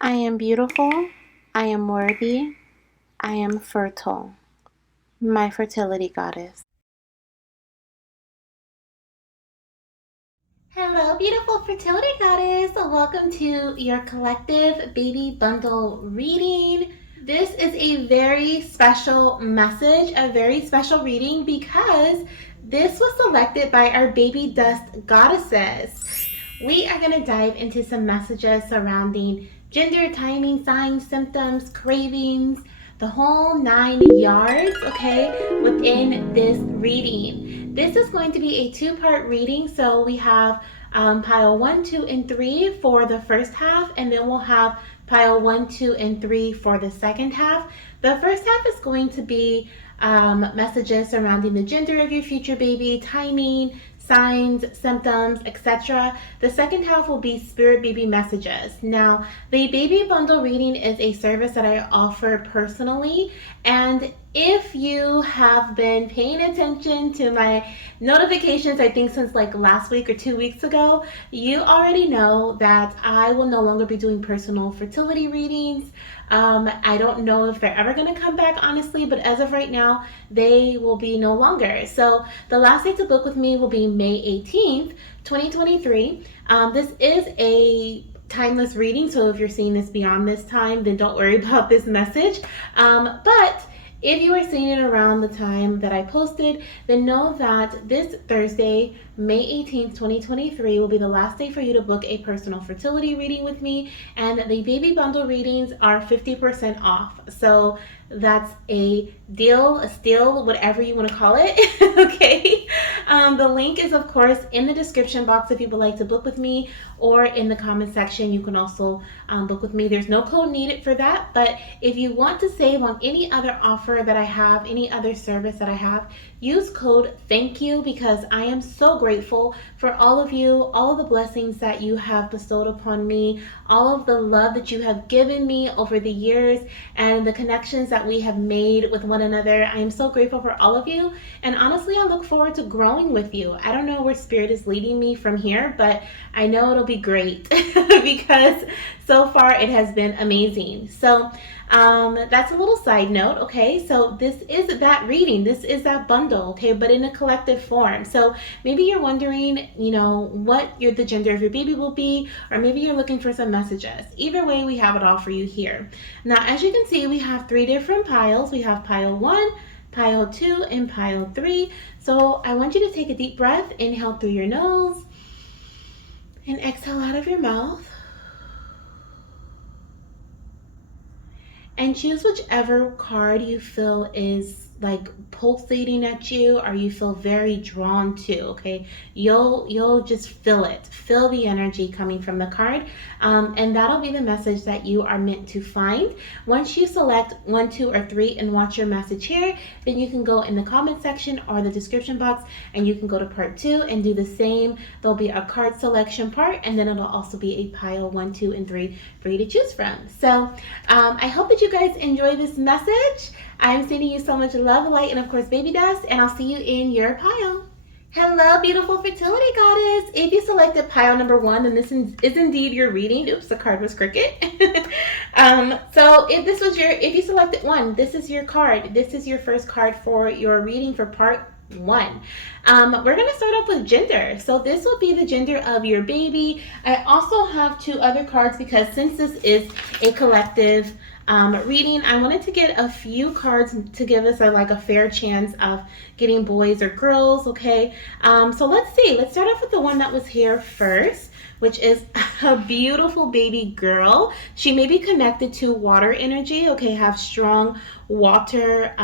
I am beautiful. I am worthy. I am fertile. My fertility goddess. Hello, beautiful fertility goddess. Welcome to your collective baby bundle reading. This is a very special message, a very special reading because this was selected by our baby dust goddesses. We are going to dive into some messages surrounding gender, timing, signs, symptoms, cravings, the whole 9 yards, okay, within this reading. This is going to be a two-part reading, so we have pile 1, 2, and 3 for the first half, and then we'll have pile 1, 2, and 3 for the second half. The first half is going to be messages surrounding the gender of your future baby, timing, signs, symptoms, etc. The second half will be spirit baby messages. Now, the baby bundle reading is a service that I offer personally, and if you have been paying attention to my notifications, I think since like last week or 2 weeks ago, you already know that I will no longer be doing personal fertility readings. I don't know if they're ever going to come back, honestly, but as of right now, they will be no longer. So the last day to book with me will be May 18th, 2023. This is a timeless reading, so if you're seeing this beyond this time, then don't worry about this message. But if you are seeing it around the time that I posted, then know that this Thursday, May 18th, 2023 will be the last day for you to book a personal fertility reading with me, and the baby bundle readings are 50% off. So that's a deal, a steal, whatever you want to call it. Okay. The link is, of course, in the description box if you would like to book with me, or in the comment section. You can also book with me. There's no code needed for that, but if you want to save on any other offer that I have, any other service that I have, use code thank you, because I am so grateful for all of you, all of the blessings that you have bestowed upon me, all of the love that you have given me over the years, and the connections that we have made with one another. I am so grateful for all of you, and honestly, I look forward to growing with you. I don't know where spirit is leading me from here, but I know it'll be great because so far it has been amazing. So that's a little side note, okay? So this is that reading, this is that bundle, okay, but in a collective form. So maybe you're wondering, what the gender of your baby will be, or maybe you're looking for some messages. Either way, we have it all for you here. Now, as you can see, we have 3 different piles. We have pile 1, pile 2, and pile 3. So I want you to take a deep breath, inhale through your nose, and exhale out of your mouth. And choose whichever card you feel is like pulsating at you, or you feel very drawn to. Okay, you'll just feel it, feel the energy coming from the card, and that'll be the message that you are meant to find. Once you select 1, 2, or 3 and watch your message here, then you can go in the comment section or the description box, and you can go to part 2 and do the same. There'll be a card selection part, and then it'll also be a pile 1, 2, and 3 for you to choose from. So I hope that you guys enjoy this message. I'm sending you so much love, light, and of course baby dust, and I'll see you in your pile. Hello, beautiful fertility goddess. If you selected pile number 1, then this is indeed your reading. Oops, the card was crooked. So if you selected 1, this is your card. This is your first card for your reading for part 1. We're going to start off with gender. So this will be the gender of your baby. I also have 2 other cards because since this is a collective reading, I wanted to get a few cards to give us a fair chance of getting boys or girls. Okay, so let's see. Let's start off with the one that was here first, which is a beautiful baby girl. She may be connected to water energy. Okay, have strong water.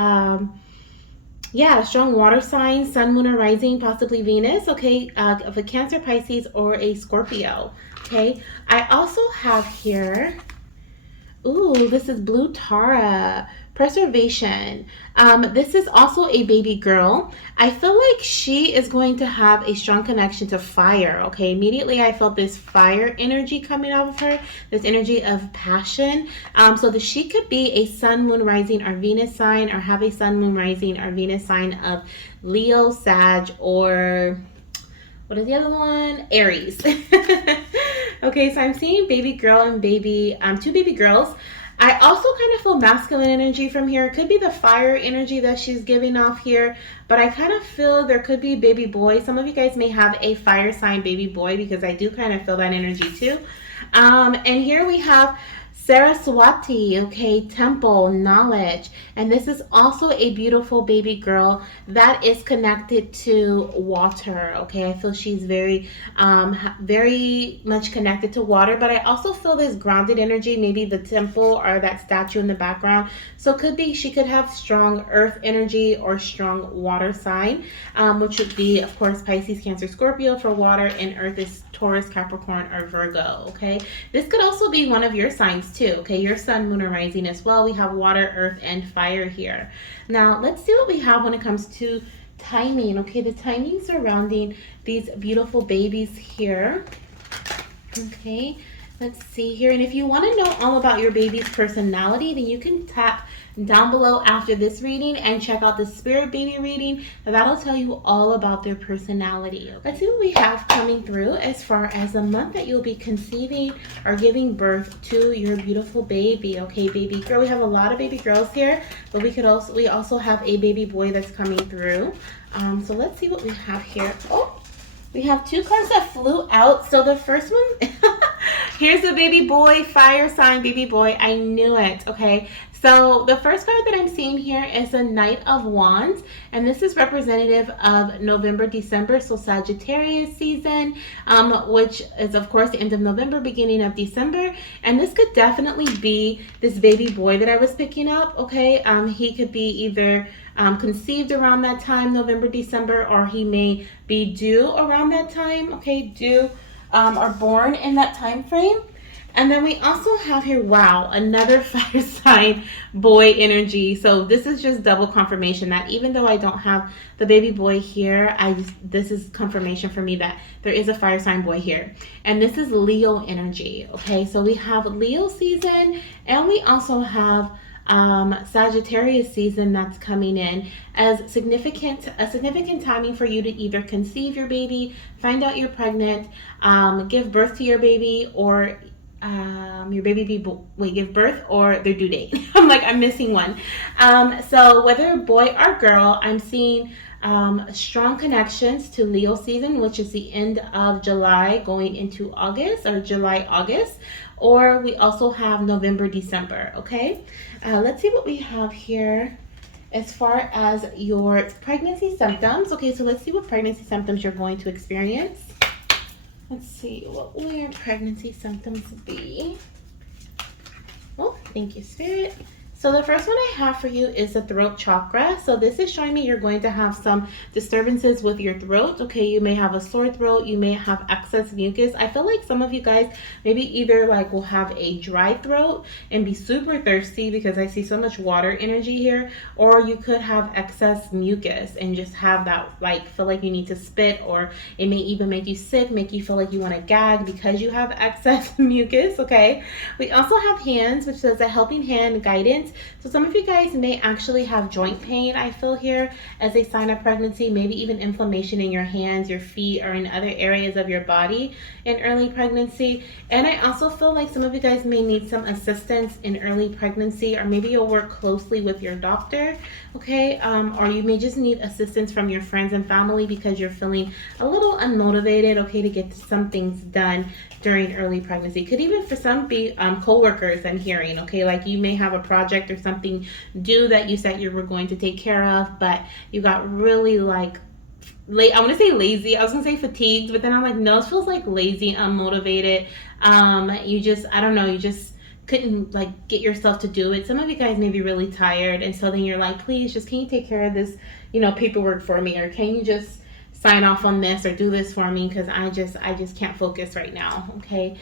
Strong water signs, sun, moon, or rising, possibly Venus, okay, of a Cancer, Pisces, or a Scorpio, okay. I also have here, ooh, this is Blue Tara, preservation. This is also a baby girl. I feel like she is going to have a strong connection to fire, okay? Immediately I felt this fire energy coming out of her, this energy of passion. So she could be a sun, moon, rising, or Venus sign, or have a sun, moon, rising, or Venus sign of Leo, Sag, or what is the other one? Aries. Okay, so I'm seeing baby girl and two baby girls. I also kind of feel masculine energy from here. It could be the fire energy that she's giving off here, but I kind of feel there could be baby boy. Some of you guys may have a fire sign baby boy because I do kind of feel that energy too. And here we have Saraswati, okay, temple, knowledge. And this is also a beautiful baby girl that is connected to water, okay? I feel she's very much connected to water, but I also feel this grounded energy, maybe the temple or that statue in the background. So it could be she could have strong earth energy or strong water sign, which would be, of course, Pisces, Cancer, Scorpio for water, and earth is Taurus, Capricorn, or Virgo, okay? This could also be one of your signs too, okay? Your sun, moon, or rising as well. We have water, earth, and fire here. Now, let's see what we have when it comes to timing, okay? The timing surrounding these beautiful babies here, okay? Let's see here. And if you want to know all about your baby's personality, then you can tap down below after this reading and check out the spirit baby reading. That'll tell you all about their personality. Let's see what we have coming through as far as the month that you'll be conceiving or giving birth to your beautiful baby. Okay, baby girl. We have a lot of baby girls here, but we also have a baby boy that's coming through. So let's see what we have here. Oh, we have two cards that flew out. So the first one, here's the baby boy, fire sign baby boy. I knew it, okay? So the first card that I'm seeing here is the Knight of Wands, and this is representative of November, December, so Sagittarius season, which is, of course, the end of November, beginning of December. And this could definitely be this baby boy that I was picking up, okay? He could be either conceived around that time, November, December, or he may be due around that time, okay? Due or born in that time frame. And then we also have here, wow, another fire sign boy energy. So this is just double confirmation that even though I don't have the baby boy here, this is confirmation for me that there is a fire sign boy here. And this is Leo energy, okay? So we have Leo season, and we also have Sagittarius season that's coming in as a significant timing for you to either conceive your baby, find out you're pregnant, give birth to your baby, or your baby give birth or their due date. I'm missing one. So whether boy or girl, I'm seeing strong connections to Leo season, which is the end of July going into August, or July, August, or we also have November, December, okay? Let's see what we have here as far as your pregnancy symptoms. Okay, so let's see what pregnancy symptoms you're going to experience. Let's see, what will your pregnancy symptoms be? Oh, thank you, Spirit. So the first one I have for you is the throat chakra. So this is showing me you're going to have some disturbances with your throat. Okay, you may have a sore throat, you may have excess mucus. I feel like some of you guys maybe either will have a dry throat and be super thirsty because I see so much water energy here, or you could have excess mucus and just have that feel like you need to spit, or it may even make you sick, make you feel like you want to gag because you have excess mucus, okay? We also have hands, which says a helping hand guidance. So some of you guys may actually have joint pain, I feel here, as a sign of pregnancy, maybe even inflammation in your hands, your feet, or in other areas of your body in early pregnancy. And I also feel like some of you guys may need some assistance in early pregnancy, or maybe you'll work closely with your doctor, okay? Or you may just need assistance from your friends and family because you're feeling a little unmotivated, okay, to get some things done during early pregnancy. Could even for some be co-workers I'm hearing, okay? Like you may have a project or something due that you said you were going to take care of, but you got really I want to say lazy. I was going to say fatigued, but then I'm like, no, it feels like lazy, unmotivated. You just, I don't know, you just couldn't get yourself to do it. Some of you guys may be really tired, and so then you're like, please, just can you take care of this, paperwork for me, or can you just sign off on this or do this for me because I just can't focus right now, okay?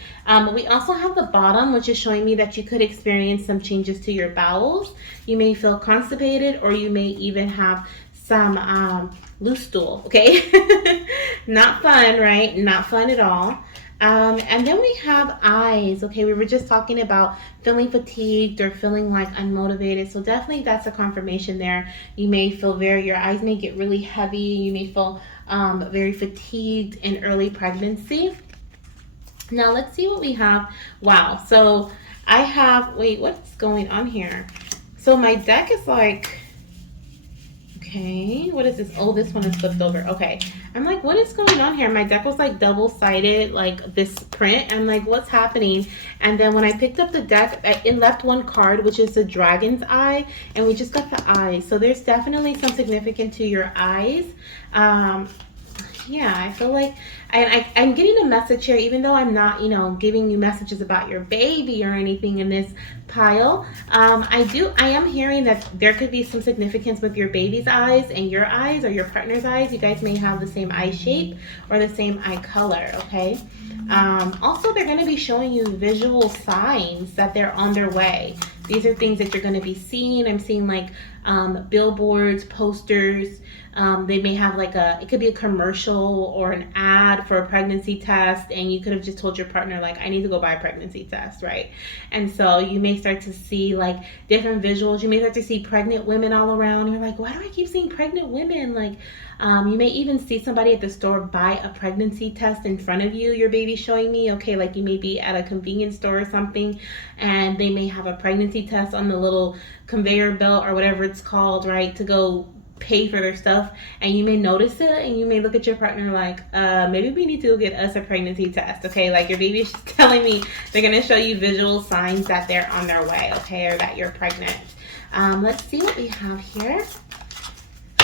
We also have the bottom, which is showing me that you could experience some changes to your bowels. You may feel constipated, or you may even have some loose stool, okay? Not fun, right? Not fun at all. And then we have eyes, okay? We were just talking about feeling fatigued or feeling unmotivated. So definitely that's a confirmation there. You may feel your eyes may get really heavy. You may feel very fatigued in early pregnancy. Now let's see what we have. Wow. So I have, wait, what's going on here? So my deck is like, okay, what is this? Oh, this one is flipped over. Okay. I'm like, what is going on here? My deck was like double-sided, like this print. I'm like, what's happening? And then when I picked up the deck, it left one card, which is the dragon's eye, and we just got the eyes. So there's definitely some significance to your eyes. Yeah, I feel like I'm getting a message here, even though I'm not, giving you messages about your baby or anything in this pile. I am hearing that there could be some significance with your baby's eyes and your eyes or your partner's eyes. You guys may have the same eye shape or the same eye color, okay? Also, they're going to be showing you visual signs that they're on their way. These are things that you're going to be seeing. I'm seeing like billboards, posters. They may have like it could be a commercial or an ad for a pregnancy test, and you could have just told your partner like, I need to go buy a pregnancy test, right? And so you may start to see like different visuals. You may start to see pregnant women all around. You're like, why do I keep seeing pregnant women? Like, you may even see somebody at the store buy a pregnancy test in front of you. Your baby's showing me, okay, like you may be at a convenience store or something, and they may have a pregnancy test on the little conveyor belt or whatever it's called, right, to go pay for their stuff, and you may notice it, and you may look at your partner like, maybe we need to go get us a pregnancy test, okay? Like your baby is telling me they're gonna show you visual signs that they're on their way, okay, or that you're pregnant. Let's see what we have here.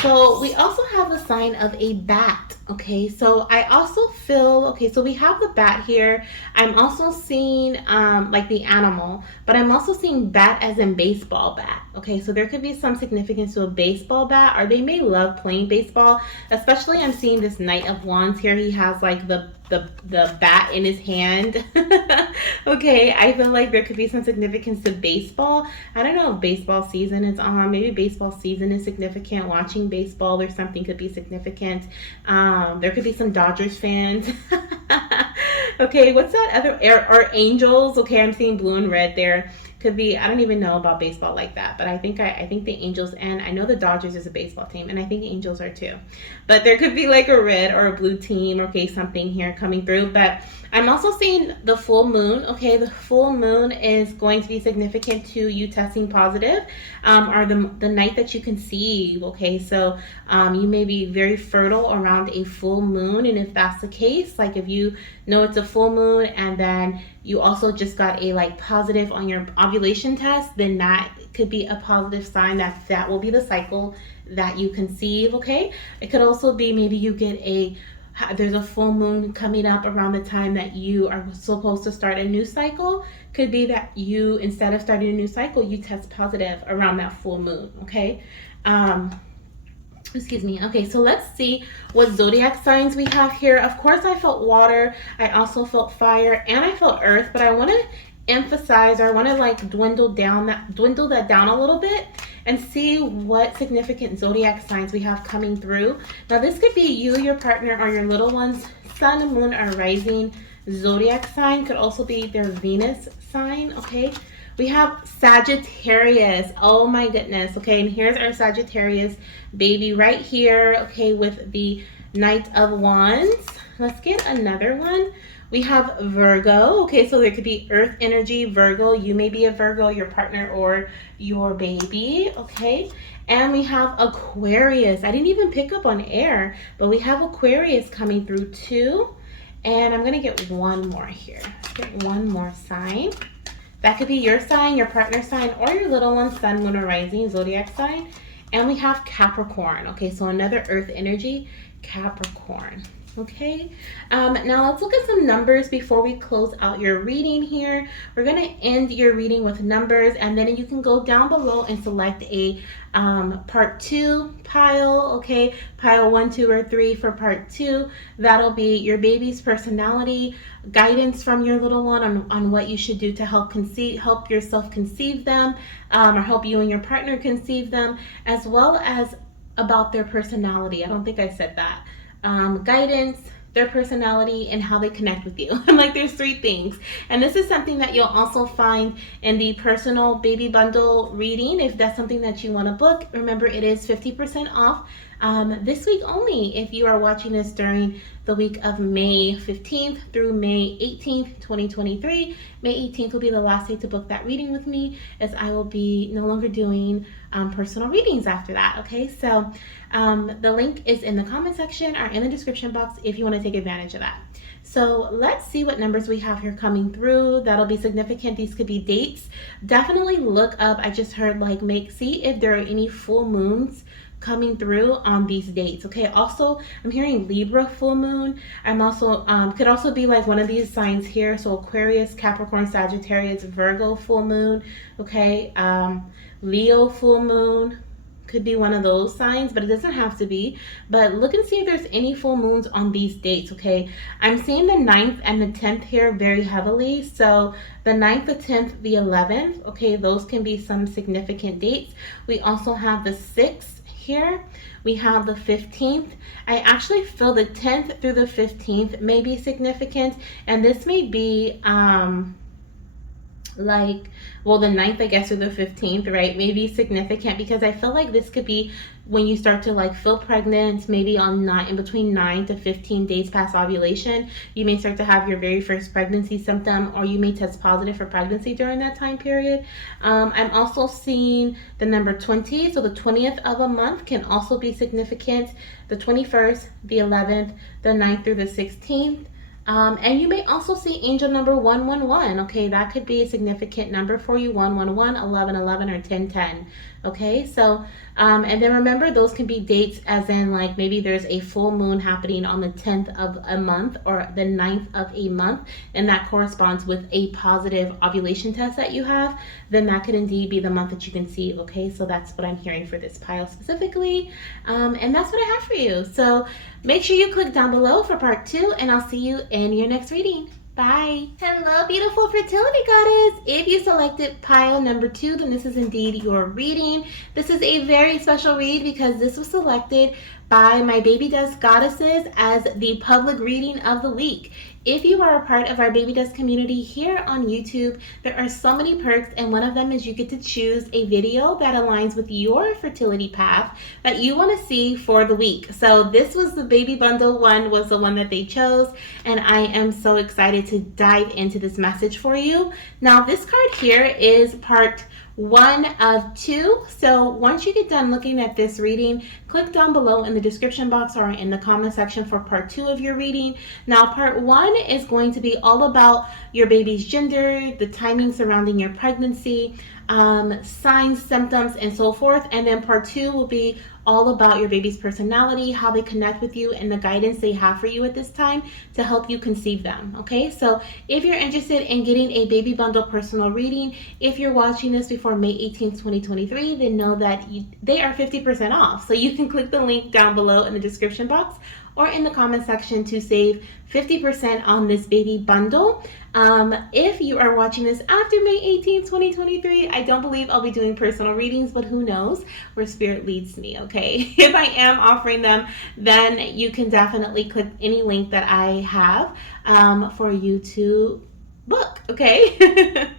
So we also have the sign of a bat, okay? So I also feel, okay, so we have the bat here. I'm also seeing like the animal, but I'm also seeing bat as in baseball bat, okay? So there could be some significance to a baseball bat, or they may love playing baseball. Especially I'm seeing this Knight of Wands here. He has like the bat in his hand. Okay, I feel like there could be some significance to baseball. I don't know if baseball season is on. Maybe baseball season is significant. Watching baseball or something could be significant. There could be some Dodgers fans. Okay, what's that other, or Angels? Okay, I'm seeing blue and red there. Could be, I don't even know about baseball like that, but I think the Angels, and I know the Dodgers is a baseball team, and I think Angels are too. But there could be like a red or a blue team, okay, something here coming through. But I'm also seeing the full moon, okay? The full moon is going to be significant to you testing positive, or the night that you conceive, okay? So you may be very fertile around a full moon, and if that's the case, like if you know it's a full moon and then you also just got a like positive on your ovulation test, then that could be a positive sign that will be the cycle that you conceive, okay? It could also be maybe you get there's a full moon coming up around the time that you are supposed to start a new cycle. Could be that you, instead of starting a new cycle, you test positive around that full moon, okay? Excuse me. Okay, so let's see what zodiac signs we have here. Of course, I felt water. I also felt fire, and I felt earth. But I want to emphasize, or I want to like dwindle that down a little bit and see what significant zodiac signs we have coming through. Now, this could be you, your partner, or your little one's sun, moon, or rising zodiac sign. Could also be their Venus sign. Okay. We have Sagittarius. Oh my goodness. Okay, and here's our Sagittarius baby right here, okay, with the Knight of Wands. Let's get another one. We have Virgo. Okay, so there could be earth energy, Virgo. You may be a Virgo, your partner, or your baby, okay? And we have Aquarius. I didn't even pick up on air, but we have Aquarius coming through too. And I'm gonna get one more here. Get one more sign. That could be your sign, your partner's sign, or your little one's sun, moon, or rising zodiac sign. And we have Capricorn. Okay, so another earth energy, Capricorn. Okay, now let's look at some numbers before we close out your reading here. We're going to end your reading with numbers, and then you can go down below and select a part 2 pile, okay? Pile 1, 2, or 3 for part 2. That'll be your baby's personality, guidance from your little one on what you should do to help yourself conceive them, or help you and your partner conceive them, as well as about their personality. I don't think I said that. Guidance, their personality, and how they connect with you. I'm like, there's 3 things. And this is something that you'll also find in the personal baby bundle reading. If that's something that you want to book, remember it is 50% off this week only. If you are watching this during the week of May 15th through May 18th, 2023, May 18th will be the last day to book that reading with me, as I will be no longer doing personal readings after that. Okay, so the link is in the comment section or in the description box if you want to take advantage of that. So let's see what numbers we have here coming through. That'll be significant. These could be dates. Definitely look up. I just heard see if there are any full moons coming through on these dates. Okay, also I'm hearing Libra full moon. I'm also could also be like one of these signs here, so Aquarius, Capricorn, Sagittarius, Virgo full moon. Okay, Leo full moon could be one of those signs, but it doesn't have to be. But look and see if there's any full moons on these dates. Okay, I'm seeing the 9th and the 10th here very heavily. So the 9th, the 10th, the 11th, okay, those can be some significant dates. We also have the 6th here. We have the 15th. I actually feel the 10th through the 15th may be significant, and this may be the 9th, I guess, or the 15th, right? Maybe significant, because I feel like this could be when you start to feel pregnant, maybe in between 9 to 15 days past ovulation. You may start to have your very first pregnancy symptom, or you may test positive for pregnancy during that time period. I'm also seeing the number 20, so the 20th of a month can also be significant. The 21st, the 11th, the 9th through the 16th. And you may also see angel number 111. Okay, that could be a significant number for you. 111, 1111, or 1010. Okay, so and then remember, those can be dates as in maybe there's a full moon happening on the 10th of a month or the 9th of a month, and that corresponds with a positive ovulation test that you have. Then that could indeed be the month that you conceive. Okay, so that's what I'm hearing for this pile specifically, and that's what I have for you. So make sure you click down below for part 2, and I'll see you in your next reading. Bye. Hello, beautiful fertility goddess. If you selected pile number 2, then this is indeed your reading. This is a very special read because this was selected by my baby dust goddesses as the public reading of the week. If you are a part of our baby dust community here on YouTube, there are so many perks, and one of them is you get to choose a video that aligns with your fertility path that you want to see for the week. So this was the baby bundle one, was the one that they chose, and I am so excited to dive into this message for you. Now this card here is part 1 of 2. So once you get done looking at this reading, click down below in the description box or in the comment section for part 2 of your reading. Now part 1 is going to be all about your baby's gender, the timing surrounding your pregnancy, signs, symptoms, and so forth. And then part 2 will be all about your baby's personality, how they connect with you, and the guidance they have for you at this time to help you conceive them. Okay, so if you're interested in getting a baby bundle personal reading, if you're watching this before May 18th, 2023, then know that they are 50% off. So you can click the link down below in the description box or in the comment section to save 50% on this baby bundle. If you are watching this after May 18th, 2023, I don't believe I'll be doing personal readings, but who knows where spirit leads me, okay? If I am offering them, then you can definitely click any link that I have for you to book, okay?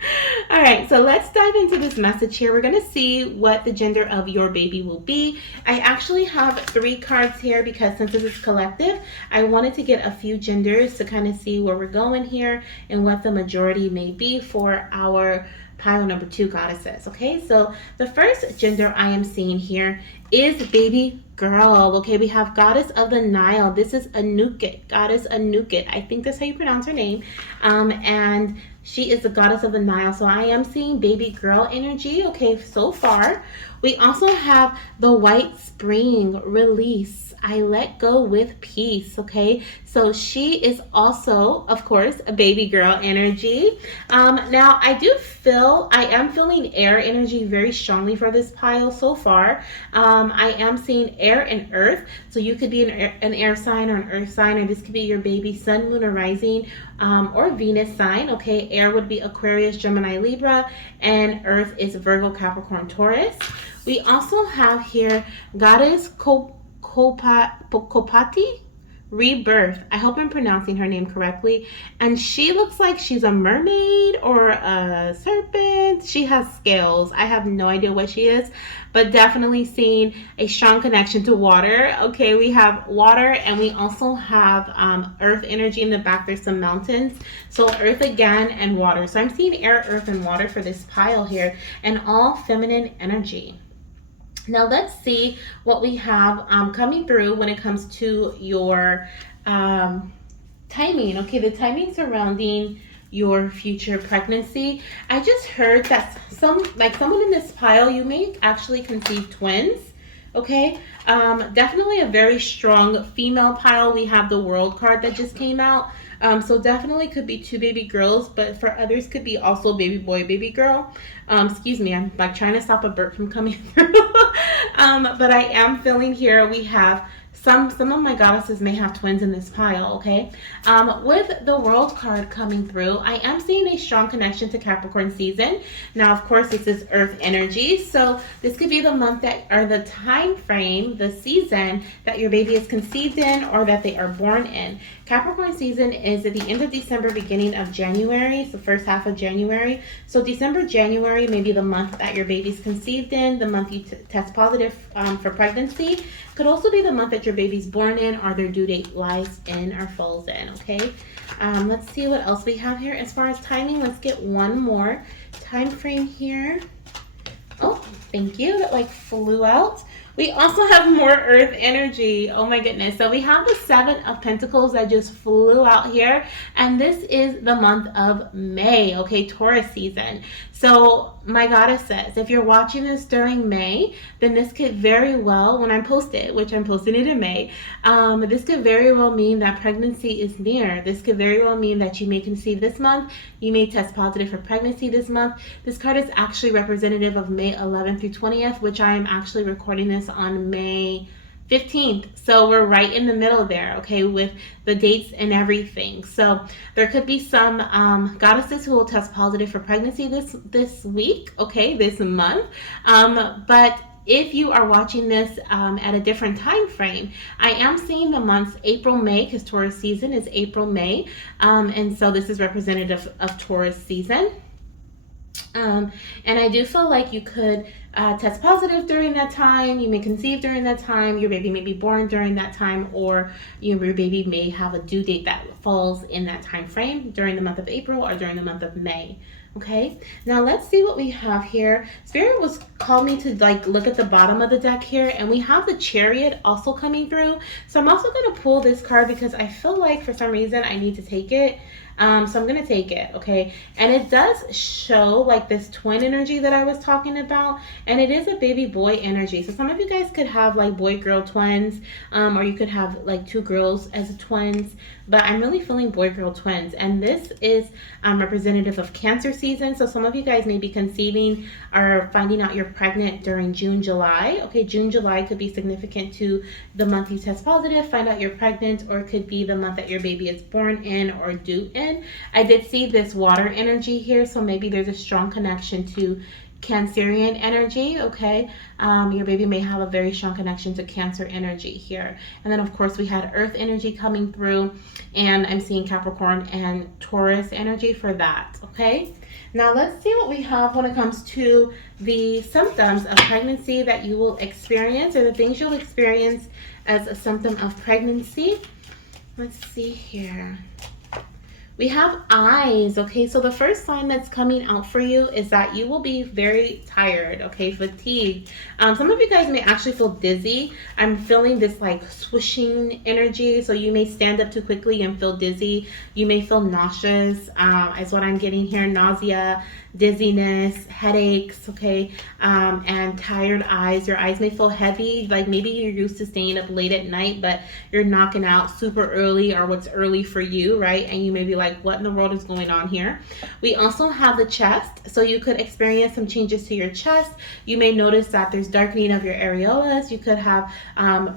All right, so let's dive into this message here. We're going to see what the gender of your baby will be. I actually have 3 cards here because since this is collective, I wanted to get a few genders to kind of see where we're going here and what the majority may be for our pile number 2 goddesses. Okay, so the first gender I am seeing here is baby girl. Okay, we have goddess of the Nile. This is Anukit, goddess Anukit. I think that's how you pronounce her name. And she is the goddess of the Nile. So I am seeing baby girl energy. Okay, so far. We also have the white spring, release. I let go with peace. Okay, so she is also, of course, a baby girl energy. Now I am feeling air energy very strongly for this pile so far. I am seeing air and earth, so you could be an air sign or an earth sign, or this could be your baby sun, moon, or rising, or Venus sign. Okay, air would be Aquarius, Gemini, Libra, and earth is Virgo, Capricorn, Taurus. We also have here goddess Kopati, Rebirth. I hope I'm pronouncing her name correctly. And she looks like she's a mermaid or a serpent. She has scales. I have no idea what she is, but definitely seeing a strong connection to water. Okay, we have water and we also have earth energy in the back. There's some mountains. So earth again and water. So I'm seeing air, earth, and water for this pile here, and all feminine energy. Now let's see what we have coming through when it comes to your timing. Okay, the timing surrounding your future pregnancy. I just heard that someone in this pile, you may actually conceive twins. Okay, definitely a very strong female pile. We have the World card that just came out. So definitely could be two baby girls, but for others could be also baby boy, baby girl. Excuse me, I'm like trying to stop a burp from coming through. But I am feeling here we have some of my goddesses may have twins in this pile, okay? With the World card coming through, I am seeing a strong connection to Capricorn season. Now, of course, this is Earth energy, so this could be the month that, or the time frame, the season that your baby is conceived in or that they are born in. Capricorn season is at the end of December, beginning of January. It's the first half of January. So December, January may be the month that your baby's conceived in, the month you test positive for pregnancy. Could also be the month that your baby's born in or their due date lies in or falls in, okay? Let's see what else we have here. As far as timing, let's get one more time frame here. Oh, thank you. That like flew out. We also have more earth energy. Oh my goodness. So we have the Seven of Pentacles that just flew out here. And this is the month of May, okay, Taurus season. So my goddess says, if you're watching this during May, then this could very well, when I post it, which I'm posting it in May, this could very well mean that pregnancy is near. This could very well mean that you may conceive this month. You may test positive for pregnancy this month. This card is actually representative of May 11th through 20th, which I am actually recording this on May 15th. So we're right in the middle there, okay, with the dates and everything. So there could be some goddesses who will test positive for pregnancy this week, okay, this month. But if you are watching this at a different time frame, I am seeing the months April, May, because Taurus season is April, May. And so this is representative of Taurus season. And I do feel like you could test positive during that time. You may conceive during that time. Your baby may be born during that time, or your baby may have a due date that falls in that time frame during the month of April or during the month of May. Okay, now let's see what we have here. Spirit was called me to like look at the bottom of the deck here, and we have the Chariot also coming through. So I'm also going to pull this card because I feel like for some reason I need to take it. So I'm going to take it, okay? And it does show like this twin energy that I was talking about, and it is a baby boy energy. So some of you guys could have like boy-girl twins, or you could have like two girls as twins, but I'm really feeling boy-girl twins. And this is representative of Cancer season. So some of you guys may be conceiving or finding out you're pregnant during June, July. Okay, June, July could be significant to the month you test positive, find out you're pregnant, or it could be the month that your baby is born in or due in. I did see this water energy here, so maybe there's a strong connection to Cancerian energy, okay? Your baby may have a very strong connection to Cancer energy here. And then, of course, we had Earth energy coming through, and I'm seeing Capricorn and Taurus energy for that, okay? Now, let's see what we have when it comes to the symptoms of pregnancy that you will experience, or the things you'll experience as a symptom of pregnancy. Let's see here. We have eyes, okay? So the first sign that's coming out for you is that you will be very tired, okay? Fatigued. Some of you guys may actually feel dizzy. I'm feeling this like swooshing energy. So you may stand up too quickly and feel dizzy. You may feel nauseous, is what I'm getting here. Nausea, dizziness, headaches, okay? And tired eyes. Your eyes may feel heavy. Like maybe you're used to staying up late at night, but you're knocking out super early, or what's early for you, right? And you may be like, like, what in the world is going on here? We also have the chest. So you could experience some changes to your chest. You may notice that there's darkening of your areolas. You could have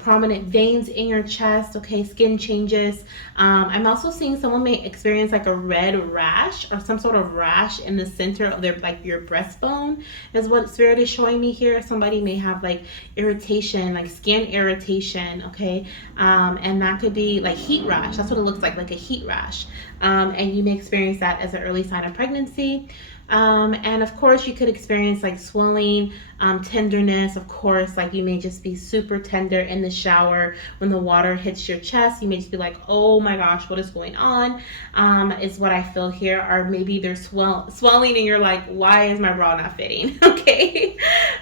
prominent veins in your chest, okay, skin changes. I'm also seeing someone may experience like a red rash or some sort of rash in the center of their, like your breastbone is what Spirit is showing me here. Somebody may have like irritation, like skin irritation, okay, and that could be like heat rash. That's what it looks like a heat rash, and you may experience that as an early sign of pregnancy. And of course you could experience like swelling, tenderness. Of course, like you may just be super tender in the shower when the water hits your chest. You may just be like, oh my gosh, what is going on? Is what I feel here. Or maybe there's swelling and you're like, why is my bra not fitting? Okay.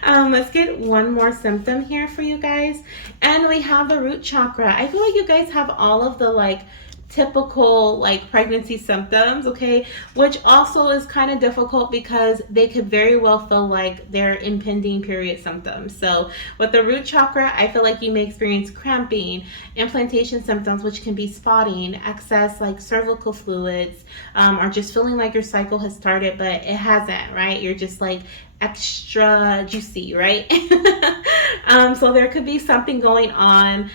Let's get one more symptom here for you guys. And we have the root chakra. I feel like you guys have all of the like typical like pregnancy symptoms, okay, which also is kind of difficult because they could very well feel like they're impending period symptoms. So with the root chakra, I feel like you may experience cramping, implantation symptoms, which can be spotting, excess like cervical fluids, or just feeling like your cycle has started but it hasn't, right? You're just like extra juicy, right? So there could be something going on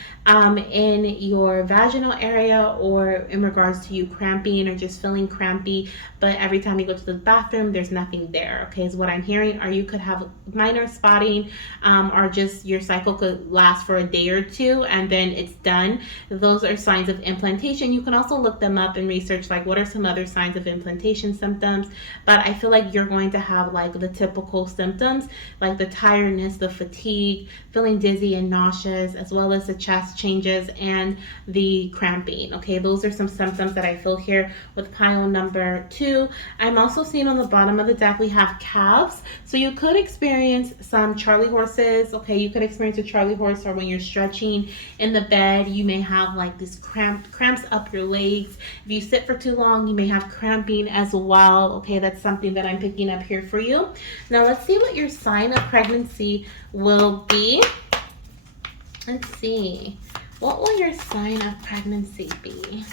in your vaginal area, or in regards to you cramping or just feeling crampy, but every time you go to the bathroom there's nothing there, okay, is what I'm hearing. Or you could have minor spotting, or just your cycle could last for a day or two and then it's done. Those are signs of implantation. You can also look them up and research like what are some other signs of implantation symptoms, but I feel like you're going to have like the typical symptoms like the tiredness, the fatigue, feeling dizzy and nauseous, as well as the chest changes and the cramping, okay. Those are some symptoms that I feel here with pile number 2. I'm also seeing on the bottom of the deck we have calves, so you could experience some Charlie horses, okay. You could experience a Charlie horse, or when you're stretching in the bed you may have like this cramps up your legs. If you sit for too long you may have cramping as well, okay. That's something that I'm picking up here for you. Now let's see what your sign of pregnancy will be. Let's see. What will your sign of pregnancy be?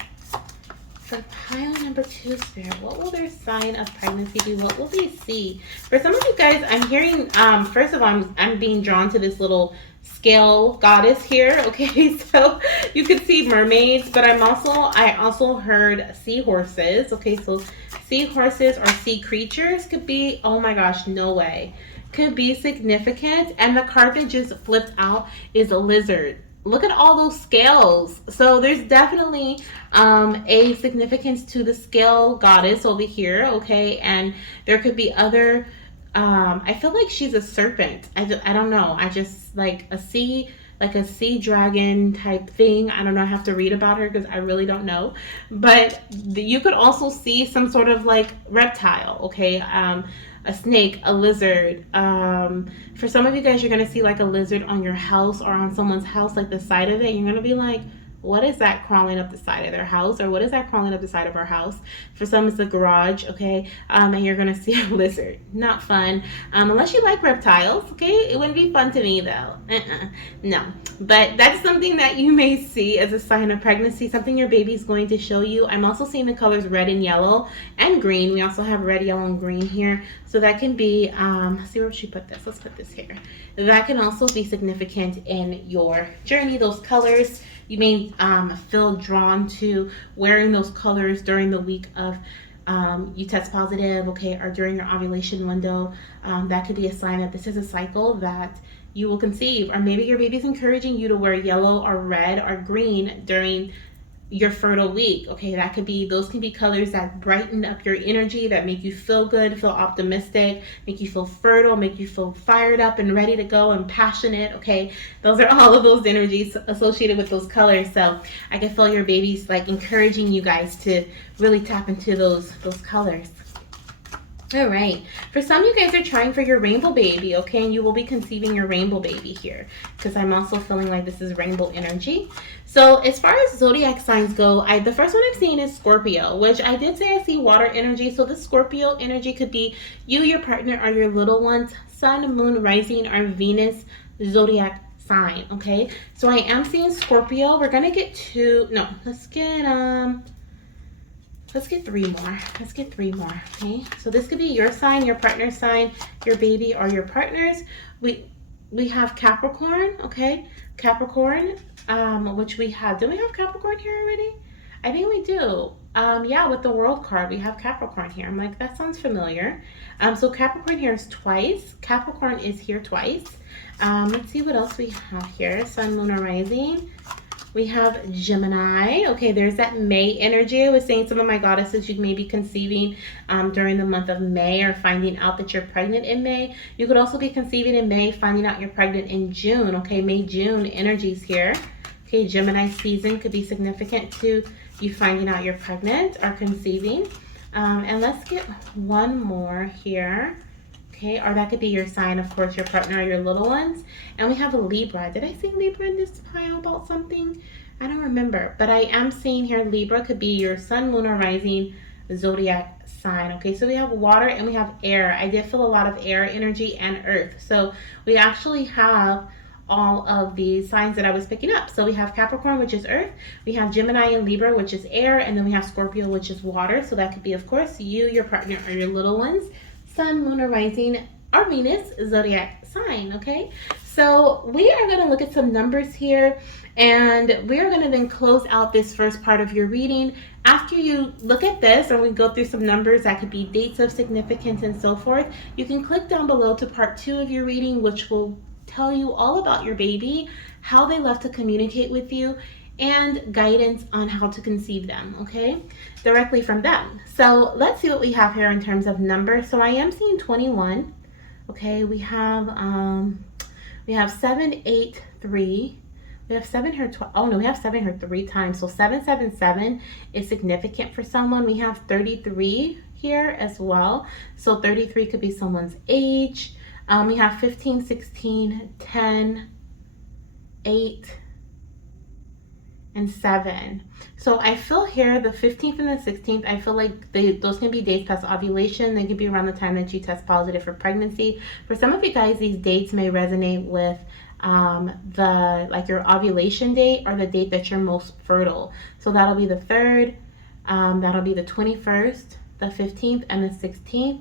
For pile number 2, Spirit, what will their sign of pregnancy be? What will they see? For some of you guys, I'm hearing, first of all, I'm being drawn to this little scale goddess here, okay. So you could see mermaids, but I also heard seahorses, okay. So seahorses or sea creatures could be, oh my gosh, no way, could be significant. And the card that just flipped out is a lizard. Look at all those scales. So there's definitely a significance to the scale goddess over here, okay. And there could be other, I feel like she's a serpent. I don't know. I just like a sea dragon type thing. I don't know. I have to read about her because I really don't know. But you could also see some sort of like reptile, okay. A snake, a lizard. For some of you guys, you're going to see like a lizard on your house or on someone's house, like the side of it. You're going to be like, what is that crawling up the side of their house? Or what is that crawling up the side of our house? For some, it's a garage, okay? And you're going to see a lizard. Not fun. Unless you like reptiles, okay? It wouldn't be fun to me, though. No. But that's something that you may see as a sign of pregnancy, something your baby's going to show you. I'm also seeing the colors red and yellow and green. We also have red, yellow, and green here. So that can be, let's see where she put this. Let's put this here. That can also be significant in your journey, those colors. You may feel drawn to wearing those colors during the week of you test positive, okay, or during your ovulation window. That could be a sign that this is a cycle that you will conceive. Or maybe your baby's encouraging you to wear yellow or red or green during your fertile week, okay. That could be, those can be colors that brighten up your energy, that make you feel good, feel optimistic, make you feel fertile, make you feel fired up and ready to go and passionate, okay. Those are all of those energies associated with those colors. So I can feel your baby's like encouraging you guys to really tap into those colors. All right. For some, you guys are trying for your rainbow baby, okay? And you will be conceiving your rainbow baby here, because I'm also feeling like this is rainbow energy. So as far as zodiac signs go, the first one I'm seeing is Scorpio, which I did say I see water energy. So the Scorpio energy could be you, your partner, or your little ones, sun, moon, rising, or Venus zodiac sign, okay? So I am seeing Scorpio. We're going to get let's get, Let's get three more. Let's get three more, okay? So this could be your sign, your partner's sign, your baby, or your partner's. We have Capricorn, okay? Capricorn, which we have. Did we have Capricorn here already? I think we do. Yeah, with the World card, we have Capricorn here. I'm like, that sounds familiar. So Capricorn here is twice. Capricorn is here twice. Let's see what else we have here. Sun, Moon, or Rising. We have Gemini. Okay, there's that May energy. I was saying some of my goddesses, you may be conceiving during the month of May or finding out that you're pregnant in May. You could also be conceiving in May, finding out you're pregnant in June. Okay, May, June energies here. Okay, Gemini season could be significant to you finding out you're pregnant or conceiving. And let's get one more here. Okay, or that could be your sign, of course, your partner or your little ones. And we have a Libra. Did I say Libra in this pile about something? I don't remember, but I am seeing here Libra could be your sun, moon, or rising zodiac sign. Okay, so we have water and we have air. I did feel a lot of air energy and earth. So we actually have all of the signs that I was picking up. So we have Capricorn, which is earth. We have Gemini and Libra, which is air. And then we have Scorpio, which is water. So that could be, of course, you, your partner, or your little ones. Sun, moon, or rising, or Venus zodiac sign, okay? So we are going to look at some numbers here, and we are going to then close out this first part of your reading. After you look at this and we go through some numbers that could be dates of significance and so forth, you can click down below to part 2 of your reading, which will tell you all about your baby, how they love to communicate with you, and guidance on how to conceive them, okay? Directly from them. So let's see what we have here in terms of numbers. So I am seeing 21. Okay, we have 7, 8, 3. We have 7 here. Oh no, we have 7 here 3 times. So 777 is significant for someone. We have 33 here as well. So 33 could be someone's age. We have 15, 16, 10, 8, and 7. So I feel here the 15th and the 16th, I feel like those can be dates past ovulation. They could be around the time that you test positive for pregnancy. For some of you guys, these dates may resonate with your ovulation date or the date that you're most fertile. So that'll be the 3rd, that'll be the 21st, the 15th, and the 16th,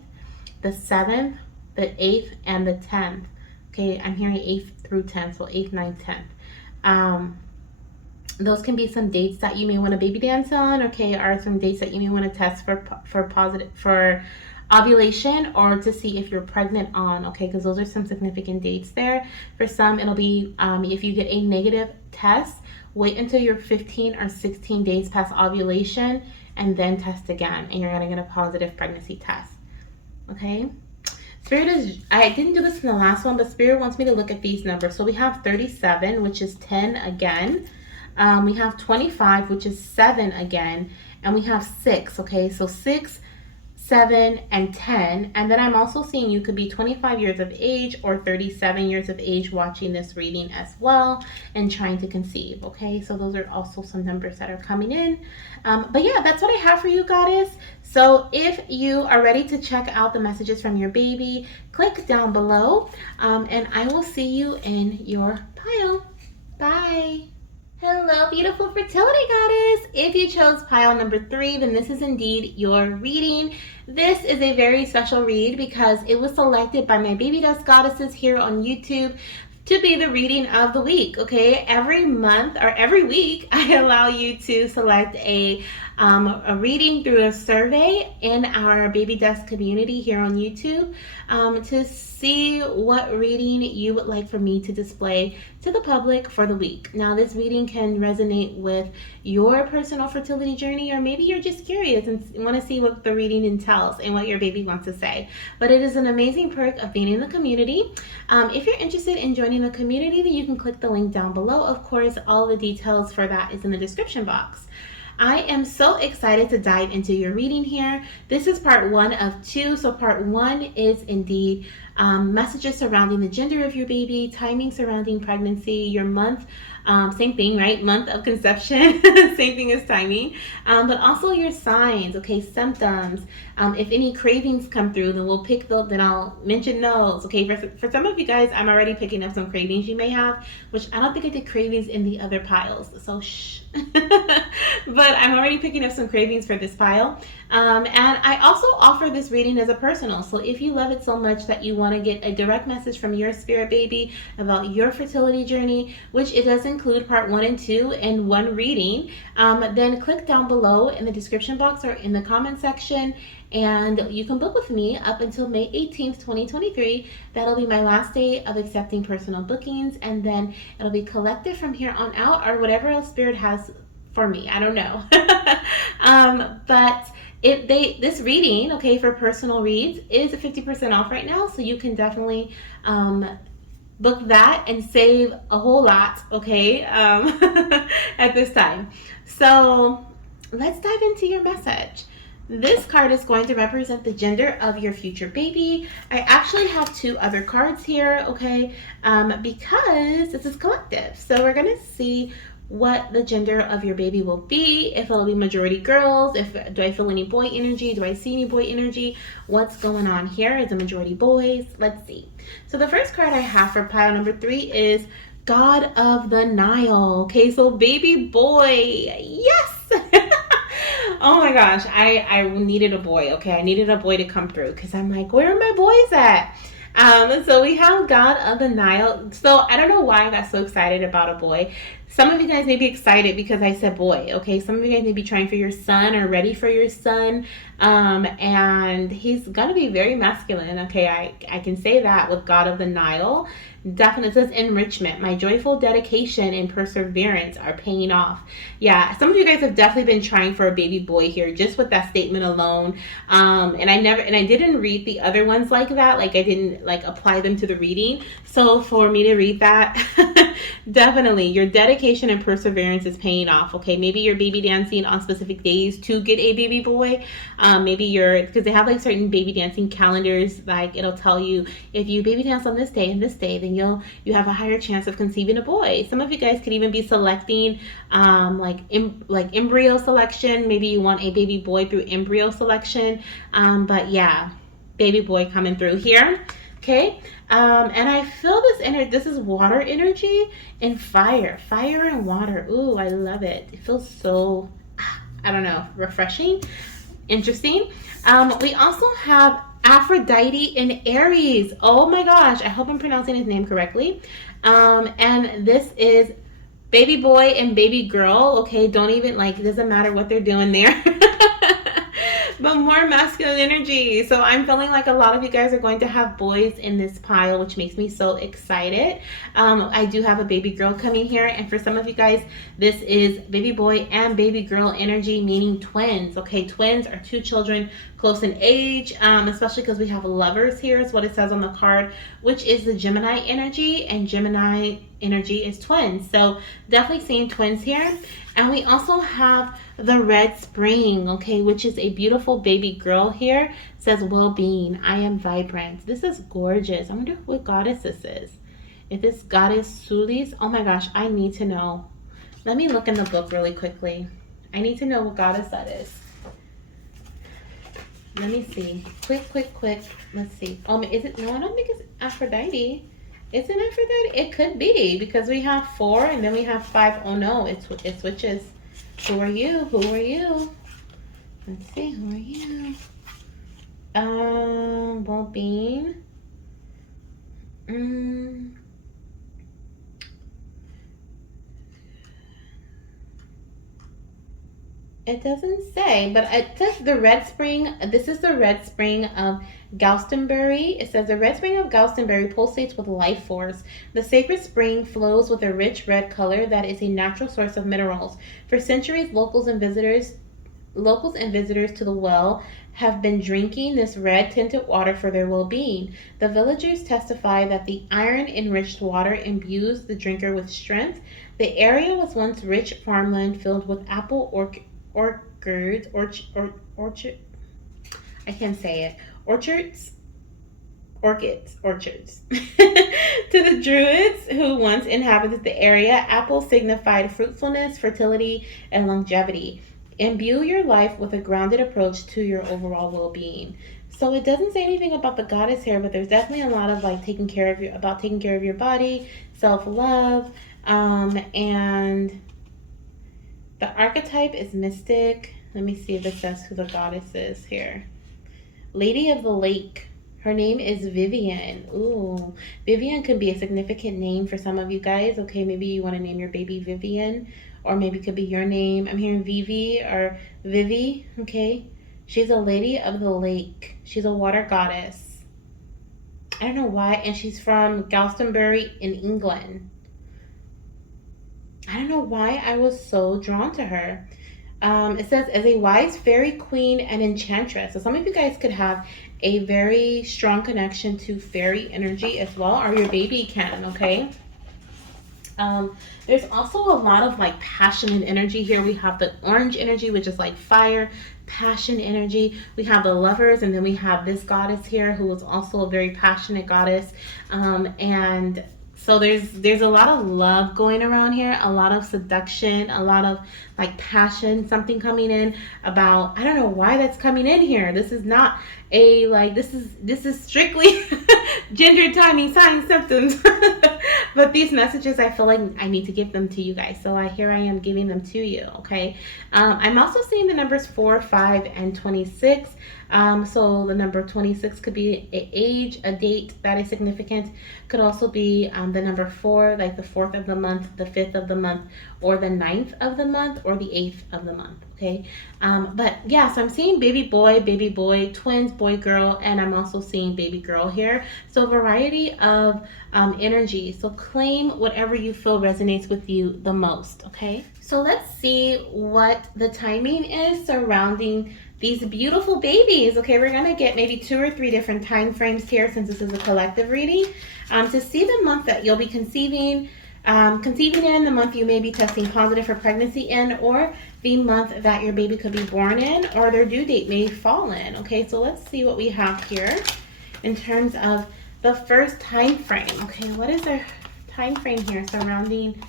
the 7th, the 8th, and the 10th. Okay, I'm hearing 8th through 10th, so 8th, 9th, 10th. Those can be some dates that you may want to baby dance on, okay, or some dates that you may want to test for ovulation or to see if you're pregnant on, okay, because those are some significant dates there. For some, it'll be if you get a negative test, wait until you're 15 or 16 days past ovulation and then test again, and you're going to get a positive pregnancy test, okay? I didn't do this in the last one, but Spirit wants me to look at these numbers. So we have 37, which is 10 again. We have 25, which is 7 again, and we have 6, okay? So 6, 7, and 10. And then I'm also seeing you could be 25 years of age or 37 years of age watching this reading as well and trying to conceive, okay? So those are also some numbers that are coming in. But yeah, that's what I have for you, Goddess. So if you are ready to check out the messages from your baby, click down below, and I will see you in your pile. Bye. Hello, beautiful fertility goddess. If you chose pile number 3, then this is indeed your reading. This is a very special read because it was selected by my baby dust goddesses here on YouTube to be the reading of the week, okay? Every month or every week, I allow you to select a reading through a survey in our baby dust community here on YouTube to see what reading you would like for me to display to the public for the week. Now, this reading can resonate with your personal fertility journey, or maybe you're just curious and want to see what the reading entails and what your baby wants to say. But it is an amazing perk of being in the community. If you're interested in joining the community, then you can click the link down below. Of course, all the details for that is in the description box. I am so excited to dive into your reading here. This is part 1 of 2. So part 1 is indeed messages surrounding the gender of your baby, timing surrounding pregnancy, your month, same thing, right? Month of conception, same thing as timing, but also your signs, okay, symptoms. If any cravings come through, then we'll pick those, then I'll mention those, okay? For some of you guys, I'm already picking up some cravings you may have, which I don't think I did cravings in the other piles, so shh. But I'm already picking up some cravings for this pile. And I also offer this reading as a personal. So if you love it so much that you want to get a direct message from your spirit baby about your fertility journey, which it does include part 1 and 2 in one reading, then click down below in the description box or in the comment section, and you can book with me up until May 18th, 2023. That'll be my last day of accepting personal bookings, and then it'll be collected from here on out, or whatever else spirit has for me. I don't know. But this reading, okay, for personal reads is 50% off right now, so you can definitely book that and save a whole lot, okay, at this time. So let's dive into your message. This card is going to represent the gender of your future baby. I actually have 2 other cards here, okay, because this is collective. So we're going to see what the gender of your baby will be, if it'll be majority girls, do I feel any boy energy, do I see any boy energy, what's going on here, is a majority boys, let's see. So the first card I have for pile number 3 is God of the Nile. Okay, so baby boy, yes. Oh my gosh, I needed a boy, okay, I needed a boy to come through, because I'm like, where are my boys at? So we have God of the Nile. So I don't know why I got so excited about a boy. Some of you guys may be excited because I said boy, okay? Some of you guys may be trying for your son or ready for your son. And he's going to be very masculine, okay? I can say that with God of the Nile. Definitely says enrichment. My joyful dedication and perseverance are paying off. Yeah, some of you guys have definitely been trying for a baby boy here just with that statement alone. And I didn't read the other ones like that. Like I didn't like apply them to the reading. So for me to read that, definitely your dedication and perseverance is paying off. Okay, maybe you're baby dancing on specific days to get a baby boy. Maybe because they have like certain baby dancing calendars. Like it'll tell you if you baby dance on this day and this day, then you have a higher chance of conceiving a boy. Some of you guys could even be selecting like embryo selection. Maybe you want a baby boy through embryo selection. But yeah, baby boy coming through here. Okay, and I feel this energy. This is water energy and fire and water. Ooh, I love it. It feels so, I don't know, refreshing, interesting. We also have Aphrodite in Aries. Oh my gosh, I hope I'm pronouncing his name correctly. And this is baby boy and baby girl. Okay, don't even it doesn't matter what they're doing there. But more masculine energy. So I'm feeling like a lot of you guys are going to have boys in this pile, which makes me so excited. I do have a baby girl coming here, and for some of you guys, this is baby boy and baby girl energy, meaning twins. Okay, twins are 2 children close in age, especially because we have lovers here is what it says on the card, which is the Gemini energy, and Gemini energy is twins. So definitely seeing twins here. And we also have the red spring, okay, which is a beautiful baby girl here. It says well-being. I am vibrant. This is gorgeous. I wonder what goddess this is. If this goddess Sulis, oh my gosh, I need to know. Let me look in the book really quickly. I need to know what goddess that is. Let me see. Quick. Let's see. Is it? No, I don't think it's Aphrodite. Is it Aphrodite? It could be because we have 4 and then we have 5. Oh no, it switches. Who are you? Let's see. Who are you? Well-being. It doesn't say, but it says the red spring. This is the red spring of Glastonbury. It says the red spring of Glastonbury pulsates with life force. The sacred spring flows with a rich red color that is a natural source of minerals. For centuries, locals and visitors to the well have been drinking this red tinted water for their well-being. The villagers testify that the iron-enriched water imbues the drinker with strength. The area was once rich farmland filled with apple orchards. I can't say it. Orchards. orchards. To the Druids who once inhabited the area, apples signified fruitfulness, fertility, and longevity. Imbue your life with a grounded approach to your overall well-being. So it doesn't say anything about the goddess here, but there's definitely a lot of like taking care of your body, self-love, and the archetype is mystic. Let me see if it says who the goddess is here. Lady of the Lake. Her name is Vivian. Ooh, Vivian could be a significant name for some of you guys. Okay, maybe you want to name your baby Vivian, or maybe it could be your name. I'm hearing Vivi or Vivi. Okay, she's a lady of the lake. She's a water goddess. I don't know why, and she's from Glastonbury in England. I don't know why I was so drawn to her. It says, as a wise fairy queen and enchantress. So some of you guys could have a very strong connection to fairy energy as well, or your baby can, okay? There's also a lot of like passion and energy here. We have the orange energy, which is like fire, passion energy. We have the lovers, and then we have this goddess here who is also a very passionate goddess. And so there's a lot of love going around here, a lot of seduction, a lot of like passion, something coming in about, I don't know why that's coming in here. This is not a like, this is strictly gender, timing, signs, symptoms. But these messages, I feel like I need to give them to you guys. So here I am giving them to you, okay? I'm also seeing the numbers 4, 5, and 26. So the number 26 could be an age, a date that is significant. Could also be the number 4, like the 4th of the month, the 5th of the month, or the 9th of the month, or the 8th of the month, okay? But yeah, so I'm seeing baby boy, twins, boy, girl, and I'm also seeing baby girl here. So a variety of energy. So claim whatever you feel resonates with you the most, okay? So let's see what the timing is surrounding these beautiful babies. Okay, we're gonna get maybe 2 or 3 different time frames here, since this is a collective reading, to see the month that you'll be conceiving in, the month you may be testing positive for pregnancy in, or the month that your baby could be born in, or their due date may fall in. Okay, so let's see what we have here in terms of the first time frame. Okay, what is our time frame here surrounding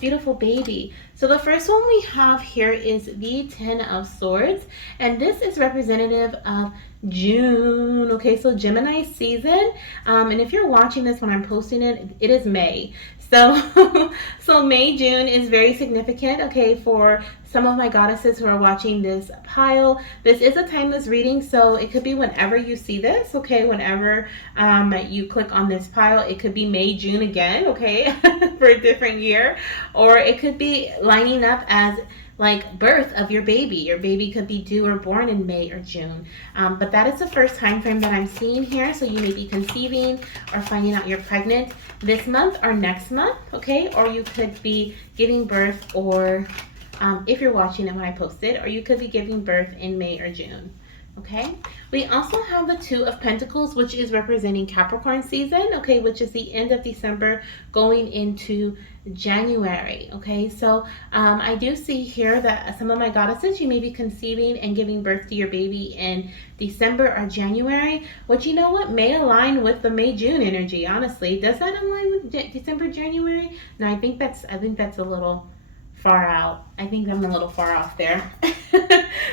beautiful baby? So the first one we have here is the 10 of Swords, and this is representative of June. Okay, so Gemini season, and if you're watching this when I'm posting it, it is May. So so May, June is very significant, okay, for some of my goddesses who are watching this pile. This is a timeless reading, so it could be whenever you see this, okay, whenever you click on this pile. It could be May, June again, okay, for a different year, or it could be lining up as like birth of your baby. Your baby could be due or born in May or June. But that is the first time frame that I'm seeing here. So you may be conceiving or finding out you're pregnant this month or next month, okay? Or you could be giving birth, or if you're watching it when I post it, or you could be giving birth in May or June. Okay, we also have the 2 of Pentacles, which is representing Capricorn season, okay, which is the end of December going into January. Okay, so I do see here that some of my goddesses, you may be conceiving and giving birth to your baby in December or January, which, you know what, may align with the May-June energy. Honestly, does that align with December, January? No, I think that's a little far out. I think I'm a little far off there.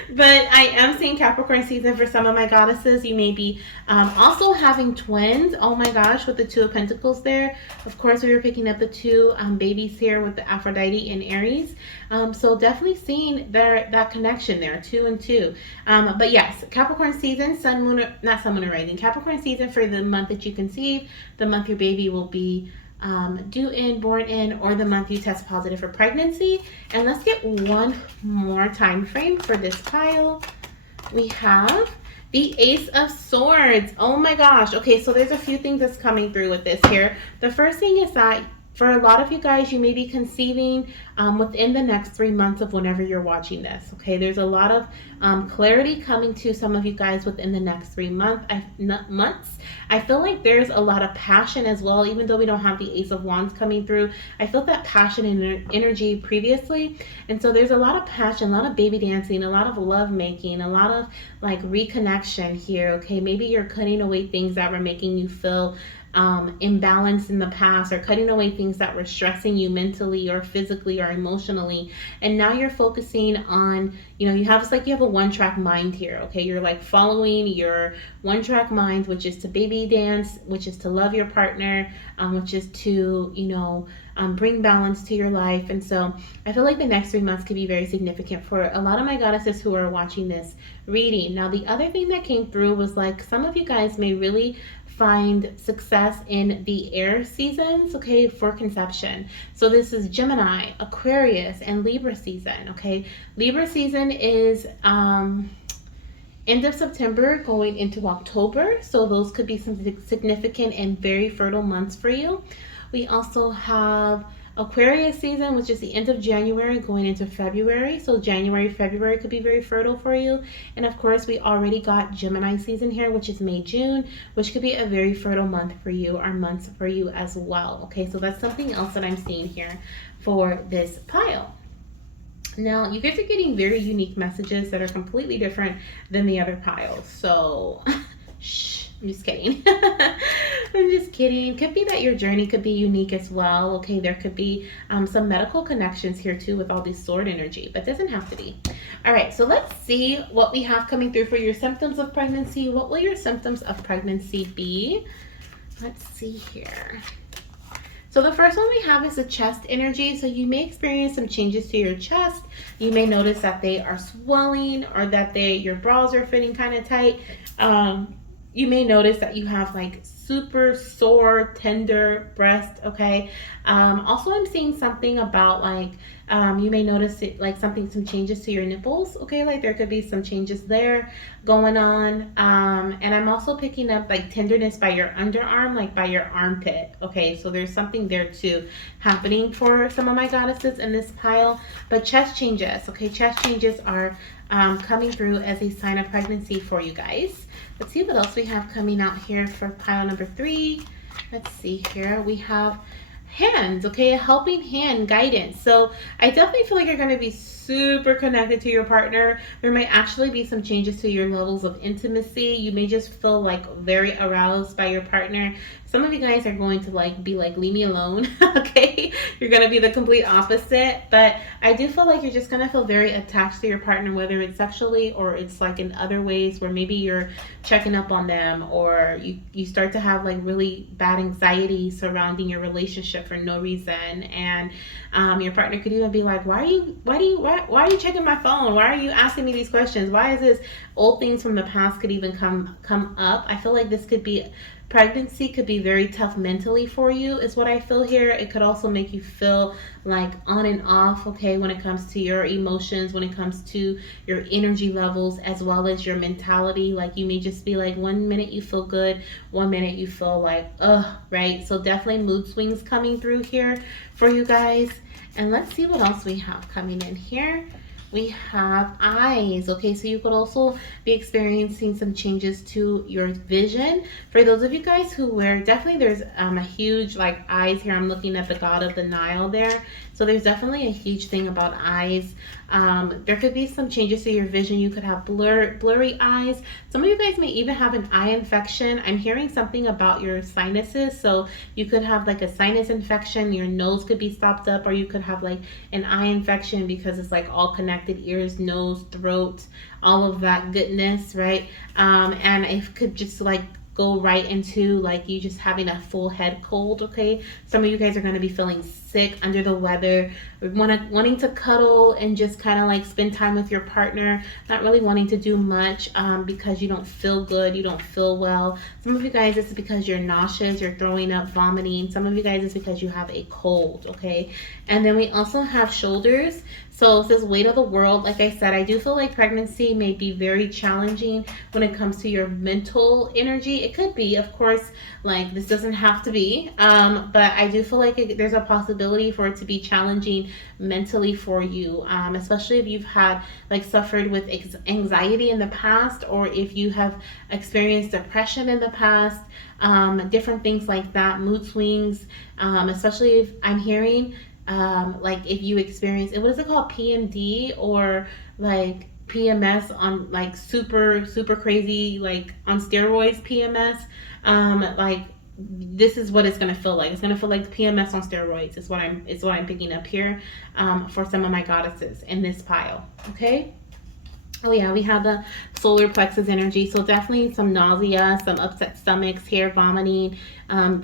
But I am seeing Capricorn season for some of my goddesses. You may be also having twins. Oh my gosh, with the 2 of Pentacles there. Of course, we were picking up the 2 babies here with the Aphrodite and Aries. So definitely seeing that connection there, 2 and 2. But yes, Capricorn season, sun, moon, not sun, moon, and rising. Capricorn season for the month that you conceive, the month your baby will be due in, born in, or the month you test positive for pregnancy. And let's get one more time frame for this pile. We have the Ace of Swords. Oh my gosh. Okay, so there's a few things that's coming through with this here. The first thing is that For a lot of you guys, you may be conceiving within the next 3 months of whenever you're watching this. Okay, there's a lot of clarity coming to some of you guys within the next 3 months. I feel like there's a lot of passion as well, even though we don't have the Ace of Wands coming through. I felt that passion and energy previously, and so there's a lot of passion, a lot of baby dancing, a lot of love making, a lot of like reconnection here. Okay, maybe you're cutting away things that were making you feel imbalanced in the past, or cutting away things that were stressing you mentally or physically or emotionally, and now you're focusing on, you know, you have, it's like you have a one-track mind here. Okay, you're like following your one-track mind, which is to baby dance, which is to love your partner, which is to, you know, bring balance to your life. And so I feel like the next 3 months could be very significant for a lot of my goddesses who are watching this reading. Now, the other thing that came through was like some of you guys may really find success in the air seasons, okay, for conception. So this is Gemini, Aquarius, and Libra season. Okay, Libra season is end of September going into October, so those could be some significant and very fertile months for you. We also have Aquarius season, which is the end of January going into February. So January, February could be very fertile for you. And of course, we already got Gemini season here, which is May, June, which could be a very fertile month for you, or months for you as well. Okay, so that's something else that I'm seeing here for this pile. Now, you guys are getting very unique messages that are completely different than the other piles. So, shh. I'm just kidding. I'm just kidding. Could be that your journey could be unique as well. Okay, there could be some medical connections here too with all this sword energy, but doesn't have to be. All right, so let's see what we have coming through for your symptoms of pregnancy. What will your symptoms of pregnancy be? Let's see here. So the first one we have is the chest energy. So you may experience some changes to your chest. You may notice that they are swelling, or that your bras are fitting kind of tight. You may notice that you have like super sore, tender breast. Okay. Also, I'm seeing something about like you may notice it, like some changes to your nipples. Okay, like there could be some changes there going on. And I'm also picking up like tenderness by your underarm, like by your armpit. Okay, so there's something there too happening for some of my goddesses in this pile. But chest changes. Okay, chest changes are coming through as a sign of pregnancy for you guys. Let's see what else we have coming out here for pile number 3. Let's see here. We have hands, okay, a helping hand, guidance. So I definitely feel like you're going to be super connected to your partner. There might actually be some changes to your levels of intimacy. You may just feel like very aroused by your partner. Some of you guys are going to like be like, leave me alone. Okay, you're going to be the complete opposite. But I do feel like you're just going to feel very attached to your partner, whether it's sexually or it's like in other ways where maybe you're checking up on them, or you start to have like really bad anxiety surrounding your relationship for no reason. And your partner could even be like, why are you checking my phone? Why are you asking me these questions? Why is this? Old things from the past could even come up. I feel like this could be, pregnancy could be very tough mentally for you, is what I feel here. It could also make you feel like on and off, okay, when it comes to your emotions, when it comes to your energy levels, as well as your mentality. Like you may just be like, one minute you feel good, one minute you feel like, ugh, right? So definitely mood swings coming through here for you guys. And let's see what else we have coming in here. We have eyes. Okay, so you could also be experiencing some changes to your vision. For those of you guys who wear, definitely there's a huge like eyes here. I'm looking at the god of the Nile there. So there's definitely a huge thing about eyes. There could be some changes to your vision. You could have blurry eyes. Some of you guys may even have an eye infection. I'm hearing something about your sinuses. So you could have like a sinus infection. Your nose could be stopped up, or you could have like an eye infection because it's like all connected: ears, nose, throat, all of that goodness, right? And it could just like go right into like you just having a full head cold. Okay, some of you guys are going to be feeling sick sick, under the weather, wanting to cuddle and just kind of like spend time with your partner, not really wanting to do much because you don't feel good, you don't feel well. Some of you guys, it's because you're nauseous, you're throwing up, vomiting. Some of you guys, it's because you have a cold, okay? And then we also have shoulders. So it says weight of the world. Like I said, I do feel like pregnancy may be very challenging when it comes to your mental energy. It could be, of course, like this doesn't have to be, but I do feel like there's a possibility for it to be challenging mentally for you, especially if you've had like suffered with anxiety in the past, or if you have experienced depression in the past, different things like that, mood swings, especially if I'm hearing like if you experience what is it called, PMD, or like PMS on like super crazy, like on steroids PMS, like this is what it's gonna feel like. It's gonna feel like PMS on steroids. It's what I'm picking up here for some of my goddesses in this pile. Okay. Oh yeah, we have the solar plexus energy, so definitely some nausea, some upset stomachs here, vomiting,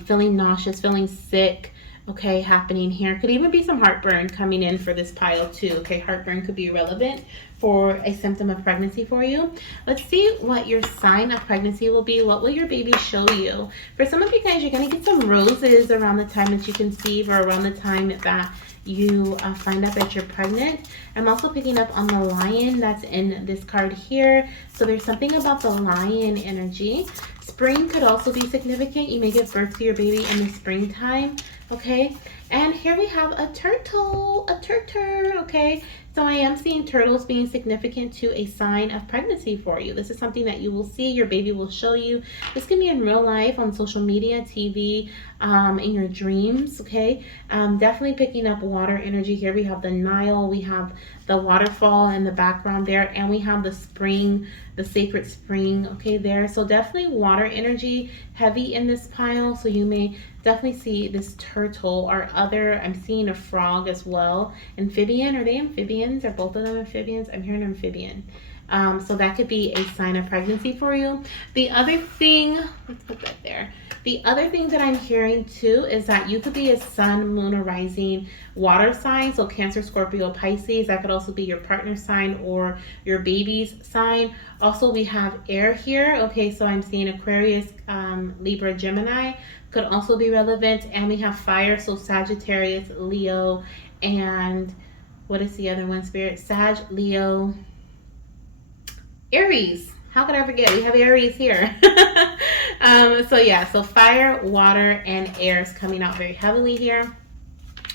feeling nauseous, feeling sick. Okay, happening here. Could even be some heartburn coming in for this pile too. Okay, heartburn could be relevant for a symptom of pregnancy for you. Let's see what your sign of pregnancy will be. What will your baby show you? For some of you guys, you're going to get some roses around the time that you conceive, or around the time that you find out that you're pregnant. I'm also picking up on the lion that's in this card here. So there's something about the lion energy. Spring could also be significant. You may give birth to your baby in the springtime. Okay, and here we have a turtle, okay? So I am seeing turtles being significant to a sign of pregnancy for you. This is something that you will see, your baby will show you. This can be in real life, on social media, TV, in your dreams, okay? Definitely picking up water energy here. We have the Nile, we have the waterfall in the background there, and we have the spring, the sacred spring, okay, there. So definitely water energy heavy in this pile. So you may definitely see this turtle or other. I'm seeing a frog as well. Amphibian, are they amphibians? Are both of them amphibians? I'm hearing amphibian. So that could be a sign of pregnancy for you. The other thing, let's put that there. The other thing that I'm hearing too is that you could be a sun, moon, or rising water sign. So Cancer, Scorpio, Pisces. That could also be your partner's sign or your baby's sign. Also, we have air here. Okay, so I'm seeing Aquarius, Libra, Gemini could also be relevant. And we have fire, so Sagittarius, Leo, and what is the other one, Spirit? Sag, Leo, Aries. How could I forget? We have Aries here. So yeah, so fire, water, and air is coming out very heavily here.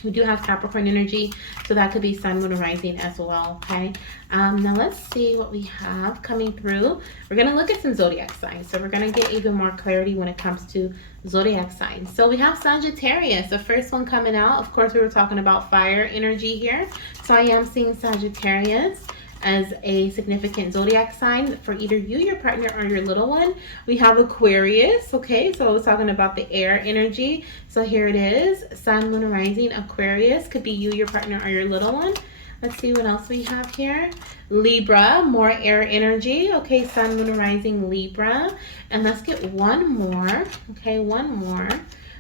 We do have Capricorn energy, so that could be sun, moon, rising as well, okay? Now let's see what we have coming through. We're going to look at some zodiac signs, so we're going to get even more clarity when it comes to zodiac signs. So we have Sagittarius, the first one coming out. Of course, we were talking about fire energy here, so I am seeing Sagittarius as a significant zodiac sign for either you, your partner, or your little one. We have Aquarius, okay, so I was talking about the air energy. So here it is, sun, moon, rising, Aquarius. Could be you, your partner, or your little one. Let's see what else we have here. Libra, more air energy. Okay, sun, moon, rising, Libra. And let's get one more. Okay, one more.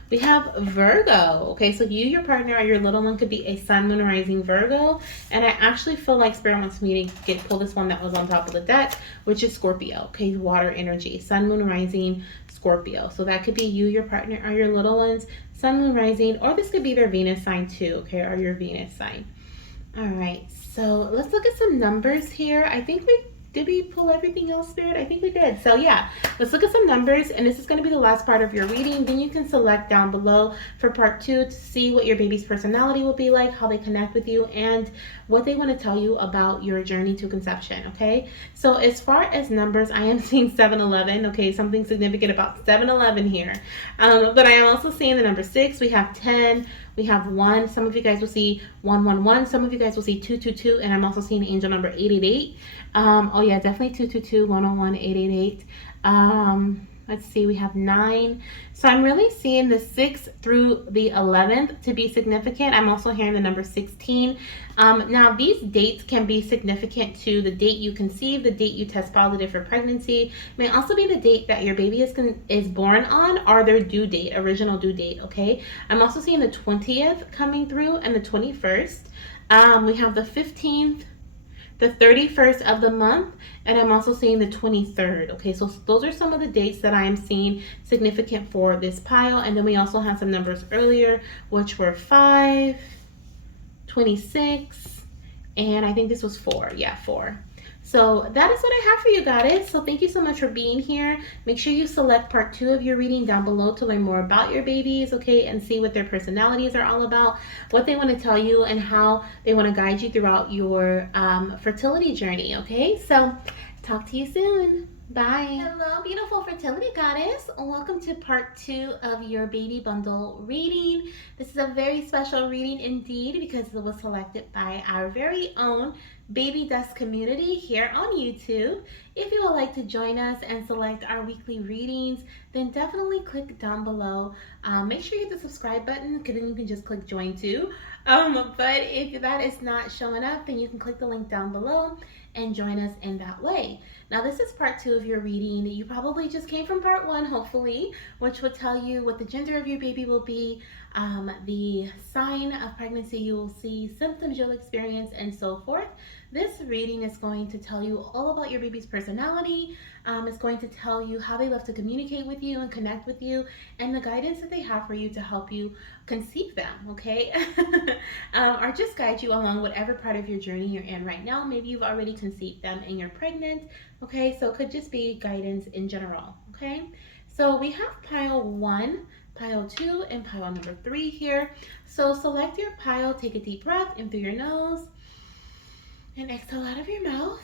We have Virgo. Okay, so you, your partner, or your little one could be a sun, moon, rising Virgo. And I actually feel like Spirit wants me to pull this one that was on top of the deck, which is Scorpio. Okay, water energy, sun, moon, rising Scorpio. So that could be you, your partner, or your little ones, sun, moon, rising, or this could be their Venus sign too, okay, or your Venus sign. All right, so let's look at some numbers here. I think did we pull everything else, Spirit? I think we did. So yeah, let's look at some numbers, and this is going to be the last part of your reading. Then you can select down below for part 2 to see what your baby's personality will be like, how they connect with you, and what they want to tell you about your journey to conception, okay? So as far as numbers, I am seeing 711, okay? Something significant about 711 here. But I am also seeing the number 6. We have 10. We have 1. Some of you guys will see 111. Some of you guys will see 222. And I'm also seeing angel number 888. Oh yeah, definitely 222, 101, 888. Let's see, we have 9. So I'm really seeing the 6th through the 11th to be significant. I'm also hearing the number 16. Now, these dates can be significant to the date you conceive, the date you test positive for pregnancy. It may also be the date that your baby is born on, or their due date, original due date, okay? I'm also seeing the 20th coming through and the 21st. We have the 15th, the 31st of the month, and I'm also seeing the 23rd. Okay, so those are some of the dates that I am seeing significant for this pile. And then we also had some numbers earlier, which were 5, 26, and I think this was 4. Yeah, 4. So that is what I have for you, goddess. So thank you so much for being here. Make sure you select part 2 of your reading down below to learn more about your babies, okay, and see what their personalities are all about, what they want to tell you, and how they want to guide you throughout your fertility journey, okay? So talk to you soon. Bye. Hello, beautiful fertility goddess. Welcome to part 2 of your baby bundle reading. This is a very special reading indeed because it was selected by our very own Baby Dust community here on YouTube. If you would like to join us and select our weekly readings, then definitely click down below. Make sure you hit the subscribe button because then you can just click join too. But if that is not showing up, then you can click the link down below and join us in that way. Now, this is part 2 of your reading. You probably just came from part 1, hopefully, which will tell you what the gender of your baby will be, the sign of pregnancy you will see, symptoms you'll experience, and so forth. This reading is going to tell you all about your baby's personality. It's going to tell you how they love to communicate with you and connect with you, and the guidance that they have for you to help you conceive them, okay? Or just guide you along whatever part of your journey you're in right now. Maybe you've already conceived them and you're pregnant, okay? So it could just be guidance in general, okay? So we have pile 1, pile 2, and pile number 3 here. So select your pile, take a deep breath in through your nose, and exhale out of your mouth.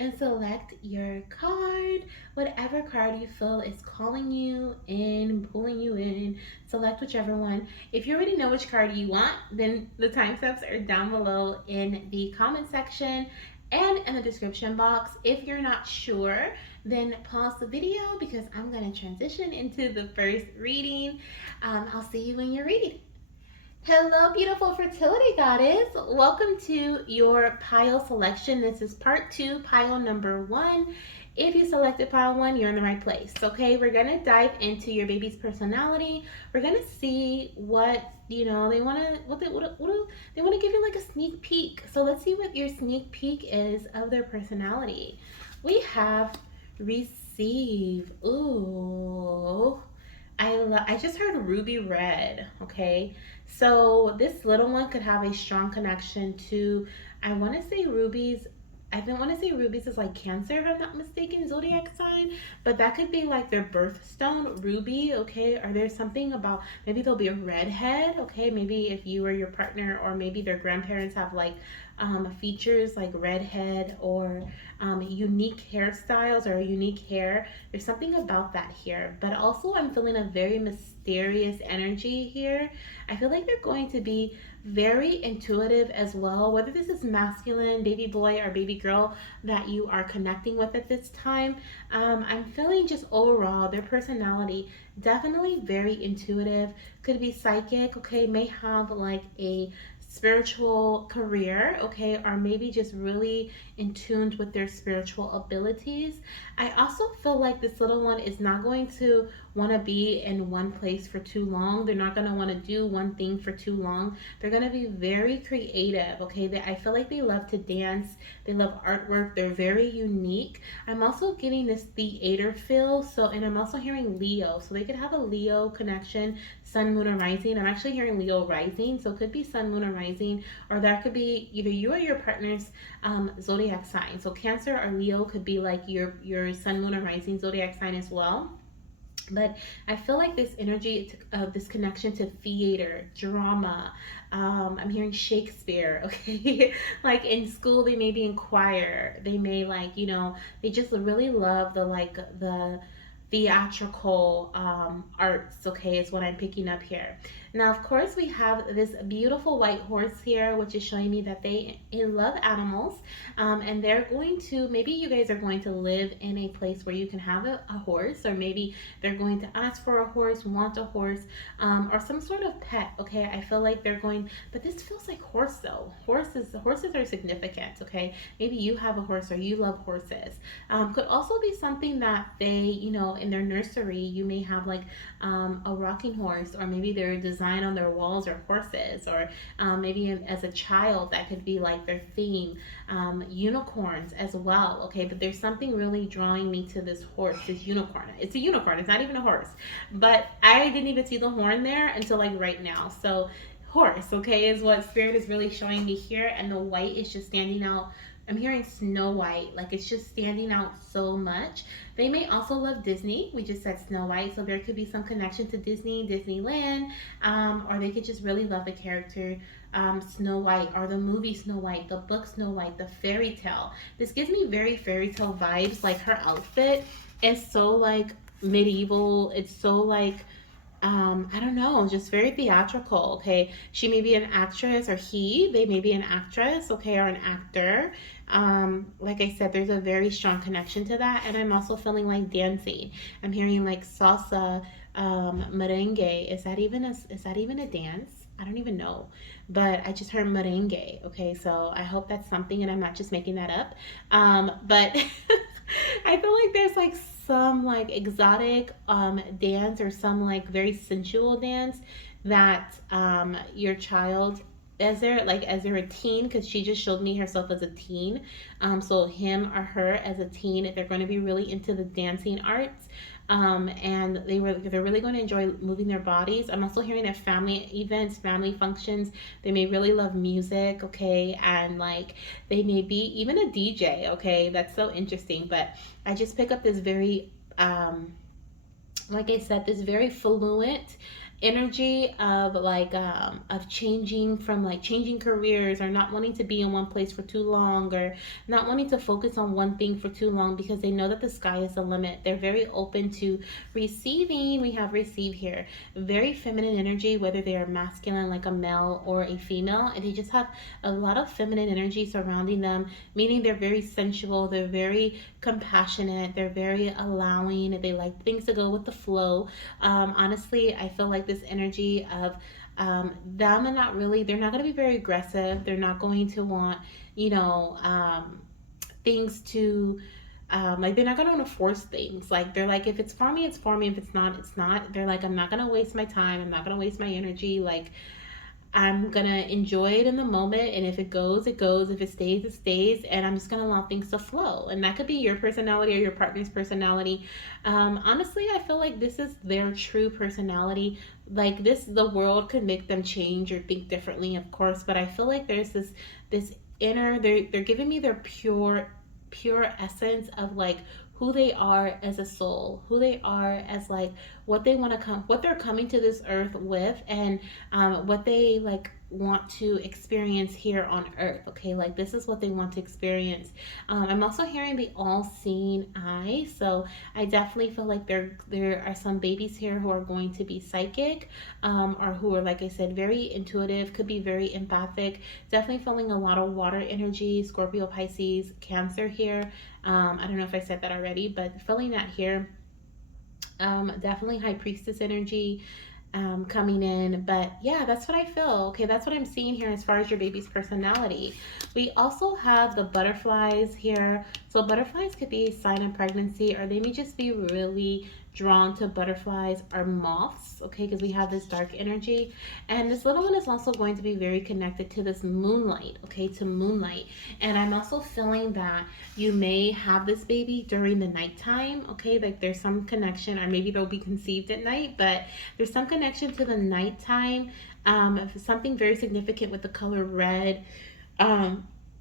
And select your card, whatever card you feel is calling you in, pulling you in. Select whichever one. If you already know which card you want, then the time steps are down below in the comment section and in the description box. If you're not sure, then pause the video because I'm going to transition into the first reading. I'll see you when you read. Hello, beautiful fertility goddess. Welcome to your pile selection. This is part 2, pile number 1. If you selected pile 1, you're in the right place. Okay, we're gonna dive into your baby's personality. We're gonna see what they want to give you like a sneak peek. So let's see what your sneak peek is of their personality. We have receive. Ooh. I just heard ruby red, okay? So this little one could have a strong connection to, I want to say rubies. I don't want to say rubies is like Cancer, if I'm not mistaken, zodiac sign, but that could be like their birthstone, ruby, okay? Or there's something about, maybe there'll be a redhead, okay? Maybe if you or your partner, or maybe their grandparents have like features like redhead or unique hairstyles or unique hair. There's something about that here, but also I'm feeling a very mysterious energy here. I feel like they're going to be very intuitive as well, whether this is masculine, baby boy, or baby girl that you are connecting with at this time. I'm feeling just overall their personality definitely very intuitive, could be psychic, okay, may have like a spiritual career, okay, or maybe just really in tune with their spiritual abilities. I also feel like this little one is not going to want to be in one place for too long. They're not going to want to do one thing for too long. They're going to be very creative, okay? I feel like they love to dance. They love artwork. They're very unique. I'm also getting this theater feel, and I'm also hearing Leo. So they could have a Leo connection, sun, moon, or rising. I'm actually hearing Leo rising, so it could be sun, moon, or rising, or that could be either you or your partner's zodiac sign. So Cancer or Leo could be like your sun, moon, or rising zodiac sign as well. But I feel like this energy of this connection to theater, drama, I'm hearing Shakespeare, okay? Like in school, they may be in choir. They may they just really love the theatrical arts, okay, is what I'm picking up here. Now, of course, we have this beautiful white horse here, which is showing me that they love animals. And they're going to, maybe you guys are going to live in a place where you can have a horse, or maybe they're going to ask for a horse, want a horse, or some sort of pet. Okay, I feel like they're going, but this feels like horse though. Horses are significant. Okay, maybe you have a horse or you love horses. Could also be something that they, in their nursery, you may have like a rocking horse, or maybe their design on their walls are horses, or maybe as a child that could be like their theme. Unicorns as well. Okay, but there's something really drawing me to this horse, this unicorn. It's a unicorn, it's not even a horse, but I didn't even see the horn there until like right now. So horse, okay, is what spirit is really showing me here, and the white is just standing out. I'm hearing Snow White, like it's just standing out so much. They may also love Disney. We just said Snow White, so there could be some connection to Disney, Disneyland, or they could just really love the character Snow White, or the movie Snow White, the book Snow White, the fairy tale. This gives me very fairy tale vibes. Like her outfit is so like medieval. It's so like I don't know, just very theatrical. Okay, she may be an actress, or they may be an actress, okay, or an actor. Like I said, there's a very strong connection to that, and I'm also feeling like dancing. I'm hearing like salsa, merengue. Is that even a dance? I don't even know, but I just heard merengue. Okay, so I hope that's something, and I'm not just making that up. But I feel like there's like some like exotic dance, or some like very sensual dance that your child, as they're a teen, because she just showed me herself as a teen, so him or her as a teen, they're going to be really into the dancing arts, and they're really going to enjoy moving their bodies. I'm also hearing at family events, family functions, they may really love music, okay, and like they may be even a DJ, okay. That's so interesting. But I just pick up this very like I said, this very fluent energy of like of changing careers, or not wanting to be in one place for too long, or not wanting to focus on one thing for too long, because they know that the sky is the limit. They're very open to receiving. We have receive here, very feminine energy, whether they are masculine like a male or a female, and they just have a lot of feminine energy surrounding them, meaning they're very sensual, they're very compassionate, they're very allowing, they like things to go with the flow. Honestly, I feel like this energy of them, and they're not going to be very aggressive. They're not going to want, things to, like, they're not going to want to force things. Like, they're like, if it's for me, it's for me. If it's not, it's not. They're like, I'm not going to waste my time. I'm not going to waste my energy. Like, I'm gonna enjoy it in the moment, and if it goes, it goes. If it stays, it stays, and I'm just gonna allow things to flow. And that could be your personality or your partner's personality. Honestly, I feel like this is their true personality. Like this, the world could make them change or think differently, of course. But I feel like there's this inner. They're giving me their pure essence of like who they are as a soul, who they are as like what they want to come, what they're coming to this earth with, and what they like want to experience here on earth. Okay, like this is what they want to experience. I'm also hearing the all-seeing eye, so I definitely feel like there are some babies here who are going to be psychic, or who are, like I said, very intuitive, could be very empathic. Definitely feeling a lot of water energy, Scorpio, Pisces, Cancer here. I don't know if I said that already, but feeling that here. Definitely high priestess energy coming in. But yeah, that's what I feel. Okay, that's what I'm seeing here as far as your baby's personality. We also have the butterflies here. So butterflies could be a sign of pregnancy, or they may just be really drawn to butterflies or moths, okay, because we have this dark energy. And this little one is also going to be very connected to this moonlight, okay, to moonlight. And I'm also feeling that you may have this baby during the nighttime, okay, like there's some connection, or maybe they'll be conceived at night, but there's some connection to the nighttime. Something very significant with the color red.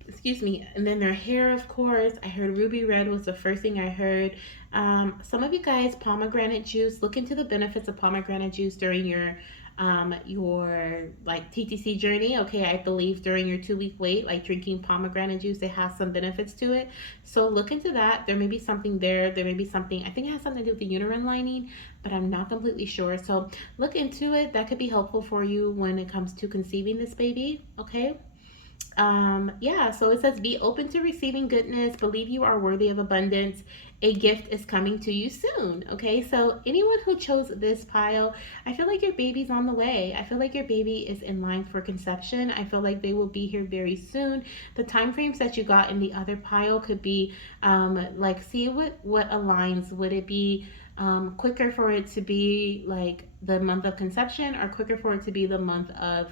Excuse me. And then their hair, of course. I heard ruby red was the first thing I heard. Some of you guys, pomegranate juice. Look into the benefits of pomegranate juice during your your like TTC journey. Okay, I believe during your 2 week wait, like drinking pomegranate juice, it has some benefits to it. So look into that. There may be something there. There may be something, I think it has something to do with the uterine lining, but I'm not completely sure. So look into it. That could be helpful for you when it comes to conceiving this baby. Okay. Yeah, so it says, be open to receiving goodness, believe you are worthy of abundance. A gift is coming to you soon. Okay, so anyone who chose this pile, I feel like your baby's on the way. I feel like your baby is in line for conception. I feel like they will be here very soon. The time frames that you got in the other pile could be like, see what aligns. Would it be quicker for it to be like the month of conception, or quicker for it to be the month of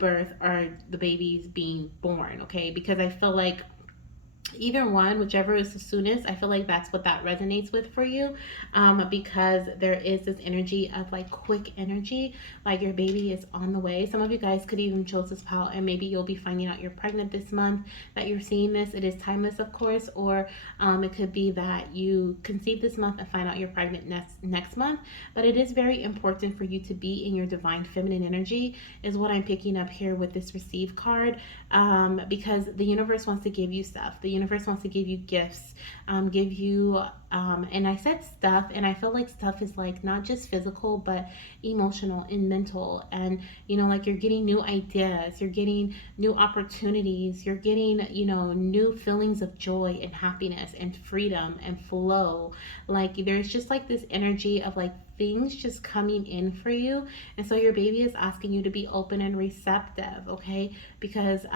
birth, or the baby's being born? Okay, because I feel like either one, whichever is the soonest, I feel like that's what that resonates with for you, because there is this energy of like quick energy, like your baby is on the way. Some of you guys could even chose this pile, and maybe you'll be finding out you're pregnant this month, that you're seeing this. It is timeless, of course, or it could be that you conceive this month and find out you're pregnant next month. But it is very important for you to be in your divine feminine energy, is what I'm picking up here with this receive card, because the universe wants to give you stuff. The universe wants to give you gifts, give you, and I said stuff, and I feel like stuff is like not just physical, but emotional and mental. And, like you're getting new ideas, you're getting new opportunities, you're getting, new feelings of joy and happiness and freedom and flow. Like there's just like this energy of like things just coming in for you. And so your baby is asking you to be open and receptive, okay? Because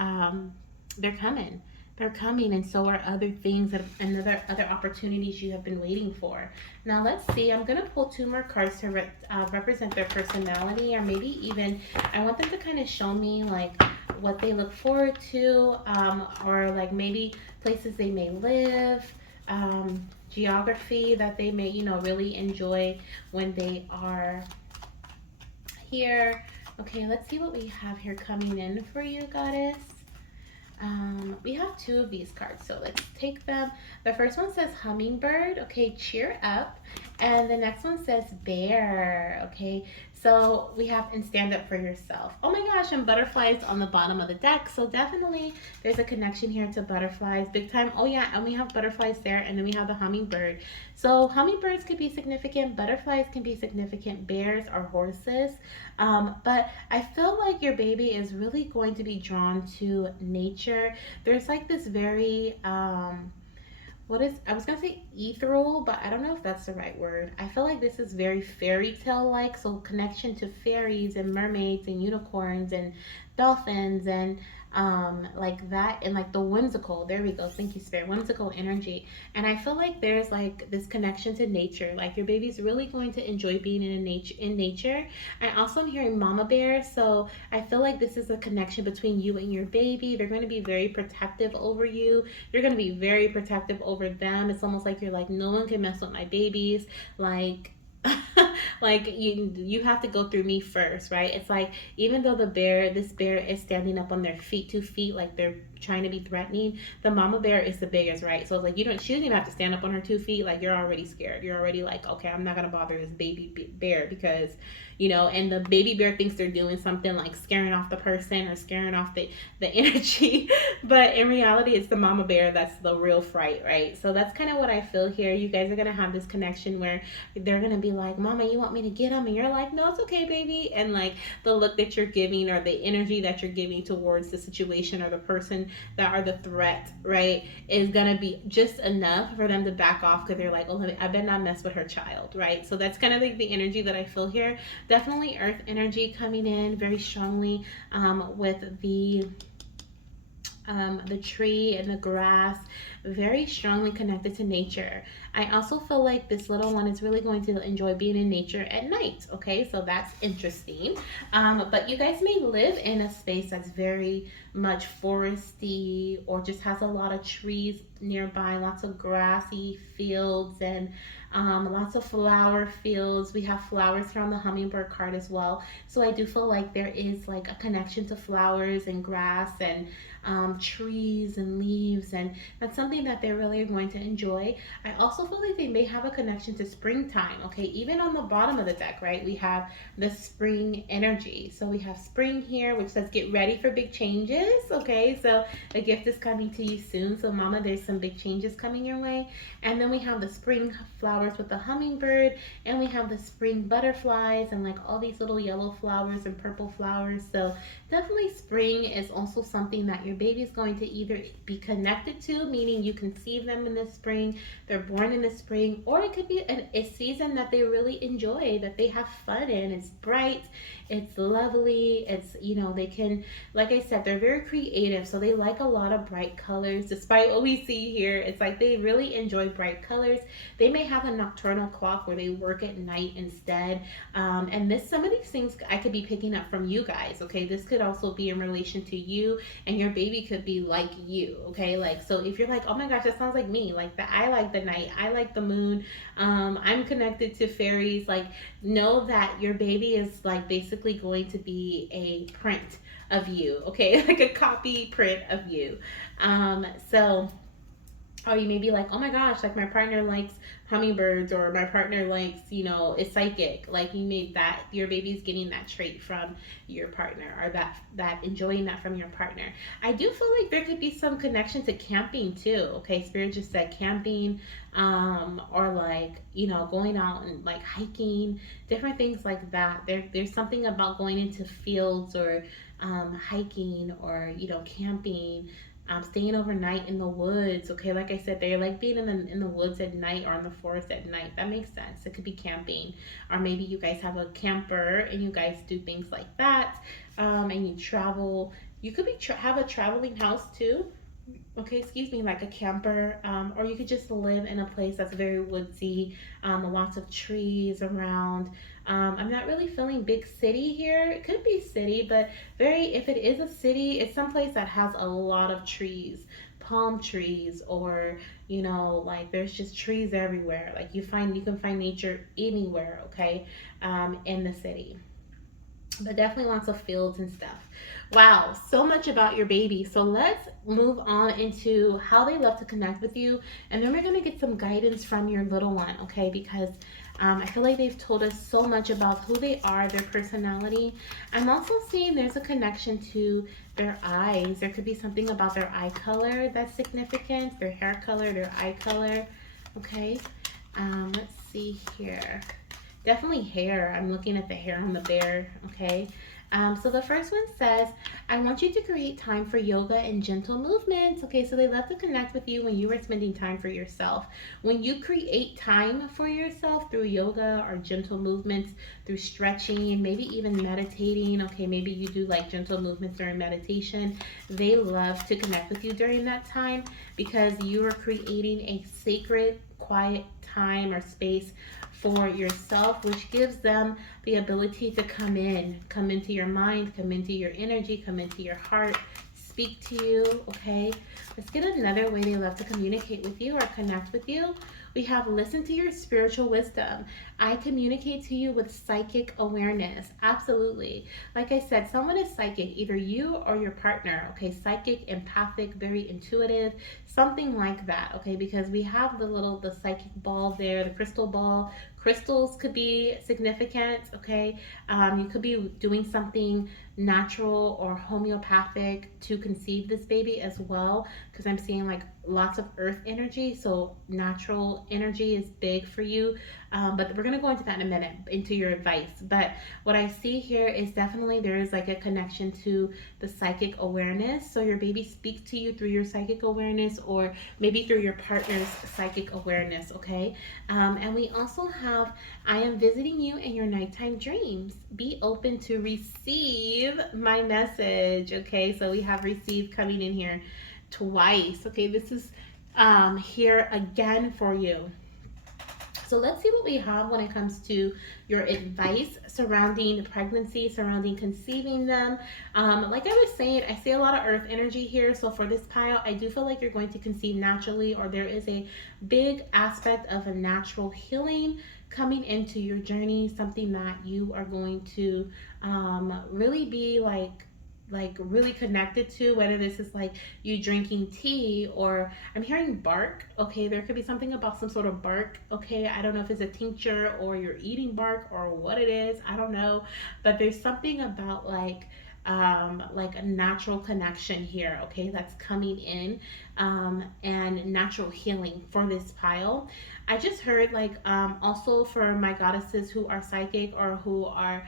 they're coming. They're coming, and so are other things and other opportunities you have been waiting for. Now let's see. I'm gonna pull two more cards to represent their personality, or maybe even I want them to kind of show me like what they look forward to, or like maybe places they may live, geography that they may really enjoy when they are here. Okay, let's see what we have here coming in for you, goddess. We have two of these cards, so let's take them. The first one says hummingbird, okay, cheer up. And the next one says bear, okay. So we have and stand up for yourself. Oh my gosh, and butterflies on the bottom of the deck. So definitely there's a connection here to butterflies, big time. Oh yeah, and we have butterflies there, and then we have the hummingbird. So hummingbirds could be significant, butterflies can be significant, bears are horses. But I feel like your baby is really going to be drawn to nature. There's like this very I was gonna say ethereal, but I don't know if that's the right word. I feel like this is very fairy tale like, so connection to fairies and mermaids and unicorns and dolphins and like that, and like the whimsical, there we go, thank you spirit, whimsical energy. And I feel like there's like this connection to nature, like your baby's really going to enjoy being in nature. I also am hearing mama bear, so I feel like this is a connection between you and your baby. They're going to be very protective over you, you're going to be very protective over them. It's almost like you're like, no one can mess with my babies, like like you have to go through me first, right? It's like, even though this bear is standing up on their feet, 2 feet, like they're trying to be threatening, the mama bear is the biggest, right? So it's like, she doesn't even have to stand up on her 2 feet. Like you're already scared, you're already like, okay, I'm not gonna bother this baby bear, because and the baby bear thinks they're doing something like scaring off the person or scaring off the energy, but in reality it's the mama bear that's the real fright, right? So that's kind of what I feel here. You guys are gonna have this connection where they're gonna be like, mama, you want me to get him? And you're like, no, it's okay, baby. And like the look that you're giving, or the energy that you're giving towards the situation or the person that are the threat, right, is gonna be just enough for them to back off, because they're like, oh, I better not mess with her child, right? So that's kind of like the energy that I feel here. Definitely earth energy coming in very strongly, with the tree and the grass, very strongly connected to nature. I also feel like this little one is really going to enjoy being in nature at night, okay? So that's interesting. But you guys may live in a space that's very much foresty, or just has a lot of trees nearby, lots of grassy fields, and lots of flower fields. We have flowers here on the hummingbird card as well. So I do feel like there is like a connection to flowers and grass and trees and leaves, and that's something something that they're really going to enjoy. I also feel like they may have a connection to springtime. Okay, even on the bottom of the deck, right, we have the spring energy. So we have spring here, which says get ready for big changes. Okay, so the gift is coming to you soon. So mama, there's some big changes coming your way. And then we have the spring flowers with the hummingbird, and we have the spring butterflies and like all these little yellow flowers and purple flowers. So definitely spring is also something that your baby is going to either be connected to, meaning you conceive them in the spring, they're born in the spring, or it could be a season that they really enjoy, that they have fun in. It's bright, it's lovely, it's, you know, they can, like I said, they're very creative, so they like a lot of bright colors. Despite what we see here, it's like they really enjoy bright colors. They may have a nocturnal clock where they work at night instead. And some of these things I could be picking up from you guys. Okay, this could also be in relation to you, and your baby could be like you. Okay, like, so if you're like, oh my gosh, that sounds like me, like that, I like the night, I like the moon, I'm connected to fairies, like, know that your baby is like basically going to be a print of you. Okay, like a copy print of you. So or you may be like, oh my gosh, like my partner likes hummingbirds, or my partner likes, you know, is psychic. Like you made that, your baby's getting that trait from your partner, or that enjoying that from your partner. I do feel like there could be some connection to camping too. Okay, Spirit just said camping, or like, you know, going out and like hiking, different things like that. There's something about going into fields, or hiking, or, you know, camping, staying overnight in the woods. Okay, like I said, they like being in the woods at night, or in the forest at night. That makes sense. It could be camping, or maybe you guys have a camper and you guys do things like that, and you travel. You could have a traveling house too. Okay, excuse me, like a camper, or you could just live in a place that's very woodsy, lots of trees around. I'm not really feeling big city here. It could be city, but if it is a city, it's someplace that has a lot of trees, palm trees, or, you know, like there's just trees everywhere. Like you can find nature anywhere. Okay, in the city, but definitely lots of fields and stuff. Wow, so much about your baby. So let's move on into how they love to connect with you. And then we're going to get some guidance from your little one, okay? Because I feel like they've told us so much about who they are, their personality. I'm also seeing there's a connection to their eyes. There could be something about their eye color that's significant, their hair color, their eye color, okay? Let's see here. Definitely hair. I'm looking at the hair on the bear, okay? So the first one says, I want you to create time for yoga and gentle movements. Okay, so they love to connect with you when you are spending time for yourself. When you create time for yourself through yoga or gentle movements, through stretching, maybe even meditating. Okay, maybe you do like gentle movements during meditation. They love to connect with you during that time, because you are creating a sacred, quiet time or space for yourself, which gives them the ability to come into your mind, come into your energy, come into your heart, speak to you. Okay, let's get another way they love to communicate with you or connect with you. We have listen to your spiritual wisdom. I communicate to you with psychic awareness. Absolutely. Like I said, someone is psychic, either you or your partner. Okay, psychic, empathic, very intuitive, something like that. Okay, because we have the psychic ball there, the crystal ball. Crystals could be significant. Okay, you could be doing something natural or homeopathic to conceive this baby as well, because I'm seeing like lots of earth energy, so natural energy is big for you. But we're going to go into that in a minute, into your advice. But what I see here is definitely there is like a connection to the psychic awareness. So your baby speaks to you through your psychic awareness, or maybe through your partner's psychic awareness. Okay, and we also have, I am visiting you in your nighttime dreams. Be open to receive my message. Okay, so we have receive coming in here twice. Okay, this is here again for you. So let's see what we have when it comes to your advice surrounding pregnancy, surrounding conceiving them. Like I was saying, I see a lot of earth energy here. So for this pile, I do feel like you're going to conceive naturally, or there is a big aspect of a natural healing coming into your journey, something that you are going to really be like like really connected to, whether this is like you drinking tea, or I'm hearing bark. Okay, there could be something about some sort of bark. Okay, I don't know if it's a tincture or you're eating bark or what it is, I don't know, but there's something about like a natural connection here, okay, that's coming in, and natural healing for this pile. I just heard like also for my goddesses who are psychic or who are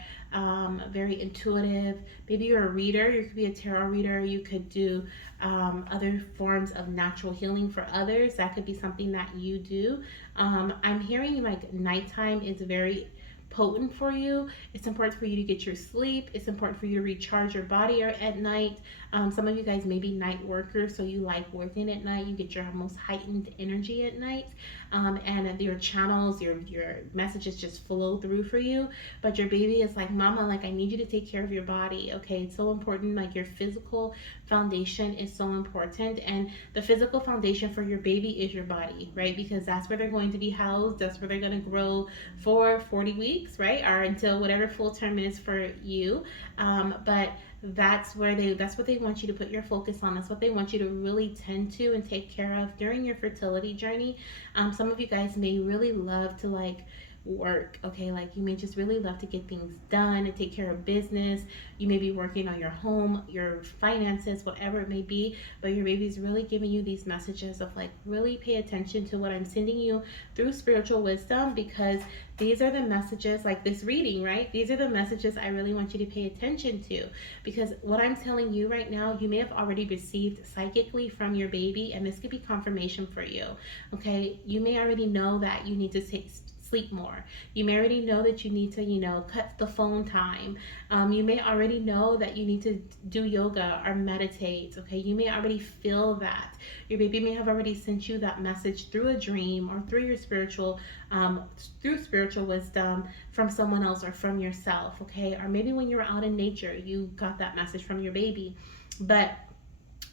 very intuitive. Maybe you're a reader, you could be a tarot reader, you could do other forms of natural healing for others. That could be something that you do. I'm hearing like nighttime is very potent for you. It's important for you to get your sleep. It's important for you to recharge your body at night. Some of you guys may be night workers, so you like working at night. You get your most heightened energy at night, and your channels, your messages just flow through for you. But your baby is like, Mama, like I need you to take care of your body. Okay, it's so important. Like your physical foundation is so important, and the physical foundation for your baby is your body, right? Because that's where they're going to be housed. That's where they're going to grow for 40 weeks, right? Or until whatever full term is for you. But that's what they want you to put your focus on. That's what they want you to really tend to and take care of during your fertility journey. Some of you guys may really love to like work, okay, like you may just really love to get things done and take care of business. You may be working on your home, your finances, whatever it may be, but your baby's really giving you these messages of like, really pay attention to what I'm sending you through spiritual wisdom, because these are the messages, like this reading, right? These are the messages I really want you to pay attention to, because what I'm telling you right now, you may have already received psychically from your baby, and this could be confirmation for you, okay? You may already know that you need to sleep more. You may already know that you need to, cut the phone time. You may already know that you need to do yoga or meditate. Okay, you may already feel that. Your baby may have already sent you that message through a dream or through your through spiritual wisdom from someone else or from yourself. Okay, or maybe when you were out in nature, you got that message from your baby. But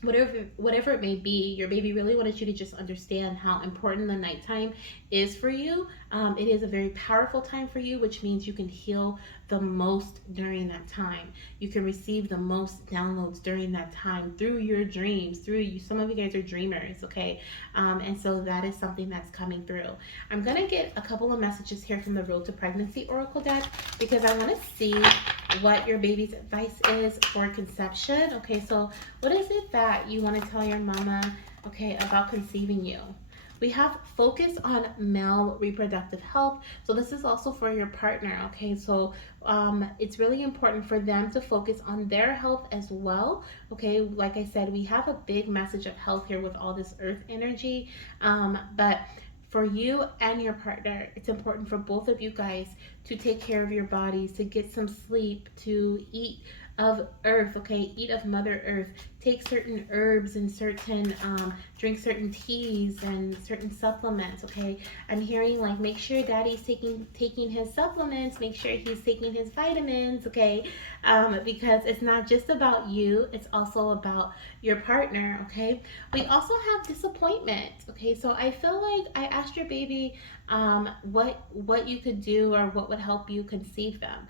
whatever it may be, your baby really wanted you to just understand how important the nighttime is for you. It is a very powerful time for you, which means you can heal the most during that time. You can receive the most downloads during that time through your dreams, through you. Some of you guys are dreamers, okay? And so that is something that's coming through. I'm gonna get a couple of messages here from the Road to Pregnancy Oracle deck, because I want to see what your baby's advice is for conception. Okay, so what is it that you want to tell your mama, okay, about conceiving you? We have focus on male reproductive health. So this is also for your partner, okay? So it's really important for them to focus on their health as well, okay? Like I said, we have a big message of health here with all this earth energy, but for you and your partner, it's important for both of you guys to take care of your bodies, to get some sleep, to eat of earth, okay? Eat of Mother Earth. Take certain herbs and drink certain teas and certain supplements, okay? I'm hearing like, make sure daddy's taking his supplements, make sure he's taking his vitamins, okay? Because it's not just about you, it's also about your partner, okay? We also have disappointment, okay? So I feel like I asked your baby what you could do or what would help you conceive them.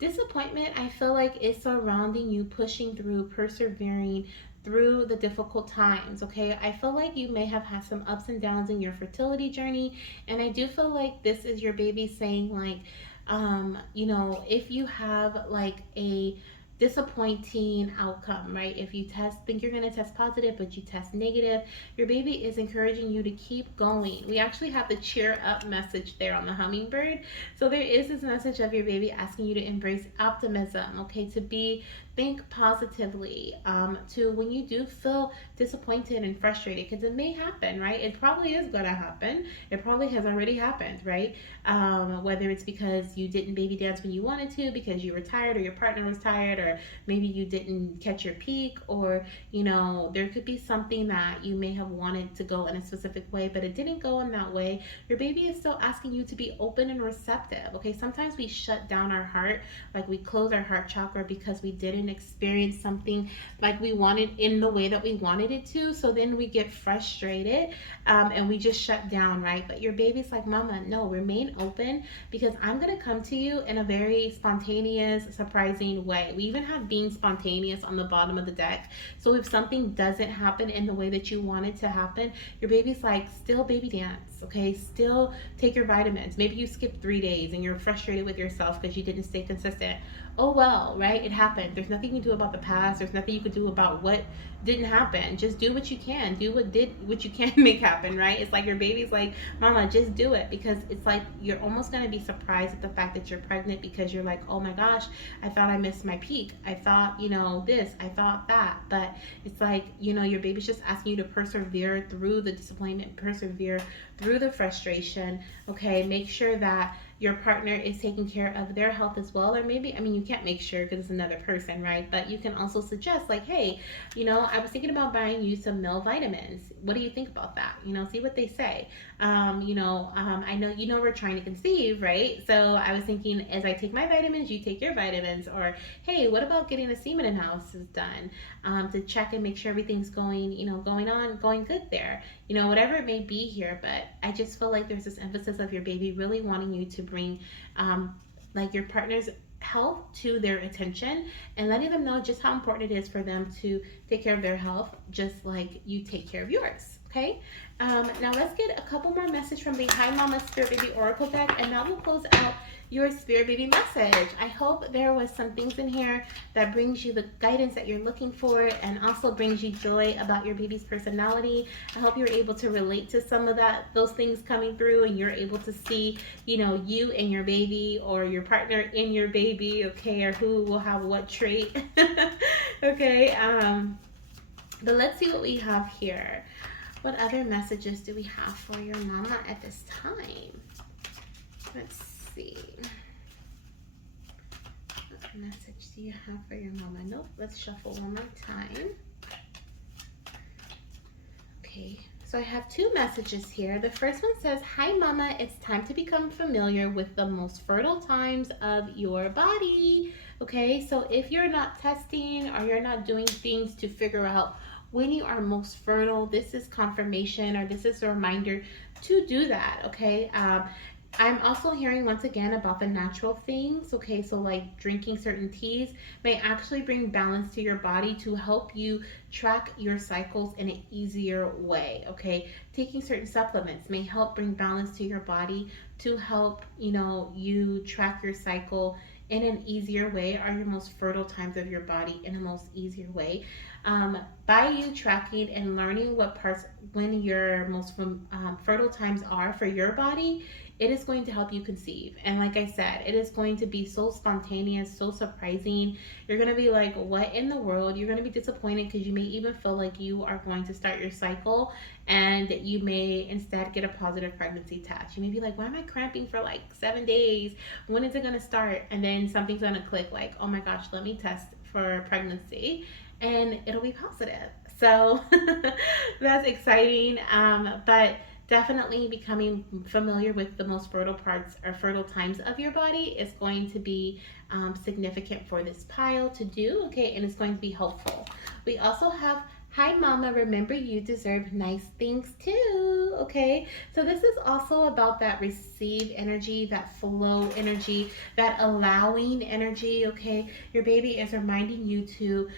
Disappointment, I feel like, is surrounding you, pushing through, persevering through the difficult times, okay? I feel like you may have had some ups and downs in your fertility journey, and I do feel like this is your baby saying, like, if you have like a disappointing outcome, right? If you think you're going to test positive, but you test negative, your baby is encouraging you to keep going. We actually have the cheer up message there on the hummingbird. So there is this message of your baby asking you to embrace optimism, okay? To think positively, to when you do feel disappointed and frustrated, because it may happen, right? It probably is going to happen. It probably has already happened, right? Whether it's because you didn't baby dance when you wanted to, because you were tired, or your partner was tired, or maybe you didn't catch your peak, or there could be something that you may have wanted to go in a specific way, but it didn't go in that way. Your baby is still asking you to be open and receptive, okay? Sometimes we shut down our heart, like we close our heart chakra because we didn't didn't experience something like we wanted in the way that we wanted it to. So then we get frustrated, and we just shut down, right? But your baby's like, Mama, no, remain open, because I'm going to come to you in a very spontaneous, surprising way. We even have being spontaneous on the bottom of the deck. So if something doesn't happen in the way that you want it to happen, your baby's like, still baby dance, okay? Still take your vitamins. Maybe you skipped 3 days and you're frustrated with yourself because you didn't stay consistent. Oh well, right? It happened. There's nothing you can do about the past. There's nothing you can do about what didn't happen. Just do what you can. Do what you can make happen, right? It's like your baby's like, Mama, just do it, because it's like you're almost gonna be surprised at the fact that you're pregnant, because you're like, oh my gosh, I thought I missed my peak. I thought, this, I thought that. But it's like, your baby's just asking you to persevere through the disappointment, persevere through the frustration. Okay, make sure that your partner is taking care of their health as well. Or maybe, you can't make sure because it's another person, right? But you can also suggest, like, hey, I was thinking about buying you some male vitamins. What do you think about that? See what they say. I know we're trying to conceive, right? So I was thinking, as I take my vitamins, you take your vitamins. Or, hey, what about getting a semen analysis done, to check and make sure everything's going good there. Whatever it may be here. But I just feel like there's this emphasis of your baby really wanting you to bring, like, your partner's health to their attention, and letting them know just how important it is for them to take care of their health, just like you take care of yours. Okay. Now let's get a couple more messages from the Hi Mama Spirit Baby Oracle deck, and now we'll close out your Spirit Baby message. I hope there was some things in here that brings you the guidance that you're looking for, and also brings you joy about your baby's personality. I hope you're able to relate to some of those things coming through, and you're able to see, you and your baby, or your partner in your baby, okay, or who will have what trait. Okay. But let's see what we have here. What other messages do we have for your mama at this time? Let's see. What message do you have for your mama? Nope. Let's shuffle one more time. Okay. So I have two messages here. The first one says, Hi Mama, it's time to become familiar with the most fertile times of your body. Okay, so if you're not testing, or you're not doing things to figure out when you are most fertile, this is confirmation, or this is a reminder to do that. Okay. I'm also hearing once again about the natural things. Okay, so like drinking certain teas may actually bring balance to your body to help you track your cycles in an easier way. Okay, taking certain supplements may help bring balance to your body to help you track your cycle in an easier way, or your most fertile times of your body in a most easier way. By you tracking and learning what parts, when your most fertile times are for your body, it is going to help you conceive. And like I said, it is going to be so spontaneous, so surprising. You're going to be like, what in the world? You're going to be disappointed, because you may even feel like you are going to start your cycle, and you may instead get a positive pregnancy test. You may be like, why am I cramping for like 7 days? When is it going to start? And then something's going to click, like, oh my gosh, let me test for pregnancy, and it'll be positive. So that's exciting. But definitely becoming familiar with the most fertile parts, or fertile times of your body, is going to be significant for this pile to do. Okay, and it's going to be helpful. We also have, Hi Mama, remember you deserve nice things too. Okay, so this is also about that receive energy, that flow energy, that allowing energy. Okay, your baby is reminding you to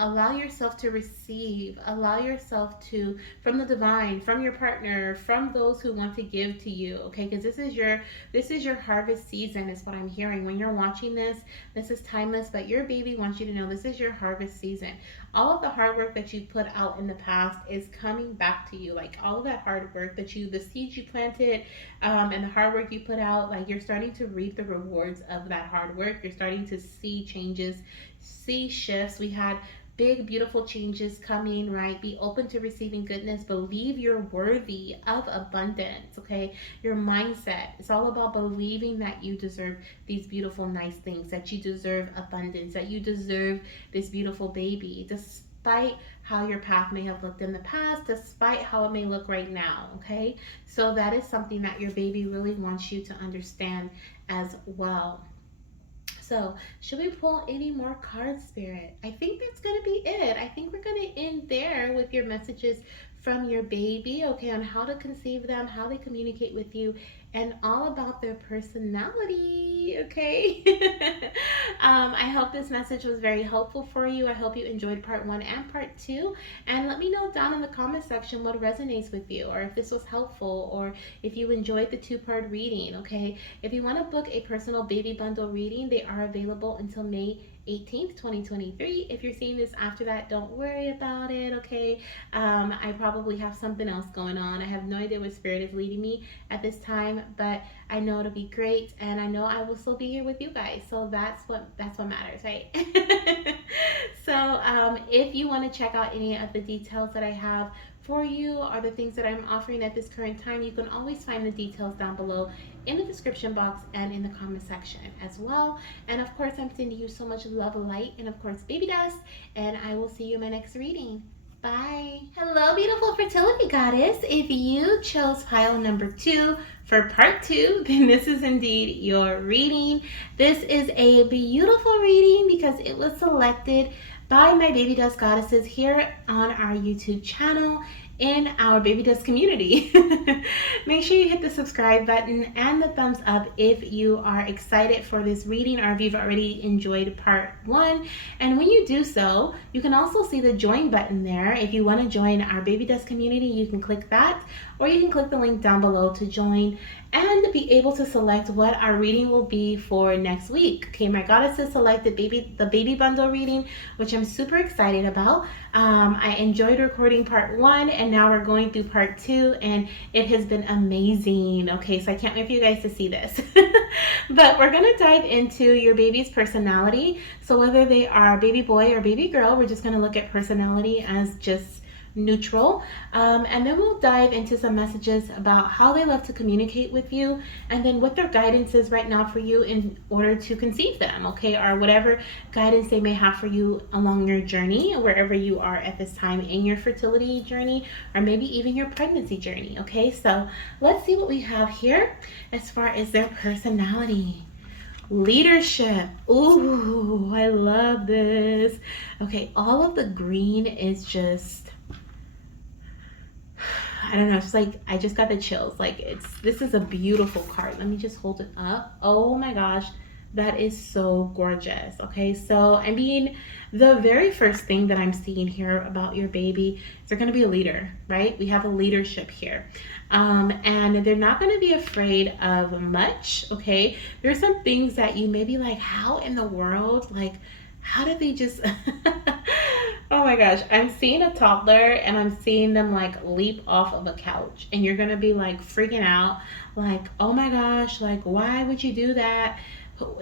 allow yourself to receive, allow yourself to, from the divine, from your partner, from those who want to give to you. Okay, because this is your harvest season, is what I'm hearing. When you're watching this is timeless, but your baby wants you to know this is your harvest season. All of the hard work that you put out in the past is coming back to you. Like, all of that hard work that the seeds you planted, and the hard work you put out, like, you're starting to reap the rewards of that hard work. You're starting to see changes, see shifts. We had big, beautiful changes coming, right? Be open to receiving goodness. Believe you're worthy of abundance, okay? Your mindset, it's all about believing that you deserve these beautiful, nice things, that you deserve abundance, that you deserve this beautiful baby, despite how your path may have looked in the past, despite how it may look right now, okay? So that is something that your baby really wants you to understand as well. So, should we pull any more cards, Spirit? I think that's going to be it. I think we're going to end there with your messages from your baby, okay, on how to conceive them, how they communicate with you, and all about their personality, okay? I hope this message was very helpful for you. I hope you enjoyed part 1 and part 2. And let me know down in the comment section what resonates with you, or if this was helpful, or if you enjoyed the 2-part reading, okay? If you want to book a personal baby bundle reading, they are available until May 18th, 2023. If you're seeing this after that, don't worry about it, okay? I probably have something else going on. I have no idea where Spirit is leading me at this time, but I know it'll be great, and I know I will still be here with you guys. So that's what matters, right? So if you want to check out any of the details that I have for you, or the things that I'm offering at this current time, you can always find the details down below in the description box and in the comment section as well. And of course, I'm sending you so much love, light, and of course, baby dust. And I will see you in my next reading. Bye. Hello, beautiful fertility goddess. If you chose pile number 2 for part 2, then this is indeed your reading. This is a beautiful reading because it was selected by my baby dust goddesses here on our YouTube channel in our baby dust community. Make sure you hit the subscribe button and the thumbs up if you are excited for this reading, or if you've already enjoyed part 1. And when you do so, you can also see the join button there. If you want to join our baby dust community, you can click that, or you can click the link down below to join and be able to select what our reading will be for next week. Okay, my goddesses selected the baby bundle reading, which I'm super excited about. I enjoyed recording part 1, and now we're going through part 2, and it has been amazing. Okay, so I can't wait for you guys to see this. But we're gonna dive into your baby's personality. So whether they are baby boy or baby girl, we're just gonna look at personality as just neutral, and then we'll dive into some messages about how they love to communicate with you, and then what their guidance is right now for you in order to conceive them, okay, or whatever guidance they may have for you along your journey, wherever you are at this time in your fertility journey, or maybe even your pregnancy journey. Okay, so let's see what we have here as far as their personality. Leadership. Ooh, I love this. Okay, all of the green is just, I don't know, it's like I just got the chills. Like this is a beautiful card. Let me just hold it up. Oh my gosh, that is so gorgeous. Okay, so I mean, the very first thing that I'm seeing here about your baby is they're going to be a leader, right? We have a leadership here, and they're not going to be afraid of much. Okay, there's some things that you may be like, how in the world, like, how did they just oh my gosh, I'm seeing a toddler and I'm seeing them like leap off of a couch, and you're gonna be like freaking out, like, oh my gosh, like, why would you do that?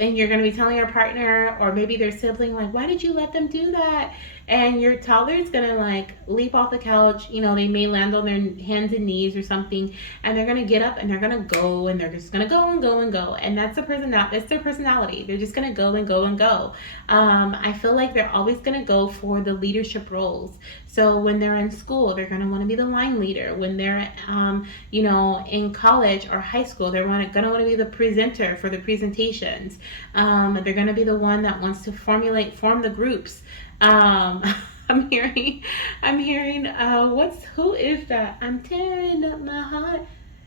And you're gonna be telling your partner or maybe their sibling, like, why did you let them do that? And your toddler is gonna like leap off the couch. You know, they may land on their hands and knees or something, and they're gonna get up and they're gonna go, and they're just gonna go and go and go. And that's their personality. They're just gonna go and go and go. I feel like they're always gonna go for the leadership roles. So when they're in school, they're gonna want to be the line leader. When they're you know, in college or high school, they're gonna want to be the presenter for the presentations. They're gonna be the one that wants to form the groups. I'm hearing, who is that? I'm tearing up my heart.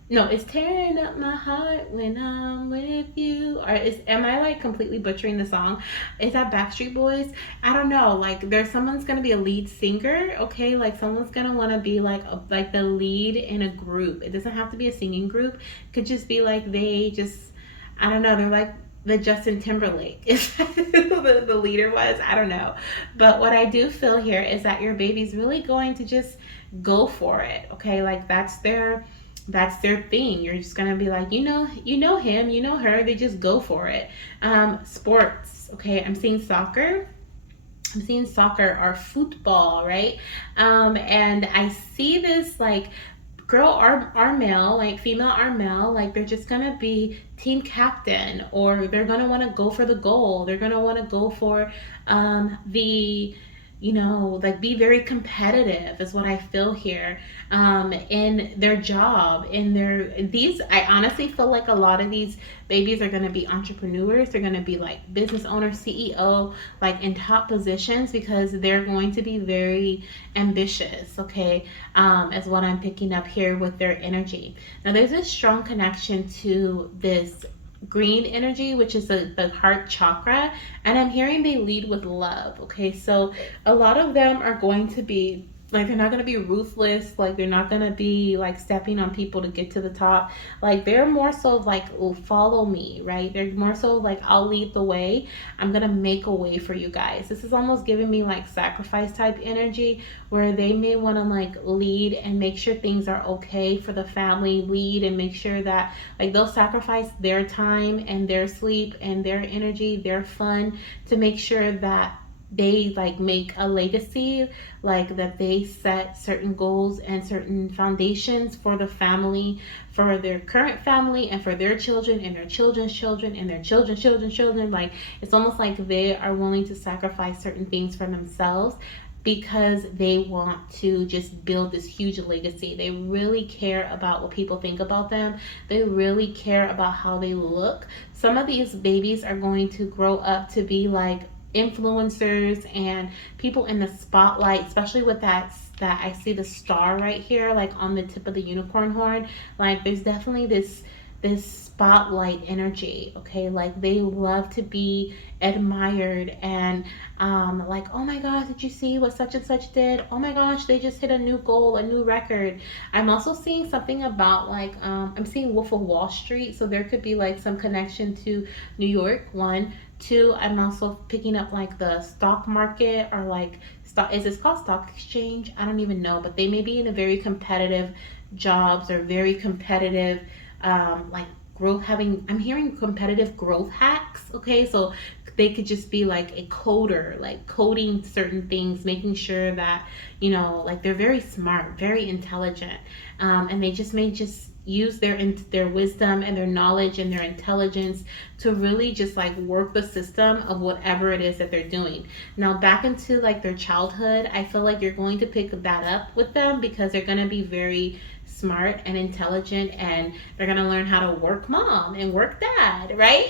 No, it's tearing up my heart when I'm with you. Or am I like completely butchering the song? Is that Backstreet Boys? I don't know. Like, someone's gonna be a lead singer, okay? Like, someone's gonna want to be like the lead in a group. It doesn't have to be a singing group. It could just be like I don't know. They're like the Justin Timberlake. Is that who the leader was? I don't know. But what I do feel here is that your baby's really going to just go for it, okay? Like, that's their thing. You're just gonna be like, you know him, you know her, they just go for it. Sports, okay, I'm seeing soccer or football, right? And I see this like girl are male, like female are male, like they're just gonna be team captain, or they're gonna want to go for the goal. They're gonna want to go for the like be very competitive is what I feel here, in their job, in I honestly feel like a lot of these babies are going to be entrepreneurs. They're going to be like business owner, CEO, like in top positions, because they're going to be very ambitious, okay, as what I'm picking up here with their energy. Now, there's a strong connection to this green energy, which is the heart chakra, and I'm hearing they lead with love. Okay, so a lot of them are going to be like, they're not going to be ruthless, like they're not going to be like stepping on people to get to the top. Like they're more so like, oh, follow me, right? They're more so like, I'll lead the way. I'm going to make a way for you guys. This is almost giving me like sacrifice type energy, where they may want to like lead and make sure things are okay for the family, lead and make sure that like they'll sacrifice their time and their sleep and their energy, their fun, to make sure that they like make a legacy, like that they set certain goals and certain foundations for the family, for their current family, and for their children and their children's children and their children's children. Like it's almost like they are willing to sacrifice certain things for themselves, because they want to just build this huge legacy. They really care about what people think about them. They really care about how they look. Some of these babies are going to grow up to be like influencers and people in the spotlight, especially with that I see the star right here, like on the tip of the unicorn horn. Like there's definitely this spotlight energy, okay? Like they love to be admired, and like, oh my gosh, did you see what such and such did? Oh my gosh, they just hit a new goal, a new record. I'm also seeing something about like, I'm seeing Wolf of Wall Street, so there could be like some connection to New York. One, two, I'm also picking up like the stock market, or like stock, is this called stock exchange? I don't even know, but they may be in a very competitive jobs, or very competitive, like growth, having, I'm hearing competitive growth hacks. Okay, so they could just be like a coder, like coding certain things, making sure that, like they're very smart, very intelligent, and they just may just use their wisdom and their knowledge and their intelligence to really just like work the system of whatever it is that they're doing. Now back into like their childhood, I feel like you're going to pick that up with them, because they're going to be very smart and intelligent, and they're going to learn how to work mom and work dad, right?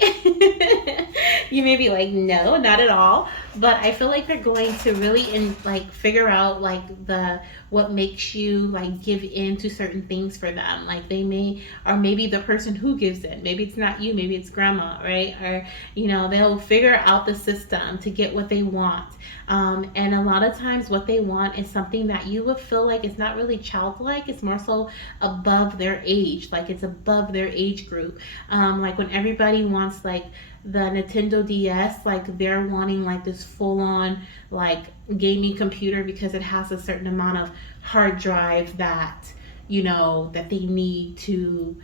You may be like, no, not at all, but I feel like they're going to really like figure out like what makes you like give in to certain things for them. Like they may, or maybe the person who gives in, maybe it's not you, maybe it's grandma, right? Or they'll figure out the system to get what they want. And a lot of times what they want is something that you would feel like it's not really childlike. It's more so above their age, like it's above their age group. Like when everybody wants like the Nintendo DS, like they're wanting like this full on like gaming computer, because it has a certain amount of hard drive that that they need to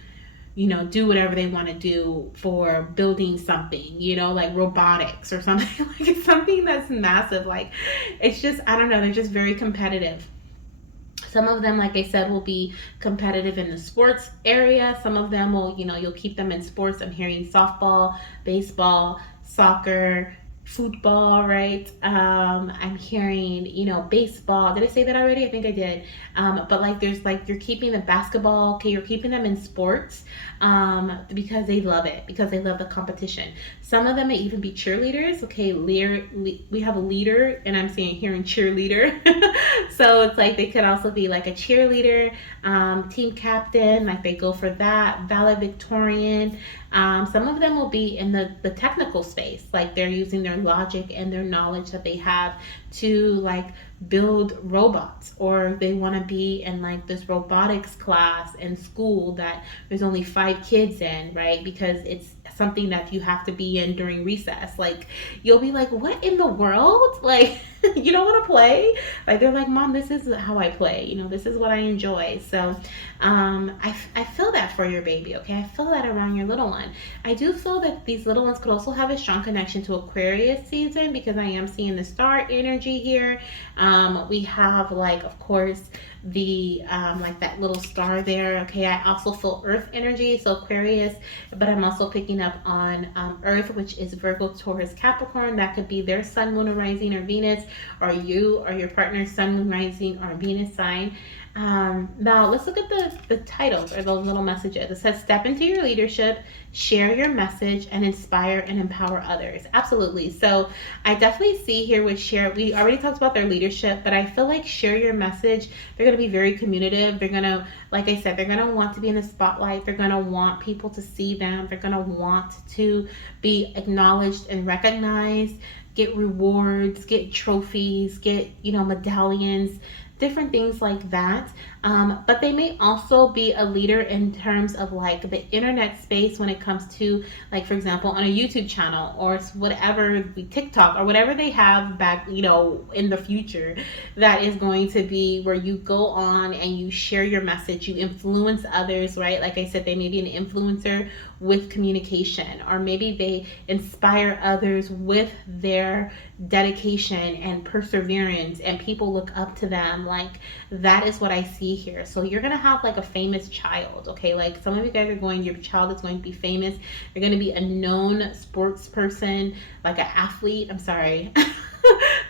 do whatever they want to do for building something, like robotics or something. Like it's something that's massive. Like it's just, I don't know, they're just very competitive. Some of them, like I said, will be competitive in the sports area. Some of them will, you'll keep them in sports. I'm hearing softball, baseball, soccer, football, right? I'm hearing, baseball. Did I say that already? I think I did. But like there's like, you're keeping the basketball, okay, you're keeping them in sports, because they love it, because they love the competition. Some of them may even be cheerleaders. Okay, we have a leader, and I'm saying hearing cheerleader. So it's like they could also be like a cheerleader, team captain, like they go for that, valedictorian. Some of them will be in the technical space, like they're using their logic and their knowledge that they have to like build robots, or they want to be in like this robotics class in school that there's only 5 kids in, right? Because it's something that you have to be in during recess. Like you'll be like, what in the world? Like you don't want to play? Like they're like, mom, this is how I play, this is what I enjoy. So I feel that for your baby. Okay, I feel that around your little one. I do feel that these little ones could also have a strong connection to Aquarius season, because I am seeing the star energy here. We have, like, of course, the like that little star there. Okay, I also feel earth energy, so Aquarius, but I'm also picking up on earth, which is Virgo, Taurus, Capricorn. That could be their sun, moon, or rising, or Venus, or you or your partner's sun, moon, rising, or Venus sign. Now let's look at the titles, or those little messages. It says step into your leadership, share your message, and inspire and empower others. Absolutely. So I definitely see here with share, we already talked about their leadership, but I feel like share your message, they're going to be very communicative. They're going to, like I said, they're going to want to be in the spotlight. They're going to want people to see them. They're going to want to be acknowledged and recognized, get rewards, get trophies, get, medallions, different things like that. But they may also be a leader in terms of like the internet space when it comes to, like, for example, on a YouTube channel or whatever, TikTok or whatever they have back, in the future, that is going to be where you go on and you share your message, you influence others, right? Like I said, they may be an influencer with communication, or maybe they inspire others with their dedication and perseverance, and people look up to them. Like, that is what I see here. So you're gonna have like a famous child, okay? Like, some of you guys your child is going to be famous. You're gonna be a known sports person, like an athlete. I'm sorry.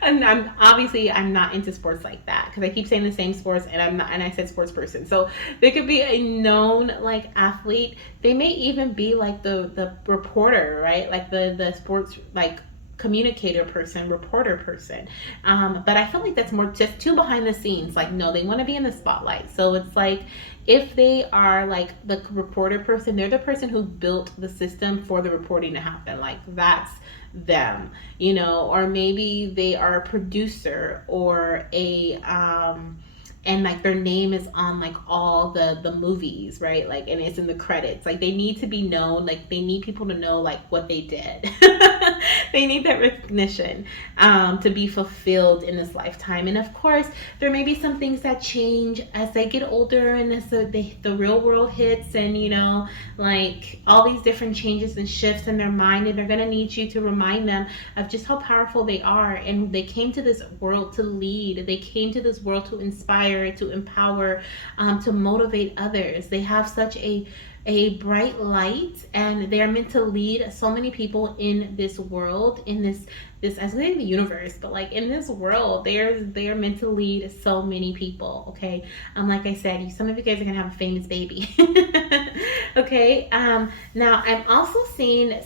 And I'm not into sports like that, because I keep saying the same sports, and I'm not, and I said sports person. So they could be a known, like, athlete. They may even be like the reporter, right? Like the sports, like, communicator person, reporter person. But I feel like that's more just too behind the scenes. Like, no, they want to be in the spotlight. So it's like, if they are like the reporter person, they're the person who built the system for the reporting to happen. Like, that's them, or maybe they are a producer or a and like their name is on like all the movies, right? Like, and it's in the credits. Like, they need to be known. Like, they need people to know like what they did. They need that recognition to be fulfilled in this lifetime. And of course, there may be some things that change as they get older, and as the real world hits, and like all these different changes and shifts in their mind, and they're gonna need you to remind them of just how powerful they are. And they came to this world to lead. They came to this world to inspire, to empower, to motivate others. They have such a bright light, and they are meant to lead so many people in this world, in this I was in the universe, but like in this world, they are meant to lead so many people. Okay, like I said, some of you guys are gonna have a famous baby. Okay, now I'm also seeing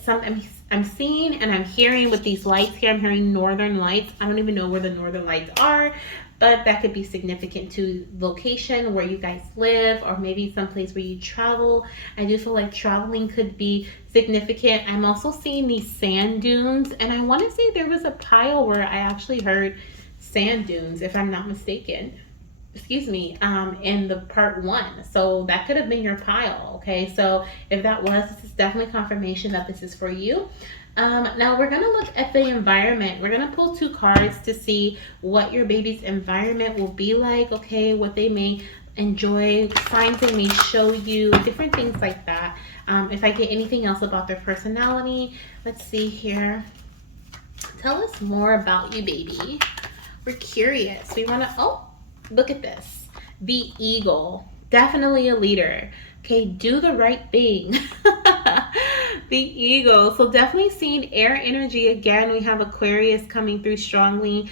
I'm seeing and I'm hearing with these lights here. I'm hearing northern lights. I don't even know where the northern lights are, but that could be significant to location where you guys live, or maybe someplace where you travel. I do feel like traveling could be significant. I'm also seeing these sand dunes, and I want to say there was a pile where I actually heard sand dunes, if I'm not mistaken. Excuse me, in the part 1. So that could have been your pile. Okay, so if that was, this is definitely confirmation that this is for you. Now we're going to look at the environment. We're going to pull 2 cards to see what your baby's environment will be like, okay, what they may enjoy, signs they may show you, different things like that. If I get anything else about their personality, let's see here. Tell us more about you, baby. We're curious. We want to, oh, look at this. The eagle, definitely a leader. Okay, do the right thing. The eagle. So definitely seeing air energy again. We have Aquarius coming through strongly,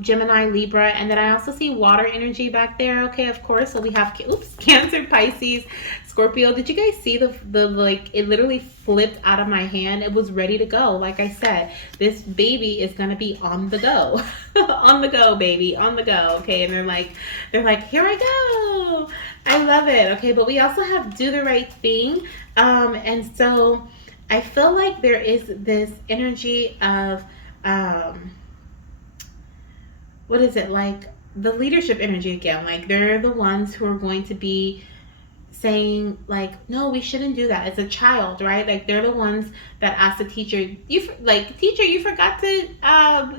Gemini, Libra, and then I also see water energy back there. Okay, of course. So we have Cancer, Pisces, Scorpio. Did you guys see the like, it literally flipped out of my hand. It was ready to go. Like I said, this baby is gonna be on the go. On the go, baby, on the go. Okay, and they're like, here I go. I love it. Okay, but we also have do the right thing. And so I feel like there is this energy of what is it, like the leadership energy again. Like, they're the ones who are going to be saying like, no, we shouldn't do that. As a child, right? Like they're the ones that ask the teacher, teacher, you forgot to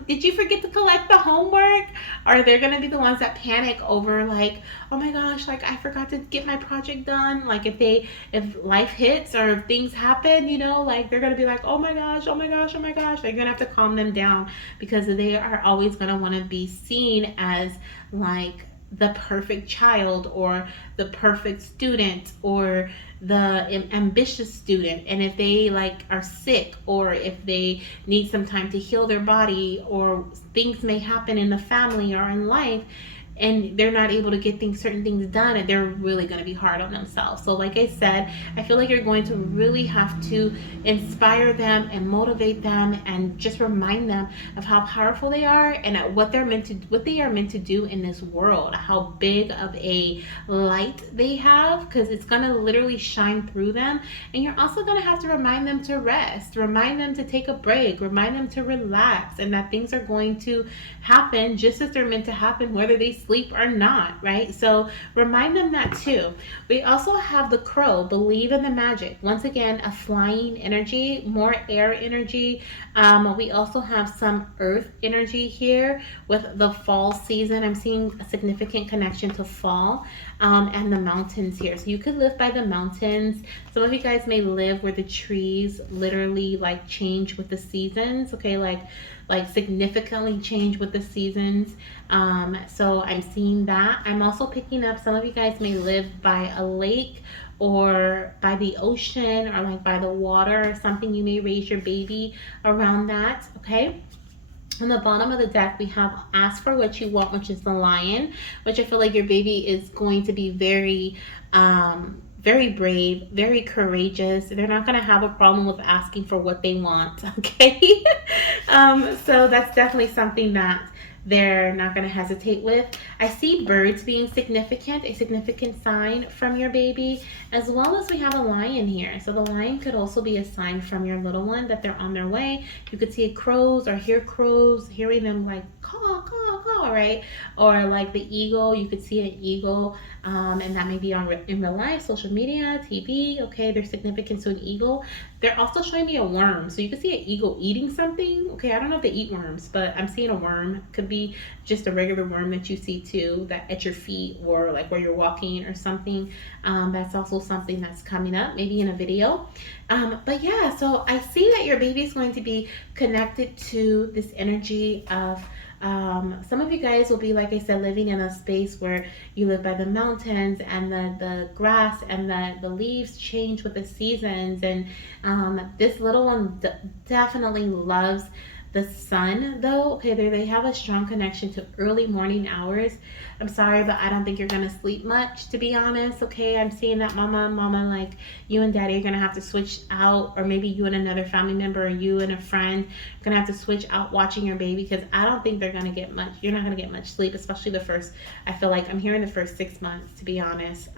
did you forget to collect the homework? Or they're gonna be the ones that panic over like, oh my gosh, like I forgot to get my project done. Like if life hits or if things happen, like they're gonna be like, oh my gosh, oh my gosh, oh my gosh. Like, you're gonna have to calm them down, because they are always gonna want to be seen as like the perfect child, or the perfect student, or the ambitious student. And if they like are sick, or if they need some time to heal their body, or things may happen in the family or in life, and they're not able to get certain things done, and they're really going to be hard on themselves. So like I said, I feel like you're going to really have to inspire them and motivate them, and just remind them of how powerful they are, and what they are meant to do in this world, how big of a light they have, because it's going to literally shine through them. And you're also going to have to remind them to rest, remind them to take a break, remind them to relax, and that things are going to happen just as they're meant to happen, whether they sleep or not, right? So remind them that too. We also have the crow, believe in the magic. Once again, a flying energy, more air energy. We also have some earth energy here with the fall season. I'm seeing a significant connection to fall, and the mountains here. So you could live by the mountains. Some of you guys may live where the trees literally like change with the seasons, okay? Like significantly change with the seasons. So I'm seeing that. I'm also picking up some of you guys may live by a lake, or by the ocean, or like by the water or something. You may raise your baby around that, okay? On the bottom of the deck, we have ask for what you want, which is the lion, which I feel like your baby is going to be very brave, very courageous. They're not going to have a problem with asking for what they want, okay? So that's definitely something that they're not going to hesitate with. I see birds being a significant sign from your baby, as well as we have a lion here. So the lion could also be a sign from your little one that they're on their way. You could see crows, or hear crows, hearing them like caw, caw, caw, right? Or like the eagle, you could see an eagle, and that may be in real life, social media, TV, okay? There's significance to an eagle. They're also showing me a worm. So you can see an eagle eating something. Okay, I don't know if they eat worms, but I'm seeing a worm. Could be just a regular worm that you see too, that at your feet, or like where you're walking or something. That's also something that's coming up, maybe in a video. But yeah, so I see that your baby is going to be connected to this energy of some of you guys will be, like I said, living in a space where you live by the mountains, and the grass and the leaves change with the seasons. And this little one definitely loves the sun, though. Okay, they have a strong connection to early morning hours. I'm sorry, but I don't think you're gonna sleep much, to be honest. Okay, I'm seeing that mama, like you and daddy are gonna have to switch out, or maybe you and another family member, or you and a friend are gonna have to switch out watching your baby, because I don't think they're gonna get much. You're not gonna get much sleep, especially the first. I feel like I'm hearing the first 6 months, to be honest.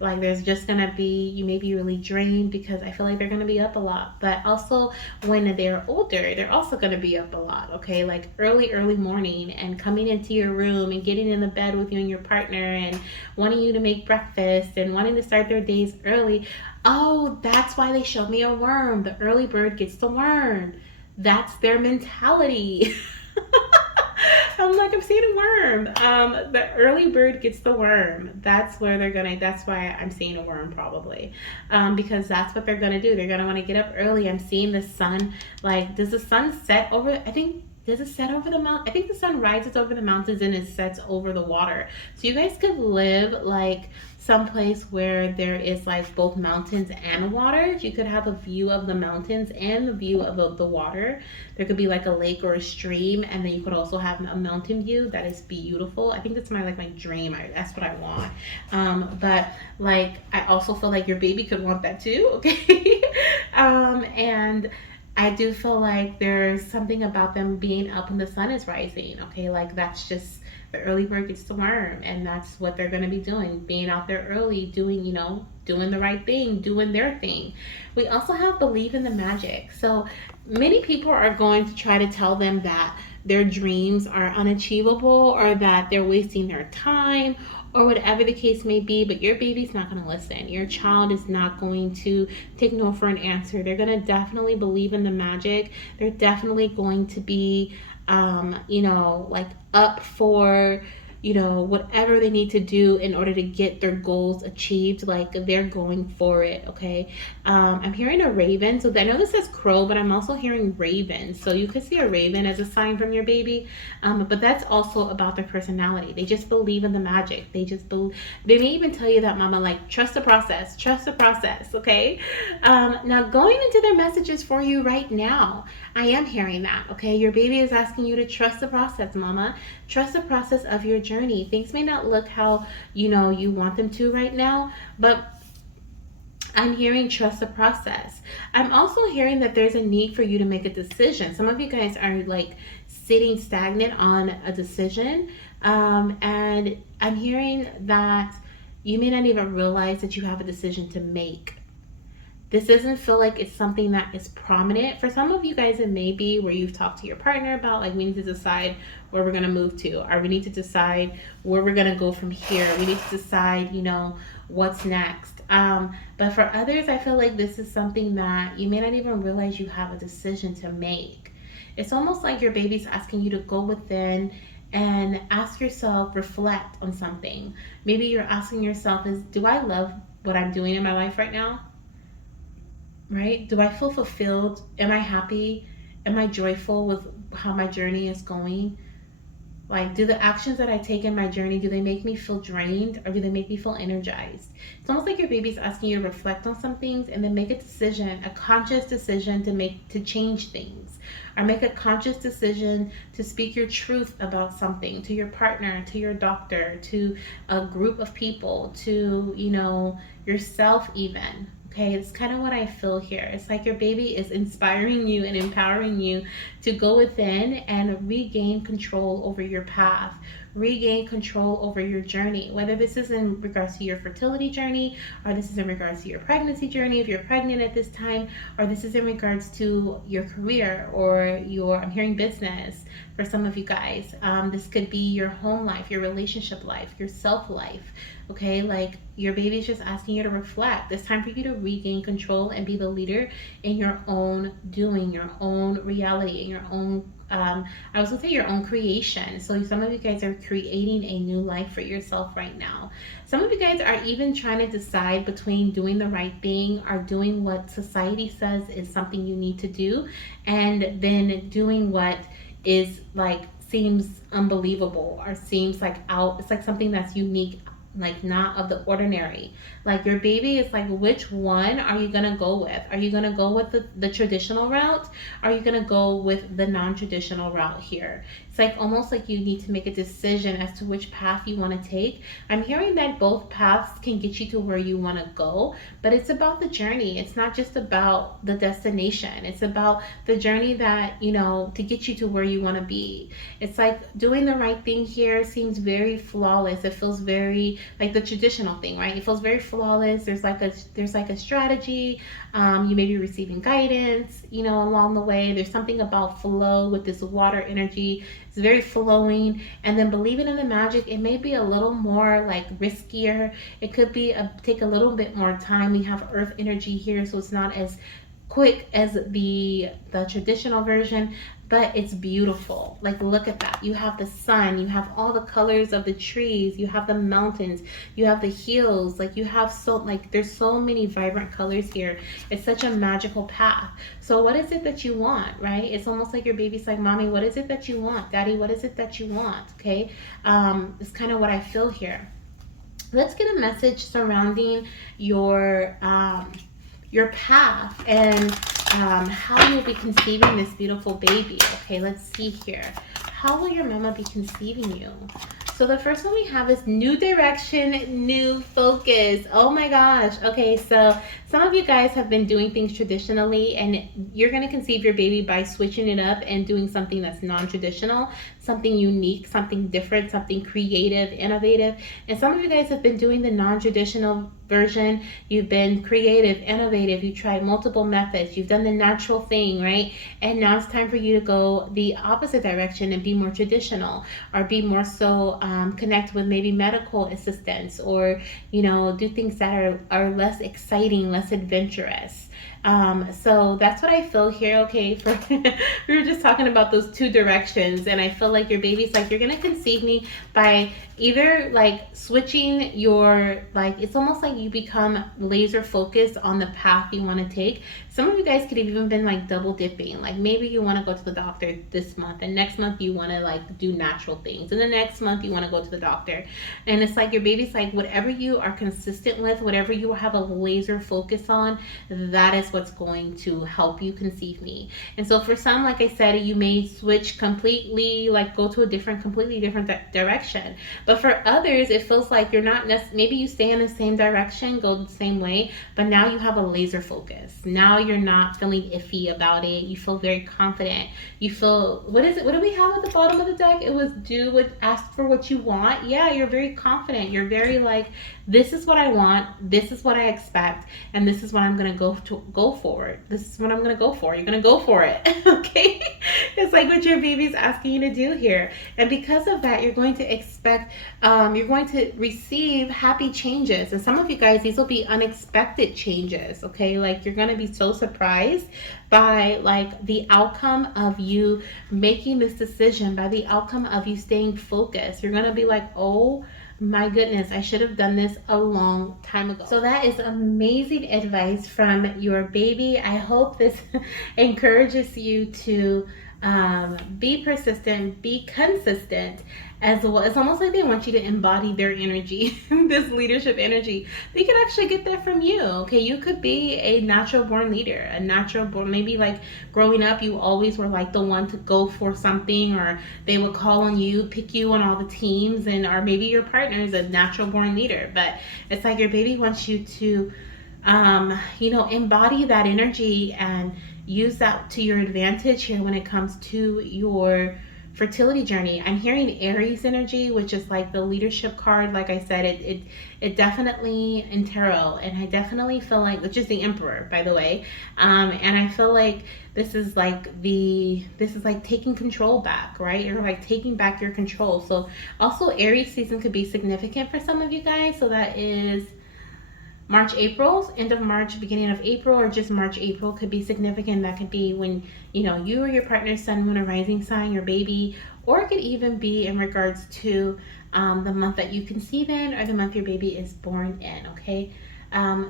Like there's just gonna be, you may be really drained, because I feel like they're gonna be up a lot. But also when they're older, they're also gonna be up a lot, okay? Like early morning, and coming into your room and getting in the bed with you and your partner, and wanting you to make breakfast, and wanting to start their days early. Oh, that's why they showed me a worm. The early bird gets the worm. That's their mentality. I'm like, I'm seeing a worm. The early bird gets the worm. That's where that's why I'm seeing a worm, probably. Because that's what they're gonna do. They're gonna want to get up early. I'm seeing the sun. Like, does the sun set over, does it set over the mountain? I think the sun rises over the mountains and it sets over the water. So you guys could live like someplace where there is like both mountains and water. You could have a view of the mountains and the view of the water. There could be like a lake or a stream, and then you could also have a mountain view that is beautiful. I think that's my dream. That's what I want. But like, I also feel like your baby could want that too. Okay. And I do feel like there's something about them being up when the sun is rising. Okay, like that's just the early bird gets the worm, and that's what they're going to be doing, being out there early, doing the right thing, doing their thing. We also have believe in the magic. So many people are going to try to tell them that their dreams are unachievable, or that they're wasting their time, or whatever the case may be. But your baby's not going to listen. Your child is not going to take no for an answer. They're going to definitely believe in the magic. They're definitely going to be, like up for, whatever they need to do in order to get their goals achieved. Like they're going for it. Okay. I'm hearing a raven. So I know this says crow, but I'm also hearing raven. So you could see a raven as a sign from your baby. But that's also about their personality. They just believe in the magic. They just believe. They may even tell you that, mama, like, trust the process. Trust the process. Okay. Now going into their messages for you right now, I am hearing that. Okay. Your baby is asking you to trust the process, mama. Trust the process of your journey. Things may not look how you want them to right now, but I'm hearing trust the process. I'm also hearing that there's a need for you to make a decision. Some of you guys are like sitting stagnant on a decision, and I'm hearing that you may not even realize that you have a decision to make. This doesn't feel like it's something that is prominent. For some of you guys, it may be where you've talked to your partner about, like, we need to decide where we're going to move to, or we need to decide where we're going to go from here. We need to decide, what's next. But for others, I feel like this is something that you may not even realize you have a decision to make. It's almost like your baby's asking you to go within and ask yourself, reflect on something. Maybe you're asking yourself, do I love what I'm doing in my life right now? Right? Do I feel fulfilled? Am I happy? Am I joyful with how my journey is going? Like, do the actions that I take in my journey, do they make me feel drained, or do they make me feel energized? It's almost like your baby's asking you to reflect on some things and then make a decision, a conscious decision to change things, or make a conscious decision to speak your truth about something to your partner, to your doctor, to a group of people, to, yourself even. Okay, it's kind of what I feel here. It's like your baby is inspiring you and empowering you to go within and regain control over your path, regain control over your journey, whether this is in regards to your fertility journey, or this is in regards to your pregnancy journey if you're pregnant at this time, or this is in regards to your career or I'm hearing business for some of you guys. This could be your home life, your relationship life, your self life. Okay, like your baby's just asking you to reflect. It's time for you to regain control and be the leader in your own doing, your own reality, in your own I was gonna say your own creation. So some of you guys are creating a new life for yourself right now. Some of you guys are even trying to decide between doing the right thing or doing what society says is something you need to do, and then doing what is like seems unbelievable or seems like out. It's like something that's unique, like not of the ordinary. Like your baby is like, which one are you gonna go with? Are you gonna go with the traditional route? Are you gonna go with the non-traditional route here? It's like almost like you need to make a decision as to which path you want to take. I'm hearing that both paths can get you to where you want to go, but it's about the journey. It's not just about the destination. It's about the journey that, to get you to where you want to be. It's like doing the right thing here seems very flawless. It feels very like the traditional thing, right? It feels very flawless. There's like a strategy. You may be receiving guidance, along the way. There's something about flow with this water energy. It's very flowing. And then believing in the magic, it may be a little more like riskier. It could be take a little bit more time. We have earth energy here, so it's not as quick as the traditional version, but it's beautiful. Like, look at that. You have the sun, you have all the colors of the trees, you have the mountains, you have the hills. Like, you have there's so many vibrant colors here. It's such a magical path. So what is it that you want, right? It's almost like your baby's like, mommy, what is it that you want? Daddy, what is it that you want? Okay. It's kind of what I feel here. Let's get a message surrounding your path and how you'll be conceiving this beautiful baby. Okay, let's see here. How will your mama be conceiving you? So the first one we have is new direction, new focus. Oh my gosh. Okay, so some of you guys have been doing things traditionally, and you're going to conceive your baby by switching it up and doing something that's non-traditional, something unique, something different, something creative, innovative. And some of you guys have been doing the non-traditional version. You've been creative, innovative. You tried multiple methods. You've done the natural thing, right? And now it's time for you to go the opposite direction and be more traditional, or be more so connect with maybe medical assistance, or do things that are less exciting, less adventurous. So that's what I feel here. Okay, for we were just talking about those two directions, and I feel like your baby's like, you're gonna conceive me by either like switching your, like, it's almost like you become laser focused on the path you want to take. Some of you guys could have even been like double dipping, like maybe you want to go to the doctor this month, and next month you want to like do natural things, and the next month you want to go to the doctor. And it's like your baby's like, whatever you are consistent with, whatever you have a laser focus on, that is what's going to help you conceive me. And so for some, like I said, you may switch completely, like go to a completely different direction. But for others, it feels like you're not maybe you stay in the same direction, go the same way, but now you have a laser focus. Now you're not feeling iffy about it. You feel very confident. You feel, what is it? What do we have at the bottom of the deck? It was ask for what you want. Yeah, you're very confident. You're very like, this is what I want. This is what I expect. And this is what I'm going to go for. This is what I'm going to go for. You're going to go for it. Okay. It's like what your baby's asking you to do here. And because of that, you're going to expect, you're going to receive happy changes. And some of you guys, these will be unexpected changes. Okay. Like you're going to be so surprised by like the outcome of you making this decision, by the outcome of you staying focused. You're going to be like, oh my goodness, I should have done this a long time ago. So that is amazing advice from your baby. I hope this encourages you to be persistent, be consistent, as well. It's almost like they want you to embody their energy, this leadership energy. They can actually get that from you. Okay, you could be a natural born leader, maybe like growing up, you always were like the one to go for something, or they would call on you, pick you on all the teams, or maybe your partner is a natural born leader. But it's like your baby wants you to, embody that energy and use that to your advantage here when it comes to your fertility journey. I'm hearing Aries energy, which is like the leadership card. Like I said, it definitely in tarot, and I definitely feel like, which is the Emperor, by the way, and I feel like this is like taking control back, right? You're like taking back your control. So also Aries season could be significant for some of you guys. So that is March, April, end of March, beginning of April, or just March, April could be significant. That could be when, you or your partner's sun, moon, or rising sign, your baby, or it could even be in regards to the month that you conceive in, or the month your baby is born in, okay?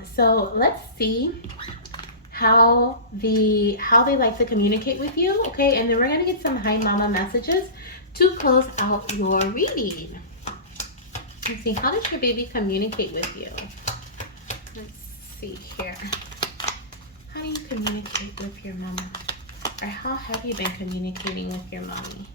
So let's see how they like to communicate with you, okay? And then we're gonna get some hi mama messages to close out your reading. Let's see, how does your baby communicate with you? Let's see here. How do you communicate with your mama? Or how have you been communicating with your mommy?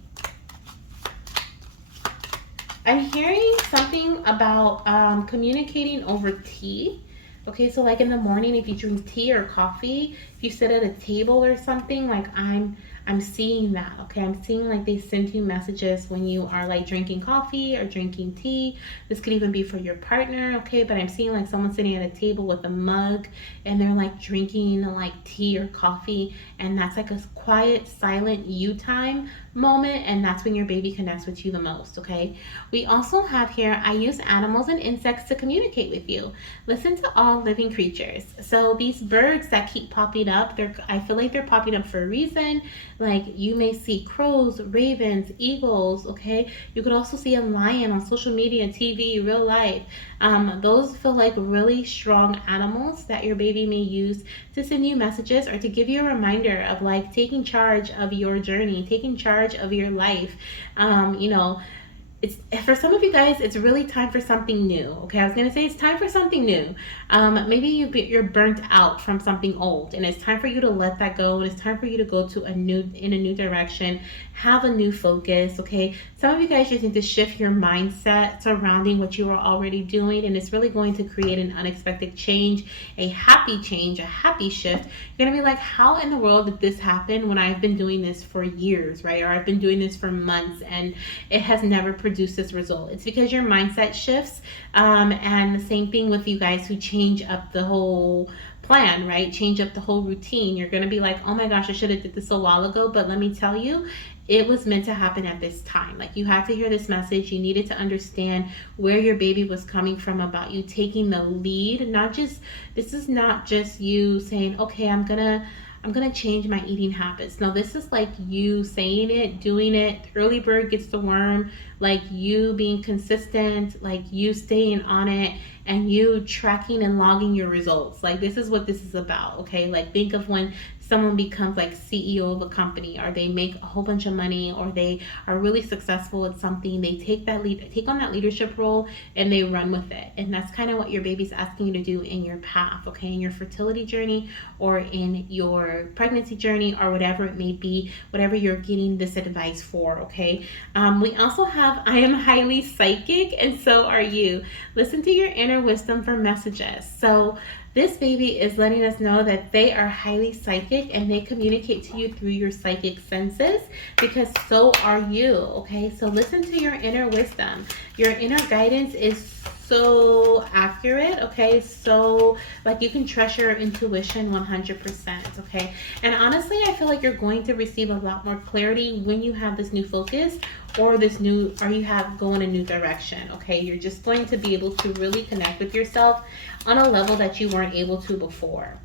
I'm hearing something about communicating over tea. Okay, so like in the morning, if you drink tea or coffee, if you sit at a table or something, like I'm seeing that, okay? I'm seeing like they send you messages when you are like drinking coffee or drinking tea. This could even be for your partner, okay? But I'm seeing like someone sitting at a table with a mug, and they're like drinking like tea or coffee, and that's like a quiet, silent you time moment, and that's when your baby connects with you the most, okay? We also have here, I use animals and insects to communicate with you. Listen to all living creatures. So these birds that keep popping up, I feel like they're popping up for a reason. Like you may see crows, ravens, eagles, okay? You could also see a lion on social media, TV, real life. Those feel like really strong animals that your baby may use to send you messages, or to give you a reminder of like taking charge of your journey, taking charge of your life. It's, for some of you guys, it's really time for something new. Okay, I was gonna say it's time for something new. Maybe you're burnt out from something old, and it's time for you to let that go. And it's time for you to go to in a new direction, have a new focus. Okay, some of you guys just need to shift your mindset surrounding what you are already doing, and it's really going to create an unexpected change, a happy shift. You're gonna be like, how in the world did this happen when I've been doing this for years, right? Or I've been doing this for months, and it has never produced produce this result. It's because your mindset shifts. And the same thing with you guys who change up the whole plan, right? Change up the whole routine. You're going to be like, oh my gosh, I should have did this a while ago. But let me tell you, it was meant to happen at this time. Like, you had to hear this message. You needed to understand where your baby was coming from about you taking the lead. This is not just you saying, okay, I'm gonna change my eating habits. No, this is like you saying it, doing it. Early bird gets the worm. Like, you being consistent, like you staying on it, and you tracking and logging your results. Like, this is what this is about. Okay, like, think of when someone becomes like CEO of a company, or they make a whole bunch of money, or they are really successful at something. They take on that leadership role, and they run with it. And that's kind of what your baby's asking you to do in your path, okay, in your fertility journey, or in your pregnancy journey, or whatever it may be, whatever you're getting this advice for, okay. We also have, I am highly psychic, and so are you. Listen to your inner wisdom for messages. So this baby is letting us know that they are highly psychic, and they communicate to you through your psychic senses, because so are you, okay? So listen to your inner wisdom. Your inner guidance is so accurate, okay? So, like, you can trust your intuition 100%, okay? And honestly, I feel like you're going to receive a lot more clarity when you have this new focus, or you have go in a new direction, okay? You're just going to be able to really connect with yourself on a level that you weren't able to before.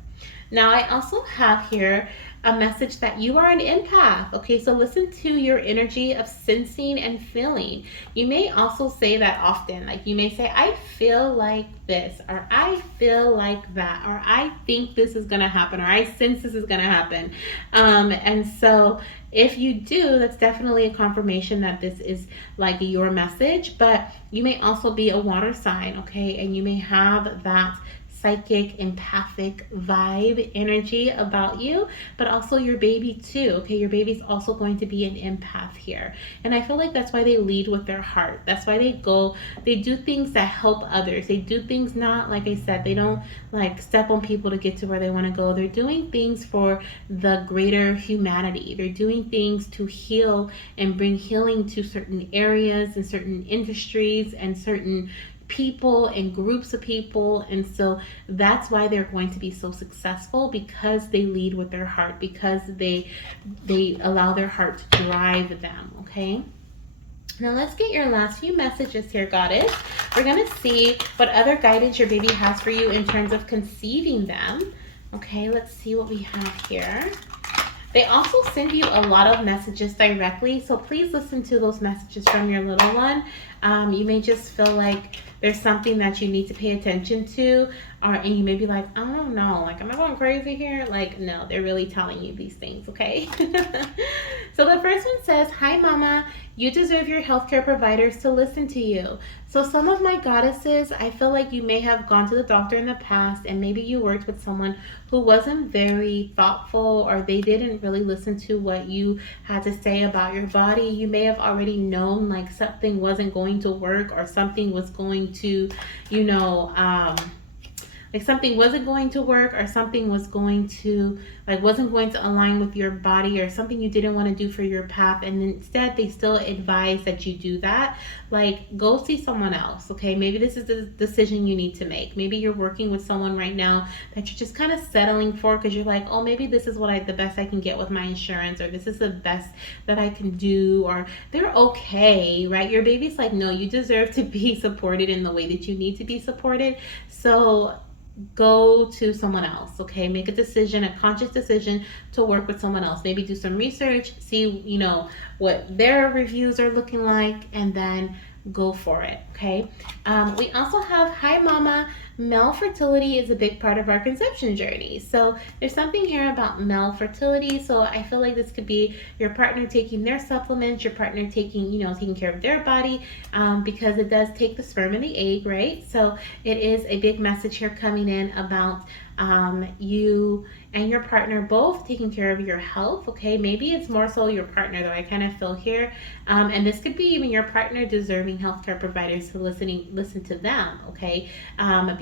Now, I also have here a message that you are an empath. Okay, so listen to your energy of sensing and feeling. You may also say that often. Like, you may say, I feel like this, or I feel like that, or I think this is going to happen, or I sense this is going to happen. And so if you do, that's definitely a confirmation that this is like your message. But you may also be a water sign, okay, and you may have that psychic, empathic vibe, energy about you, but also your baby too, okay? Your baby's also going to be an empath here. And I feel like that's why they lead with their heart. That's why they do things that help others. They do things, not, like I said, they don't like step on people to get to where they want to go. They're doing things for the greater humanity. They're doing things to heal and bring healing to certain areas and certain industries and certain people and groups of people. And so that's why they're going to be so successful, because they lead with their heart, because they allow their heart to drive them, okay? Now let's get your last few messages here, Goddess. We're going to see what other guidance your baby has for you in terms of conceiving them. Okay, let's see what we have here. They also send you a lot of messages directly, so please listen to those messages from your little one. You may just feel like there's something that you need to pay attention to, and you may be like, I don't know, like, am I going crazy here? Like, no, they're really telling you these things, okay? So the first one says, hi, Mama. You deserve your healthcare providers to listen to you. So some of my goddesses, I feel like you may have gone to the doctor in the past, and maybe you worked with someone who wasn't very thoughtful, or they didn't really listen to what you had to say about your body. You may have already known like something wasn't going to work, or something was going to, like something wasn't going to work, or something was going to wasn't going to align with your body, or something you didn't want to do for your path, and instead they still advise that you do that. Like, go see someone else, okay? Maybe this is the decision you need to make. Maybe you're working with someone right now that you're just kind of settling for, because you're like, oh, maybe this is the best I can get with my insurance, or this is the best that I can do, or they're okay, right? Your baby's like, no, you deserve to be supported in the way that you need to be supported. So go to someone else, okay? Make a conscious decision to work with someone else. Maybe do some research, see, what their reviews are looking like, and then go for it, okay? We also have, hi, Mama. Male fertility is a big part of our conception journey. So there's something here about male fertility. So I feel like this could be your partner taking their supplements, your partner taking care of their body, because it does take the sperm and the egg, right? So it is a big message here coming in about you and your partner both taking care of your health, okay? Maybe it's more so your partner, though, I kind of feel here. And this could be even your partner deserving healthcare providers to listen to them, okay?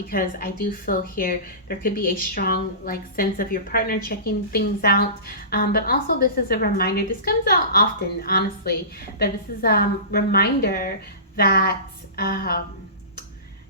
Because I do feel here there could be a strong sense of your partner checking things out. But also this is a reminder, this comes out often, honestly, that this is a reminder that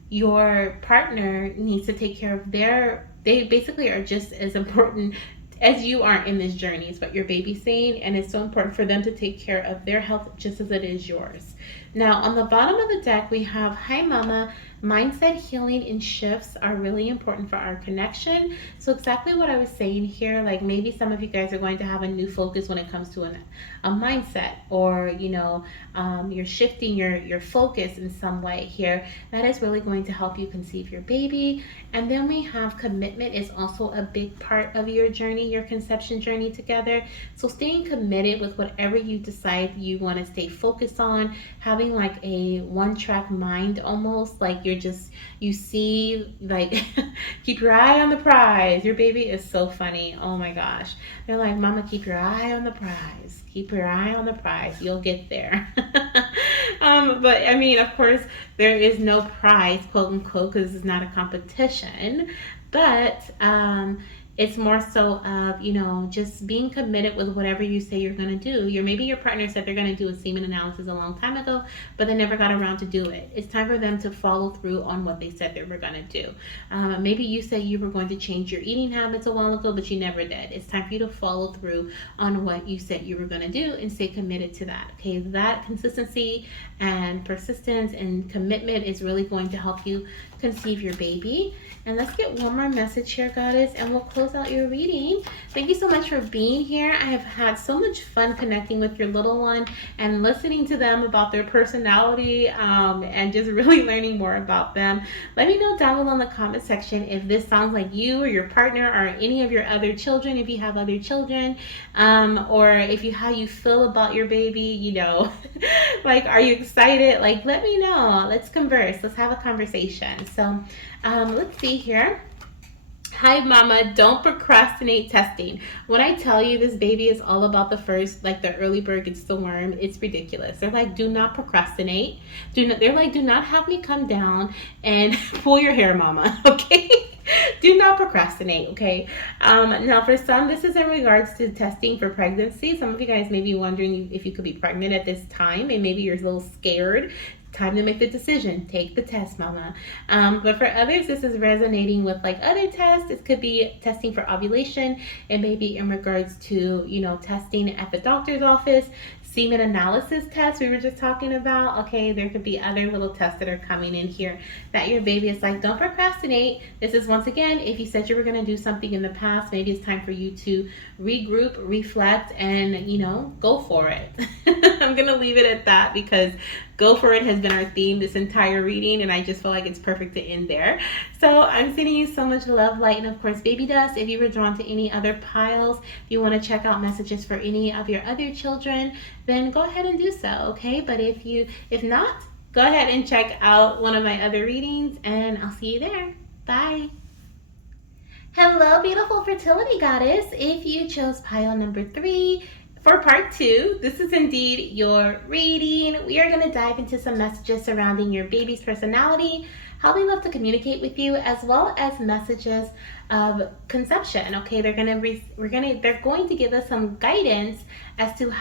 your partner needs to take care of they basically are just as important as you are in this journey. It's what your baby's saying, and it's so important for them to take care of their health just as it is yours. Now, on the bottom of the deck, we have, hi mama, mindset healing and shifts are really important for our connection. So exactly what I was saying here, like maybe some of you guys are going to have a new focus when it comes to a mindset, or you're shifting your focus in some way here. That is really going to help you conceive your baby. And then we have commitment is also a big part of your journey, your conception journey together. So staying committed with whatever you decide you want to stay focused on, having like a one-track mind, almost like you see, like keep your eye on the prize. Your baby is so funny. Oh my gosh. They're like, mama, keep your eye on the prize. Keep your eye on the prize. You'll get there. But I mean, of course, there is no prize, quote unquote, because it's not a competition. But it's more so of, just being committed with whatever you say you're going to do. Maybe your partner said they're going to do a semen analysis a long time ago, but they never got around to do it. It's time for them to follow through on what they said they were going to do. Maybe you said you were going to change your eating habits a while ago, but you never did. It's time for you to follow through on what you said you were going to do and stay committed to that. Okay, that consistency and persistence and commitment is really going to help you conceive your baby. And let's get one more message here, Goddess, and we'll close out your reading. Thank you so much for being here. I have had so much fun connecting with your little one and listening to them about their personality, and just really learning more about them. Let me know down below in the comment section if this sounds like you or your partner or any of your other children, if you have other children, or how you feel about your baby, like, are you excited? Like, let me know. Let's converse. Let's have a conversation. So let's see here. Hi mama, don't procrastinate testing. When I tell you this baby is all about the first, like the early bird gets the worm, it's ridiculous. They're like, do not procrastinate. They're like, do not have me come down and pull your hair, mama. Okay? Do not procrastinate, okay? Now for some, this is in regards to testing for pregnancy. Some of you guys may be wondering if you could be pregnant at this time, and maybe you're a little scared. Time to make the decision. Take the test, mama. But for others, this is resonating with like other tests. It could be testing for ovulation. It may be in regards to, testing at the doctor's office, semen analysis tests we were just talking about. Okay, there could be other little tests that are coming in here that your baby is like, don't procrastinate. This is, once again, if you said you were going to do something in the past, maybe it's time for you to regroup, reflect, and go for it. I'm gonna leave it at that because go for it has been our theme this entire reading, and I just feel like it's perfect to end there. So I'm sending you so much love, light, and of course baby dust. If you were drawn to any other piles, if you want to check out messages for any of your other children, then go ahead and do so, okay? But if not, go ahead and check out one of my other readings, and I'll see you there. Bye. Hello, beautiful fertility goddess. If you chose pile number 3 for part 2, this is indeed your reading. We are going to dive into some messages surrounding your baby's personality, how they love to communicate with you, as well as messages of conception. Okay, they're going to give us some guidance as to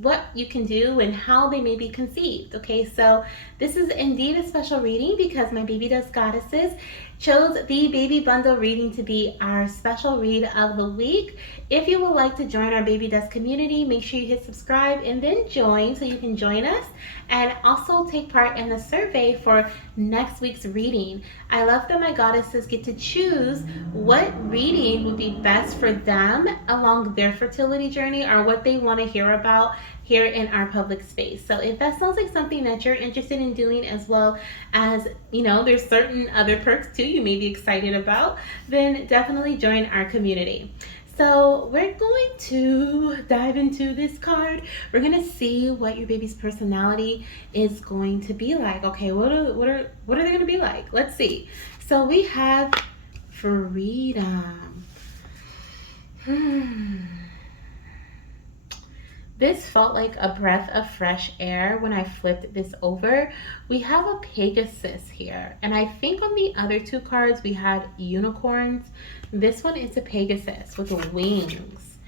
what you can do and how they may be conceived. Okay, so this is indeed a special reading because my Baby Dust Goddesses chose the baby bundle reading to be our special read of the week. If you would like to join our Baby Dust community, make sure you hit subscribe and then join so you can join us and also take part in the survey for next week's reading. I love that my goddesses get to choose what reading would be best for them along their fertility journey, or what they want to hear about here in our public space. So if that sounds like something that you're interested in doing, as well as there's certain other perks too you may be excited about, then definitely join our community. So we're going to dive into this card. We're going to see what your baby's personality is going to be like. Okay, what are they going to be like? Let's see. So we have freedom. This felt like a breath of fresh air when I flipped this over. We have a Pegasus here, and I think on the other 2 cards we had unicorns. This one is a Pegasus with wings.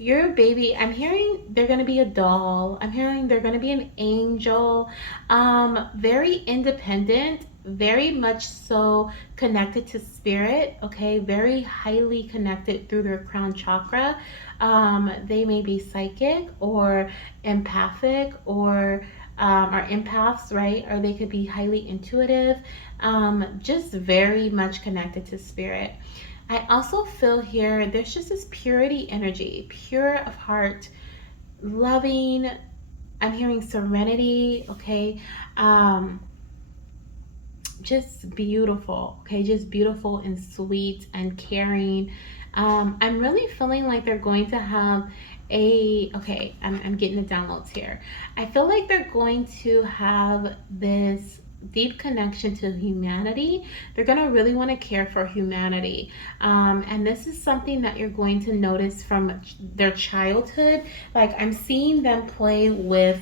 your baby, I'm hearing they're going to be a doll. I'm hearing they're going to be an angel. Very independent, very much so connected to spirit, okay? Very highly connected through their crown chakra. They may be psychic or empathic or are empaths, right? Or they could be highly intuitive, just very much connected to spirit. I also feel here there's just this purity energy, pure of heart, loving. I'm hearing serenity, okay? Um, just beautiful, okay? Just beautiful and sweet and caring. I'm really feeling like they're going to have okay, I'm getting the downloads here. I feel like they're going to have this deep connection to humanity. They're going to really want to care for humanity. And this is something that you're going to notice from their childhood. Like I'm seeing them play with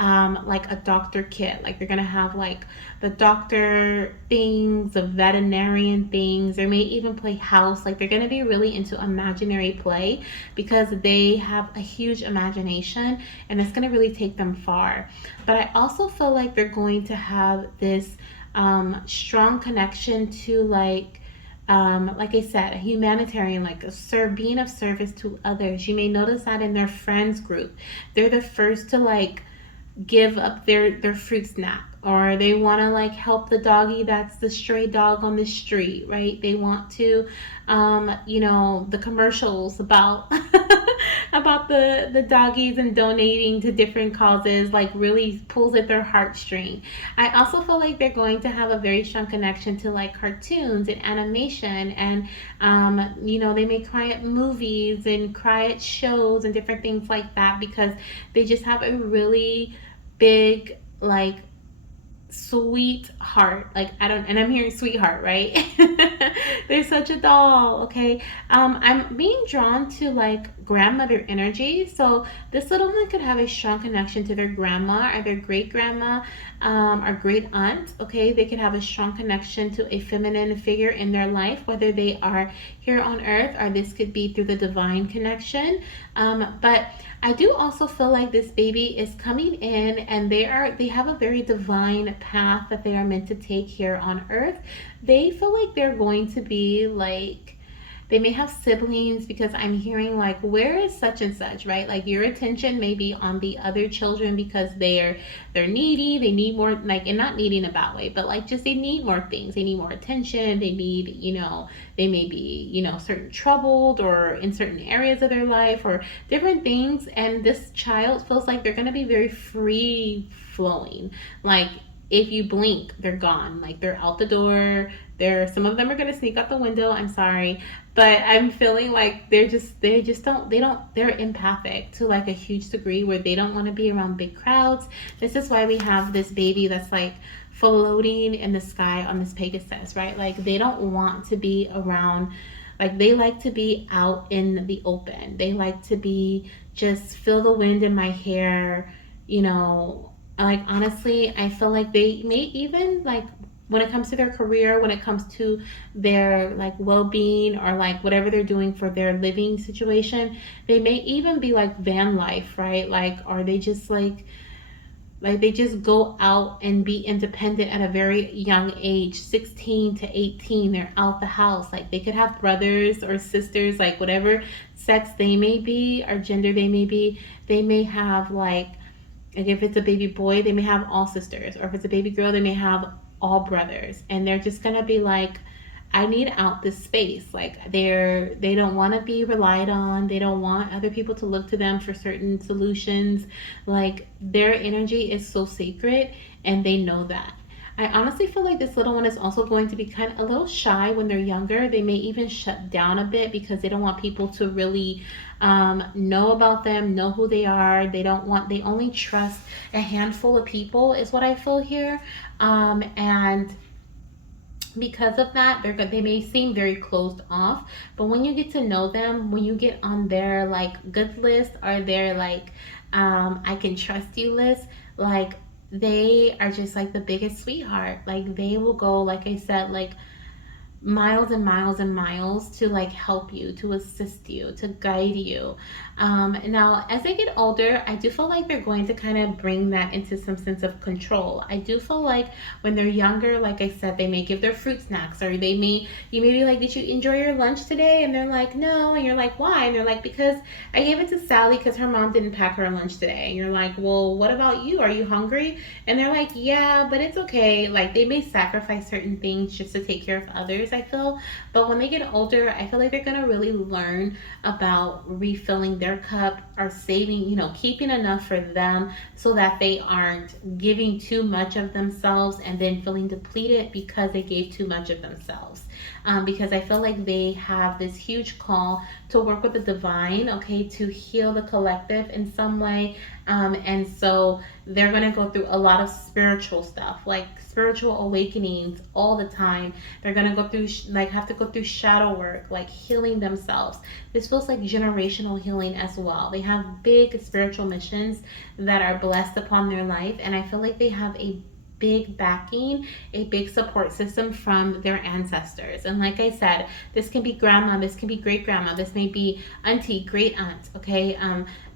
like a doctor kit. Like they're gonna have like the doctor things, the veterinarian things. They may even play house. Like they're gonna be really into imaginary play because they have a huge imagination and it's gonna really take them far. But I also feel like they're going to have this strong connection to like I said, a humanitarian, like being of service to others. You may notice that in their friends group. They're the first to like give up their fruit snack, or they want to like help the doggy that's the stray dog on the street, right? They want to the commercials about about the doggies and donating to different causes like really pulls at their heartstring. I also feel like they're going to have a very strong connection to like cartoons and animation, and they may cry at movies and cry at shows and different things like that because they just have a really big like sweetheart. Like I don't, and I'm hearing sweetheart, right? They're such a doll. Okay. I'm being drawn to like grandmother energy. So this little one could have a strong connection to their grandma or their great grandma, or great aunt. Okay, they could have a strong connection to a feminine figure in their life, whether they are here on earth or this could be through the divine connection. But I do also feel like this baby is coming in and they have a very divine path that they are meant to take here on earth. They feel like they're going to be like, they may have siblings because I'm hearing like, where is such and such, right? Like your attention may be on the other children because they're needy, they need more, like, and not needy in a bad way, but like just they need more things, they need more attention, they need, they may be, certain troubled or in certain areas of their life or different things. And this child feels like they're going to be very free flowing. Like if you blink, they're gone. Like they're out the door. Some of them are gonna sneak out the window. I'm sorry, but I'm feeling like they're empathic to like a huge degree where they don't want to be around big crowds. This is why we have this baby that's like floating in the sky on this Pegasus, right? Like they don't want to be around. Like they like to be out in the open. They like to be just feel the wind in my hair, like honestly, I feel like they may even like when it comes to their career, when it comes to their like well-being or like whatever they're doing for their living situation, they may even be like van life, right? Like or they just like they just go out and be independent at a very young age, 16 to 18, they're out the house. Like they could have brothers or sisters, like whatever sex they may be or gender they may be. They may have like if it's a baby boy, they may have all sisters, or if it's a baby girl, they may have all brothers, and they're just gonna be like, I need out this space. Like they don't want to be relied on. They don't want other people to look to them for certain solutions. Like their energy is so sacred, and they know that. I honestly feel like this little one is also going to be kind of a little shy when they're younger. They may even shut down a bit because they don't want people to really know about them, know who they are. They only trust a handful of people, is what I feel here. And because of that, they may seem very closed off, but when you get to know them, when you get on their like good list or their like I can trust you list, like they are just like the biggest sweetheart. Like they will go, like I said, like miles and miles and miles to like help you, to assist you, to guide you. Now, as they get older, I do feel like they're going to kind of bring that into some sense of control. I do feel like when they're younger, like I said, they may give their fruit snacks, or you may be like, did you enjoy your lunch today? And they're like, no. And you're like, why? And they're like, because I gave it to Sally because her mom didn't pack her lunch today. And you're like, well, what about you? Are you hungry? And they're like, yeah, but it's okay. Like they may sacrifice certain things just to take care of others, I feel. But when they get older, I feel like they're going to really learn about refilling their cup, or saving, keeping enough for them so that they aren't giving too much of themselves and then feeling depleted because they gave too much of themselves. Because I feel like they have this huge call to work with the divine, okay, to heal the collective in some way. And so they're going to go through a lot of spiritual stuff, like spiritual awakenings all the time. They're going to go through, like, have to go through shadow work, like healing themselves. This feels like generational healing as well. They have big spiritual missions that are blessed upon their life. And I feel like they have a big backing, a big support system from their ancestors. And like I said, this can be grandma, this can be great grandma, this may be auntie, great aunt, okay,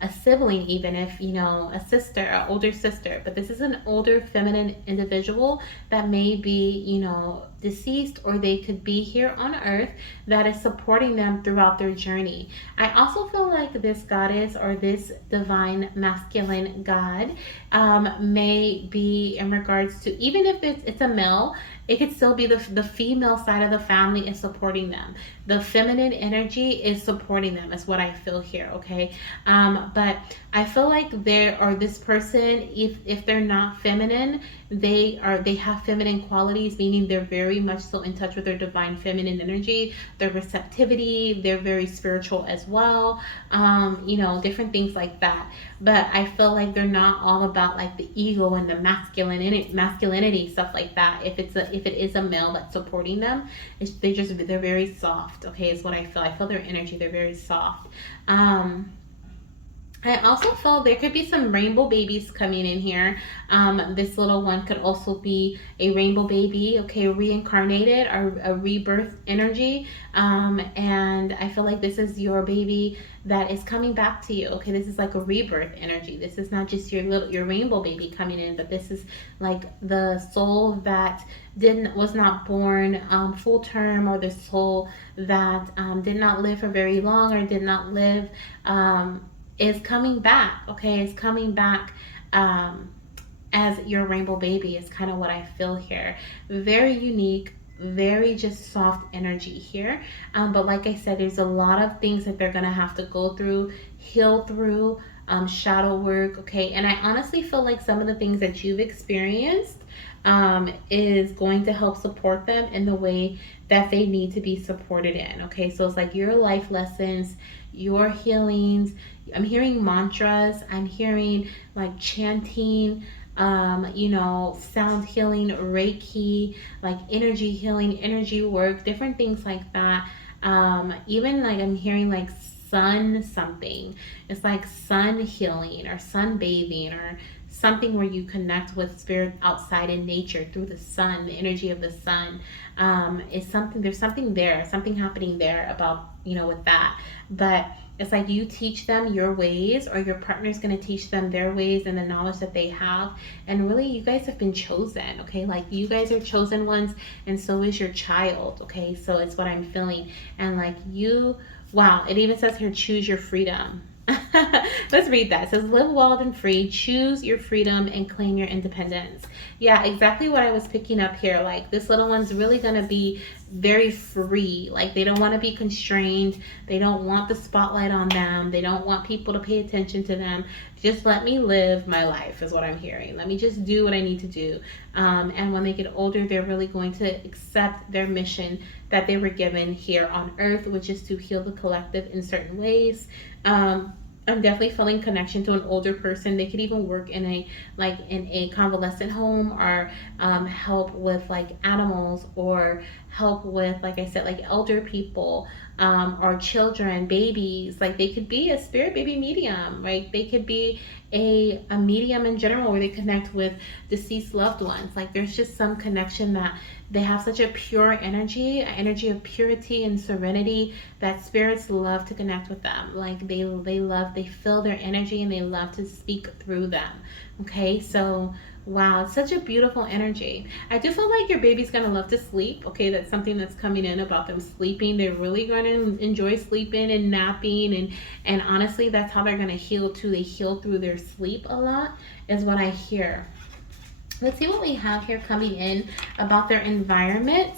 a sibling, even if a sister, an older sister. But this is an older feminine individual that may be deceased, or they could be here on earth, that is supporting them throughout their journey. I also feel like this goddess, or this divine masculine god, may be in regards to, even if it's a male, it could still be the female side of the family is supporting them. The feminine energy is supporting them, is what I feel here, okay? But I feel like this person, if they're not feminine, they have feminine qualities, meaning they're very much so in touch with their divine feminine energy, their receptivity, they're very spiritual as well, different things like that. But I feel like they're not all about like the ego and the masculinity stuff like that. If it is a male that's supporting them, they're very soft, okay, is what I feel. I feel their energy, they're very soft. I also feel there could be some rainbow babies coming in here. This little one could also be a rainbow baby, okay, reincarnated, or a rebirth energy. And I feel like this is your baby that is coming back to you. Okay, this is like a rebirth energy. This is not just your rainbow baby coming in, but this is like the soul that was not born full term, or the soul that did not live for very long, or did not live. Is coming back, okay, is coming back as your rainbow baby, is kind of what I feel here. Very unique, very just soft energy here. But like I said, there's a lot of things that they're going to have to go through, heal through, shadow work, okay? And I honestly feel like some of the things that you've experienced is going to help support them in the way that they need to be supported in, okay? So it's like your life lessons, your healings. I'm hearing mantras, I'm hearing like chanting, sound healing, Reiki, like energy healing, energy work, different things like that. Even like I'm hearing like sun something. It's like sun healing, or sun bathing, or something where you connect with spirit outside in nature through the sun, the energy of the sun. Is something, there's something there, something happening there about, with that. But it's like you teach them your ways, or your partner's going to teach them their ways and the knowledge that they have. And really, you guys have been chosen, okay? Like you guys are chosen ones, and so is your child, okay? So it's what I'm feeling. And like wow, it even says here, choose your freedom. Let's read that. It says, live wild and free, choose your freedom, and claim your independence. Yeah, exactly what I was picking up here. Like this little one's really going to be very free. Like they don't want to be constrained. They don't want the spotlight on them. They don't want people to pay attention to them. Just let me live my life, is what I'm hearing. Let me just do what I need to do. And when they get older, they're really going to accept their mission that they were given here on earth, which is to heal the collective in certain ways. I'm definitely feeling connection to an older person. They could even work in a convalescent home, or help with like animals, or help with, like I said, like elder people, or children, babies. Like they could be a spirit baby medium, right? They could be a medium in general where they connect with deceased loved ones. Like there's just some connection that they have such a pure energy, an energy of purity and serenity, that spirits love to connect with them. Like they feel their energy and they love to speak through them. Okay, so wow, it's such a beautiful energy. I do feel like your baby's gonna love to sleep. Okay, that's something that's coming in about them sleeping. They're really gonna enjoy sleeping and napping, and honestly, that's how they're gonna heal too. They heal through their sleep a lot, is what I hear. Let's see what we have here coming in about their environment.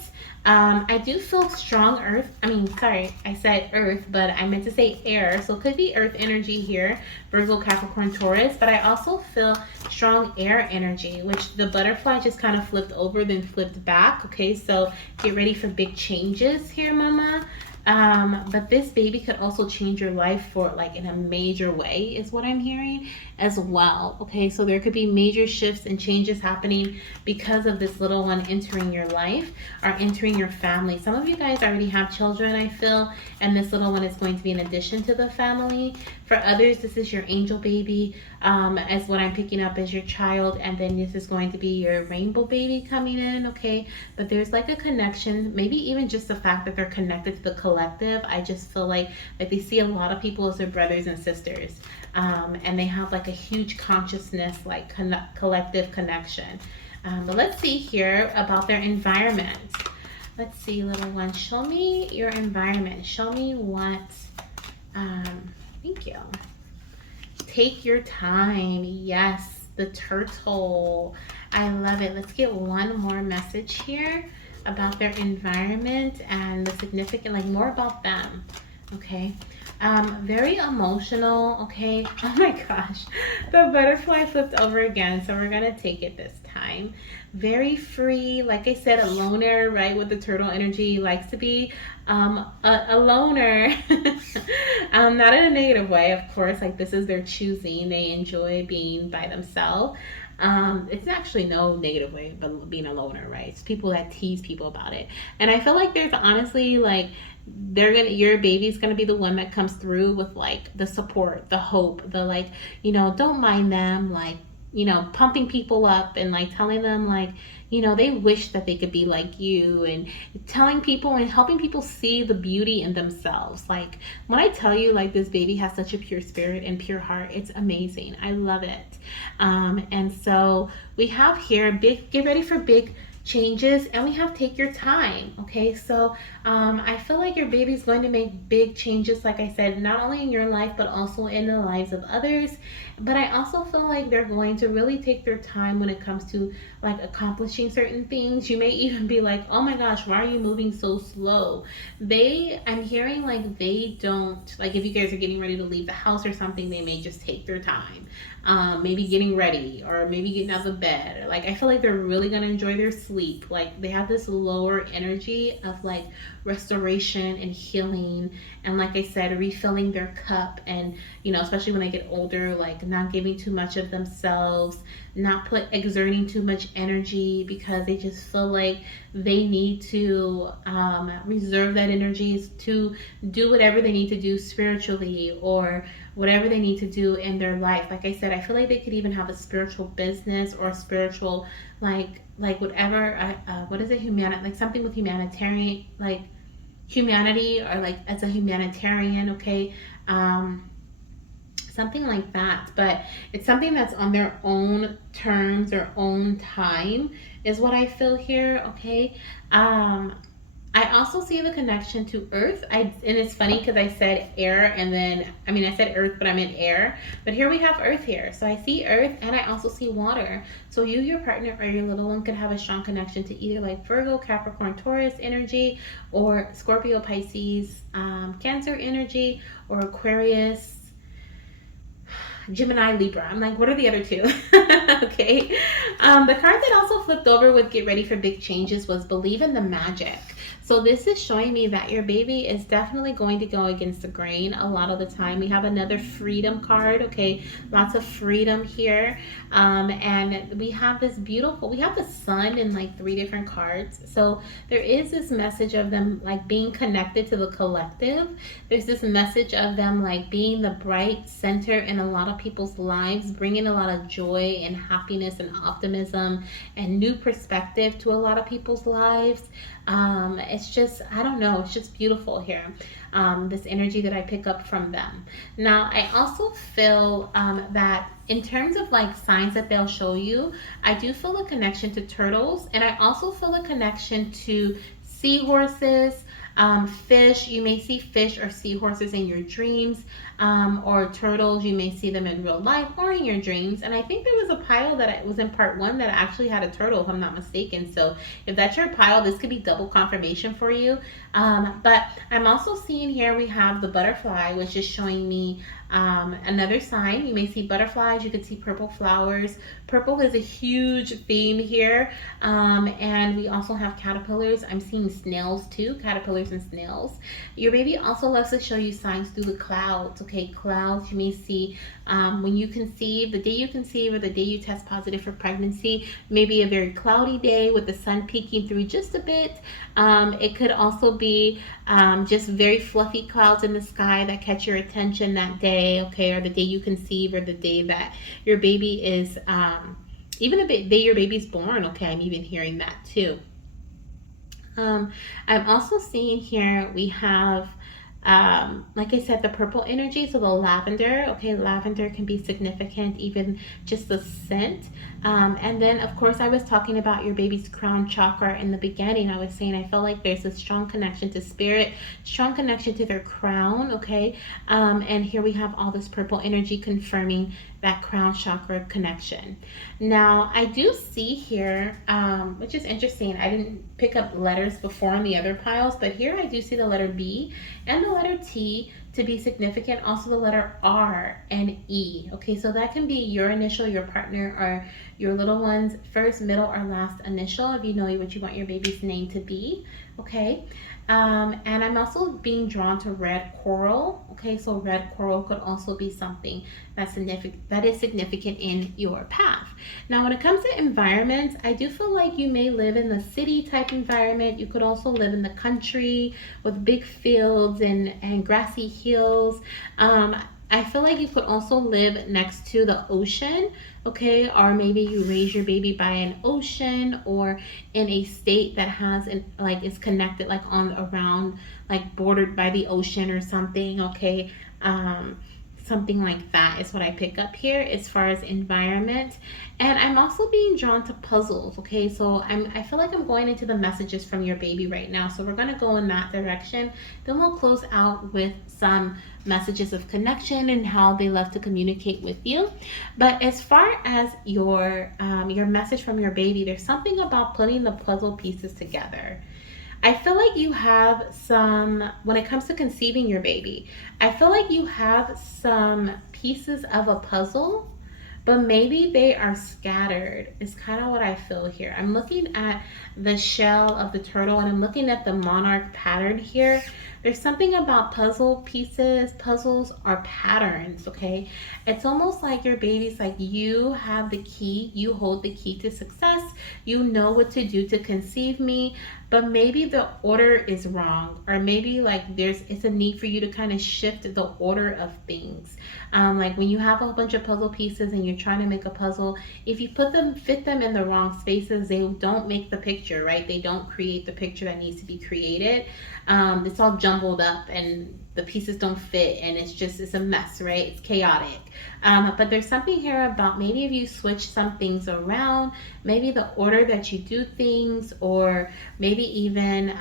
I do feel strong earth. I mean, sorry, I said earth, but I meant to say air. So it could be earth energy here, Virgo, Capricorn, Taurus. But I also feel strong air energy, which the butterfly just kind of flipped over, then flipped back. Okay, so get ready for big changes here, mama. But this baby could also change your life for like in a major way, is what I'm hearing as well. Okay, so there could be major shifts and changes happening because of this little one entering your life or entering your family. Some of you guys already have children, I feel, and this little one is going to be an addition to the family. For others, this is your angel baby, as what I'm picking up as your child, and then this is going to be your rainbow baby coming in. Okay, but there's like a connection, maybe even just the fact that they're connected to the collective. I just feel like they see a lot of people as their brothers and sisters, and they have like a huge consciousness, like collective connection. But let's see here about their environment. Let's see, little one, show me your environment. Show me what, thank you. Take your time. Yes, the turtle. I love it. Let's get one more message here about their environment and the significant, like more about them. Okay. Very emotional. Okay. Oh my gosh. The butterfly flipped over again. So we're going to take it this time. Very free. Like I said, a loner, right? With the turtle energy, likes to be a loner. Not in a negative way, of course. Like this is their choosing. They enjoy being by themselves. It's actually no negative way of being a loner, right? It's people that tease people about it. And I feel like there's honestly like your baby's gonna be the one that comes through with like the support, the hope, the like, don't mind them, like, pumping people up and like telling them like, they wish that they could be like you, and telling people and helping people see the beauty in themselves. Like when I tell you like this baby has such a pure spirit and pure heart, it's amazing. I love it. And so we have here get ready for big changes, and we have take your time. Okay, so I feel like your baby's going to make big changes, like I said, not only in your life but also in the lives of others. But I also feel like they're going to really take their time when it comes to like accomplishing certain things. You may even be like, oh my gosh, why are you moving so slow? I'm hearing like they don't, like if you guys are getting ready to leave the house or something, they may just take their time. Maybe getting ready or maybe getting out of bed. Or, like I feel like they're really gonna enjoy their sleep. Like they have this lower energy of like restoration and healing, and like I said, refilling their cup, and especially when they get older, like not giving too much of themselves, not exerting too much energy, because they just feel like they need to reserve that energy to do whatever they need to do spiritually, or whatever they need to do in their life. Like I said, I feel like they could even have a spiritual business or spiritual like whatever, what is it, like something with humanitarian, like humanity, or like as a humanitarian. Okay, something like that. But it's something that's on their own terms, their own time, is what I feel here. Okay. I also see the connection to earth. And it's funny because I said air, and then I said earth, but I meant air. But here we have earth here. So I see earth, and I also see water. So you, your partner, or your little one could have a strong connection to either like Virgo, Capricorn, Taurus energy, or Scorpio, Pisces, Cancer energy, or Aquarius, Gemini, Libra. I'm like, what are the other two? Okay. The card that also flipped over with get ready for big changes was believe in the magic. So this is showing me that your baby is definitely going to go against the grain a lot of the time. We have another freedom card, okay? Lots of freedom here. And we have this beautiful, we have the sun in like 3 different cards. So there is this message of them like being connected to the collective. There's this message of them like being the bright center in a lot of people's lives, bringing a lot of joy and happiness and optimism and new perspective to a lot of people's lives. It's just, I don't know, it's just beautiful here. This energy that I pick up from them. Now, I also feel that in terms of like signs that they'll show you, I do feel a connection to turtles, and I also feel a connection to seahorses, fish. You may see fish or seahorses in your dreams, or turtles. You may see them in real life or in your dreams. And I think there was a pile that was in part 1 that actually had a turtle, if I'm not mistaken. So if that's your pile, this could be double confirmation for you. But I'm also seeing here we have the butterfly, which is showing me another sign. You may see butterflies, you could see purple flowers. Purple is a huge theme here. And we also have caterpillars. I'm seeing snails too, caterpillars and snails. Your baby also loves to show you signs through the clouds. Okay, clouds you may see when you conceive, the day you conceive or the day you test positive for pregnancy, maybe a very cloudy day with the sun peeking through just a bit. It could also be just very fluffy clouds in the sky that catch your attention that day, okay, or the day you conceive or the day that your baby is, even the day your baby's born, okay, I'm even hearing that too. I'm also seeing here we have like I said, the purple energy, so the lavender. Okay, lavender can be significant, even just the scent. And then, of course, I was talking about your baby's crown chakra in the beginning. I was saying I felt like there's a strong connection to spirit, strong connection to their crown. Okay, and here we have all this purple energy confirming that crown chakra connection. Now, I do see here, which is interesting. I didn't pick up letters before on the other piles, but here I do see the letter B and the letter T to be significant. Also the letter R and E. Okay, so that can be your initial, your partner, or your little one's first, middle, or last initial if you know what you want your baby's name to be. Okay, and I'm also being drawn to red coral. Okay, so red coral could also be something that's significant, that is significant in your path. Now, when it comes to environments, I do feel like you may live in the city type environment. You could also live in the country with big fields and grassy hills. I feel like you could also live next to the ocean, okay? Or maybe you raise your baby by an ocean or in a state that has like is connected like on around like bordered by the ocean or something, okay? Something like that is what I pick up here as far as environment. And I'm also being drawn to puzzles, okay? So I feel like I'm going into the messages from your baby right now. So we're going to go in that direction. Then we'll close out with some messages of connection and how they love to communicate with you. But as far as your message from your baby, there's something about putting the puzzle pieces together. I feel like you have some, when it comes to conceiving your baby, I feel like you have some pieces of a puzzle, but maybe they are scattered. It's kind of what I feel here. I'm looking at the shell of the turtle and I'm looking at the monarch pattern here. There's something about puzzle pieces. Puzzles are patterns, okay? It's almost like your baby's like, you have the key, you hold the key to success, you know what to do to conceive me, but maybe the order is wrong, or maybe like it's a need for you to kind of shift the order of things. Like when you have a bunch of puzzle pieces and you're trying to make a puzzle, if you fit them in the wrong spaces, they don't make the picture, right? They don't create the picture that needs to be created. It's all jumbled up and the pieces don't fit and it's a mess, right? It's chaotic. But there's something here about maybe if you switch some things around, maybe the order that you do things, or maybe even,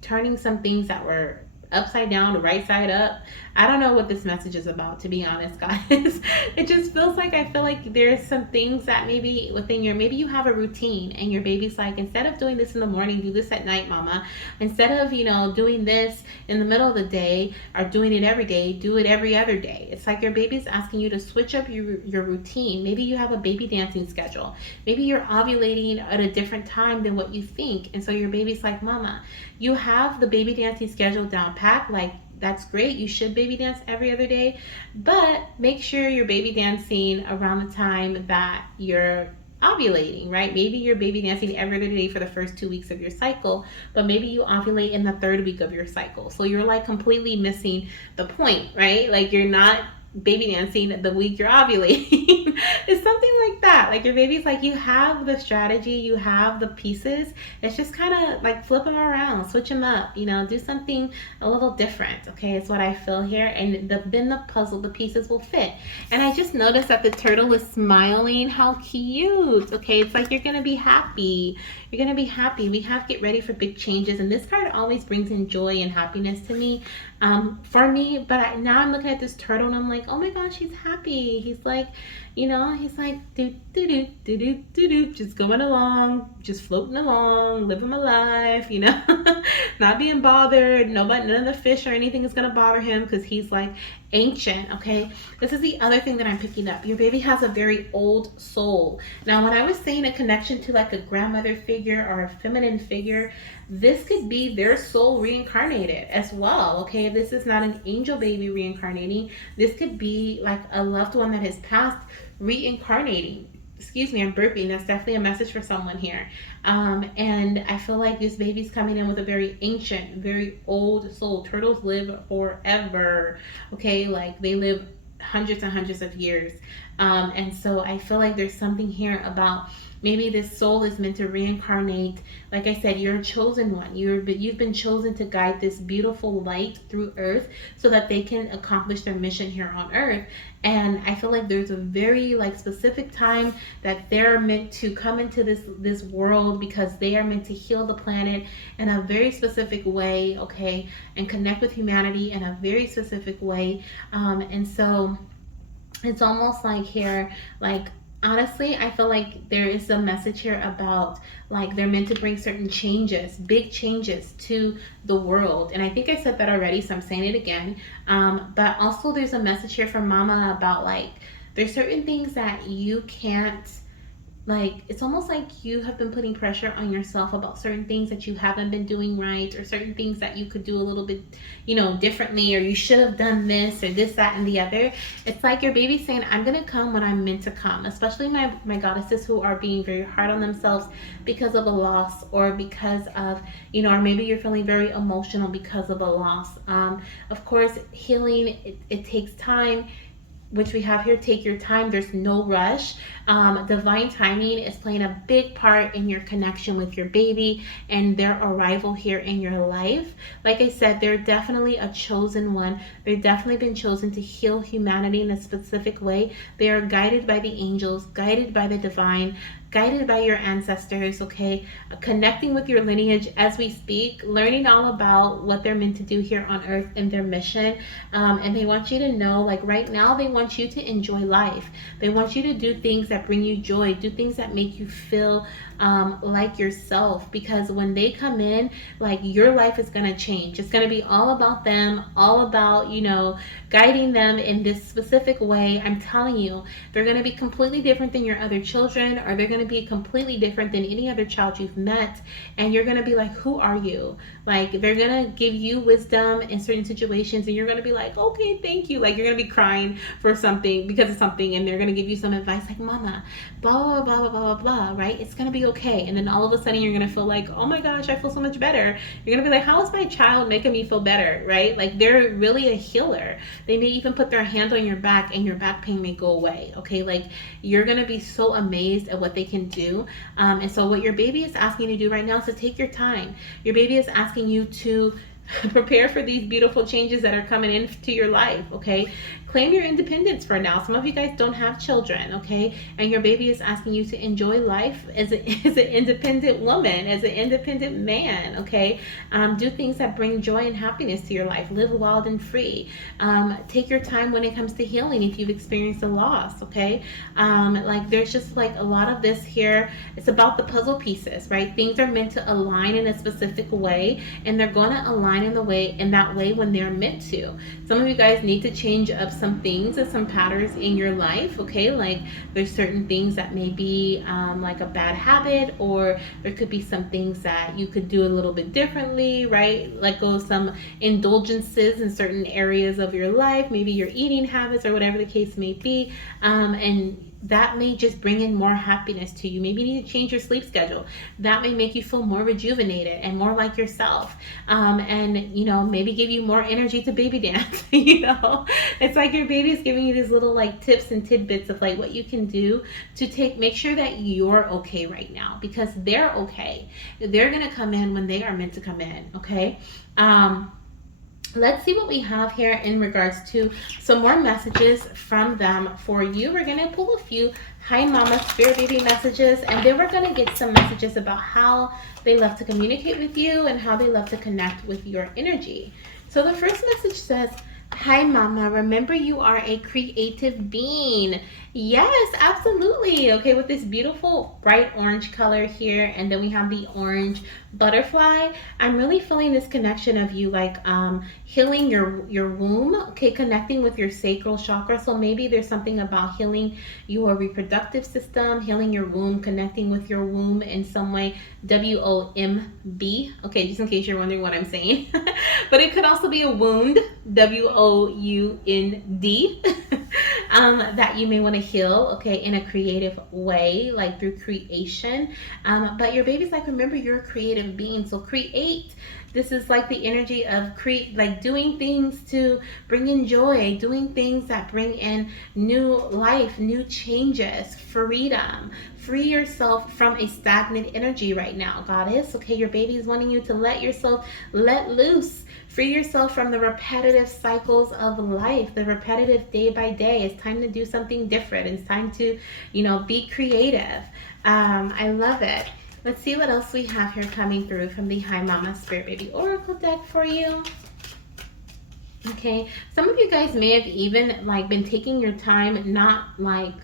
turning some things that were upside down, right side up. I don't know what this message is about, to be honest, guys. It just feels like, I feel like there's some things that maybe within maybe you have a routine and your baby's like, instead of doing this in the morning, do this at night, mama. Instead of, doing this in the middle of the day or doing it every day, do it every other day. It's like your baby's asking you to switch up your routine. Maybe you have a baby dancing schedule. Maybe you're ovulating at a different time than what you think. And so your baby's like, mama, you have the baby dancing schedule down pat, like, that's great. You should baby dance every other day, but make sure you're baby dancing around the time that you're ovulating, right? Maybe you're baby dancing every other day for the first 2 weeks of your cycle, but maybe you ovulate in the 3rd week of your cycle. So you're like completely missing the point, right? Like you're not baby dancing the week you're ovulating. It's something like that. Like your baby's like, you have the strategy, you have the pieces. It's just kind of like flip them around, switch them up, do something a little different. Okay, it's what I feel here. And then the puzzle, the pieces will fit. And I just noticed that the turtle is smiling. How cute. Okay, it's like you're going to be happy. You're going to be happy. We have get ready for big changes. And this card always brings in joy and happiness to me. For me, but now I'm looking at this turtle and I'm like, oh my gosh, he's happy. He's like, he's like, do, do, do, do, do, do, do, just going along, just floating along, living my life, not being bothered. None of the fish or anything is going to bother him because he's like ancient. Okay, this is the other thing that I'm picking up. Your baby has a very old soul. Now, when I was saying a connection to like a grandmother figure or a feminine figure, this could be their soul reincarnated as well. Okay, if this is not an angel baby reincarnating, this could be like a loved one that has passed reincarnating. Excuse me, I'm burping. That's definitely a message for someone here. And I feel like this baby's coming in with a very ancient, very old soul. Turtles live forever. Okay, like they live hundreds and hundreds of years. And so I feel like there's something here about maybe this soul is meant to reincarnate. Like I said, you're a chosen one. You've been chosen to guide this beautiful light through earth so that they can accomplish their mission here on earth. And I feel like there's a very specific time that they're meant to come into this world because they are meant to heal the planet in a very specific way, okay, and connect with humanity in a very specific way. And so it's almost like here, honestly, I feel like there is a message here about they're meant to bring certain changes, big changes to the world. And I think I said that already, so I'm saying it again. But also there's a message here from Mama about there's certain things that you can't, it's almost like you have been putting pressure on yourself about certain things that you haven't been doing right, or certain things that you could do a little bit, differently, or you should have done this or this, that, and the other. It's like your baby's saying, I'm going to come when I'm meant to come, especially my goddesses who are being very hard on themselves because of a loss, or because of, or maybe you're feeling very emotional because of a loss. Of course, healing, it takes time, which we have here. Take your time. There's no rush. Divine timing is playing a big part in your connection with your baby and their arrival here in your life. Like I said, they're definitely a chosen one. They've definitely been chosen to heal humanity in a specific way. They are guided by the angels, guided by the divine, guided by your ancestors, okay? Connecting with your lineage as we speak, learning all about what they're meant to do here on earth and their mission. And they want you to know, right now, they want you to enjoy life. They want you to do things that bring you joy, do things that make you feel like yourself, because when they come in, your life is going to change. It's going to be all about them, all about, guiding them in this specific way. I'm telling you, they're going to be completely different than your other children, or they're going to be completely different than any other child you've met. And you're going to be like, who are you? They're going to give you wisdom in certain situations, and you're going to be like, okay, thank you. You're going to be crying for something because of something, and they're going to give you some advice mama, blah, blah, blah, blah, blah, blah, right? It's going to be okay. And then all of a sudden you're going to feel like, oh my gosh, I feel so much better. You're going to be like, how is my child making me feel better, right? They're really a healer. They may even put their hand on your back and your back pain may go away, okay? You're going to be so amazed at what they can do. And so what your baby is asking you to do right now is to take your time. Your baby is asking you to prepare for these beautiful changes that are coming into your life, okay? claim your independence for now. Some of you guys don't have children, okay? And your baby is asking you to enjoy life as, as an independent woman, as an independent man, okay? Do things that bring joy and happiness to your life. Live wild and free. Take your time when it comes to healing if you've experienced a loss, okay? Like there's just like a lot of this here. It's about the puzzle pieces, right? Things are meant to align in a specific way, and they're going to align in that way when they're meant to. Some of you guys need to change up some things and some patterns in your life, okay? Like there's certain things that may be like a bad habit, or there could be some things that you could do a little bit differently, right? Let go of some indulgences in certain areas of your life, maybe your eating habits or whatever the case may be, and that may just bring in more happiness to you. Maybe you need to change your sleep schedule. That may make you feel more rejuvenated and more like yourself. And, you know, maybe give you more energy to baby dance. You know, it's like your baby's giving you these little like tips and tidbits of like what you can do to make sure that you're okay right now, because they're okay. They're going to come in when they are meant to come in. Okay. Let's see what we have here in regards to some more messages from them for you. We're going to pull a few Hi Mama Spirit Baby messages, and then we're going to get some messages about how they love to communicate with you and how they love to connect with your energy. So the first message says, Hi Mama, remember you are a creative being. Yes, absolutely. Okay, with this beautiful bright orange color here, and then we have the orange butterfly. I'm really feeling this connection of you like healing your womb, okay, connecting with your sacral chakra. So maybe there's something about healing your reproductive system, healing your womb, connecting with your womb in some way. W-O-M-B, okay, just in case you're wondering what I'm saying. But it could also be a wound, W-O-U-N-D, that you may want to heal, okay, in a creative way, like through creation. But your baby's like, remember, you're a creative being, so create. This is like the energy of like doing things to bring in joy, doing things that bring in new life, new changes, freedom. Free yourself from a stagnant energy right now, Goddess. Okay, your baby is wanting you to let yourself let loose. Free yourself from the repetitive cycles of life, the repetitive day by day. It's time to do something different. It's time to, you know, be creative. I love it. Let's see what else we have here coming through from the Hi Mama Spirit Baby Oracle deck for you. Okay, some of you guys may have even like been taking your time, not like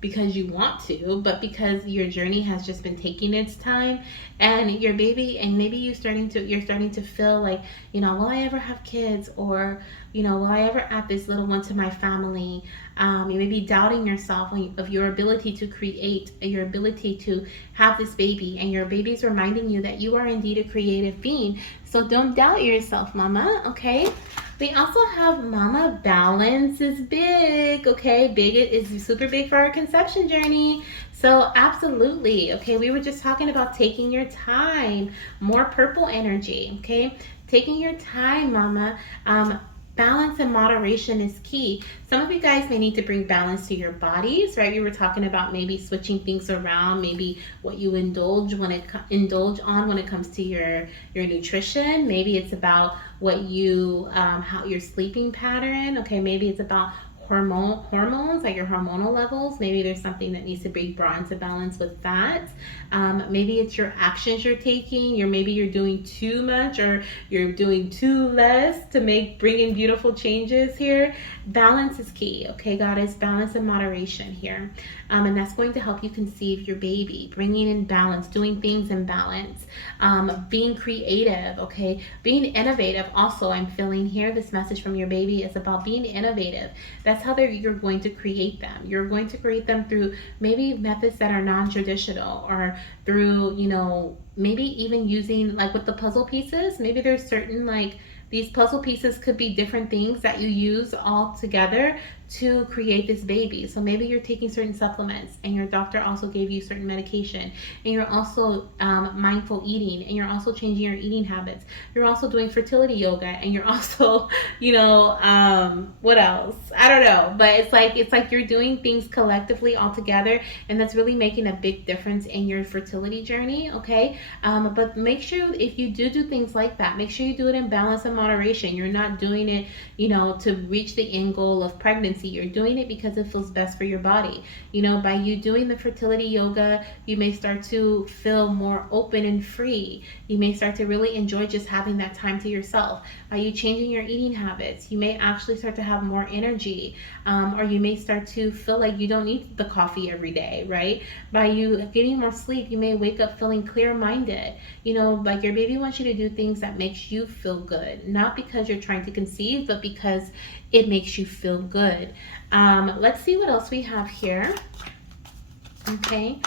because you want to, but because your journey has just been taking its time, and your baby, and maybe you're starting to feel like, you know, will I ever have kids, or, you know, will I ever add this little one to my family? You may be doubting yourself of your ability to create, your ability to have this baby, and your baby's reminding you that you are indeed a creative being. So don't doubt yourself, Mama, okay? We also have Mama Balance is big, okay? Big is super big for our conception journey. So absolutely, okay? We were just talking about taking your time, more purple energy, okay? Taking your time, Mama. Balance and moderation is key. Some of you guys may need to bring balance to your bodies, right? We were talking about maybe switching things around, maybe what you indulge on when it comes to your nutrition. Maybe it's about what you how your sleeping pattern. Okay, maybe it's about hormones, like your hormonal levels. Maybe there's something that needs to be brought into balance with that. Maybe it's your actions you're taking. Maybe you're doing too much, or you're doing too less to bring in beautiful changes here. Balance is key, okay, Goddess? Balance and moderation here. And that's going to help you conceive your baby, bringing in balance, doing things in balance, being creative, okay, being innovative. Also, I'm feeling here this message from your baby is about being innovative. That's how you're going to create them. You're going to create them through maybe methods that are non-traditional, or through, you know, maybe even using, like with the puzzle pieces, maybe there's certain, like, these puzzle pieces could be different things that you use all together to create this baby. So maybe you're taking certain supplements and your doctor also gave you certain medication, and you're also mindful eating, and you're also changing your eating habits. You're also doing fertility yoga, and you're also, what else? I don't know, but it's like you're doing things collectively all together, and that's really making a big difference in your fertility journey. Okay, but make sure if you do things like that, make sure you do it in balance and moderation. You're not doing it, to reach the end goal of pregnancy. You're doing it because it feels best for your body. By you doing the fertility yoga, you may start to feel more open and free. You may start to really enjoy just having that time to yourself. By you changing your eating habits, you may actually start to have more energy, or you may start to feel like you don't need the coffee every day, right? By you getting more sleep, you may wake up feeling clear-minded. Like your baby wants you to do things that makes you feel good, not because you're trying to conceive, but because it makes you feel good. Let's see what else we have here. Okay,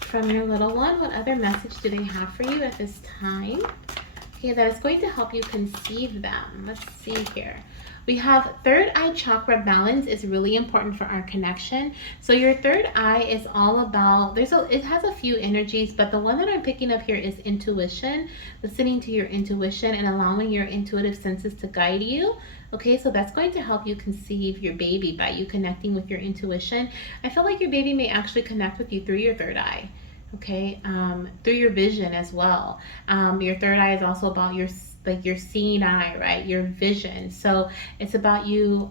from your little one, what other message do they have for you at this time? Okay, that is going to help you conceive them. Let's see here. We have third eye chakra balance is really important for our connection. So your third eye is all about, it has a few energies, but the one that I'm picking up here is intuition, listening to your intuition and allowing your intuitive senses to guide you. Okay, so that's going to help you conceive your baby by you connecting with your intuition. I feel like your baby may actually connect with you through your third eye. Okay, through your vision as well. Your third eye is also about your seeing eye, right? Your vision. So it's about you,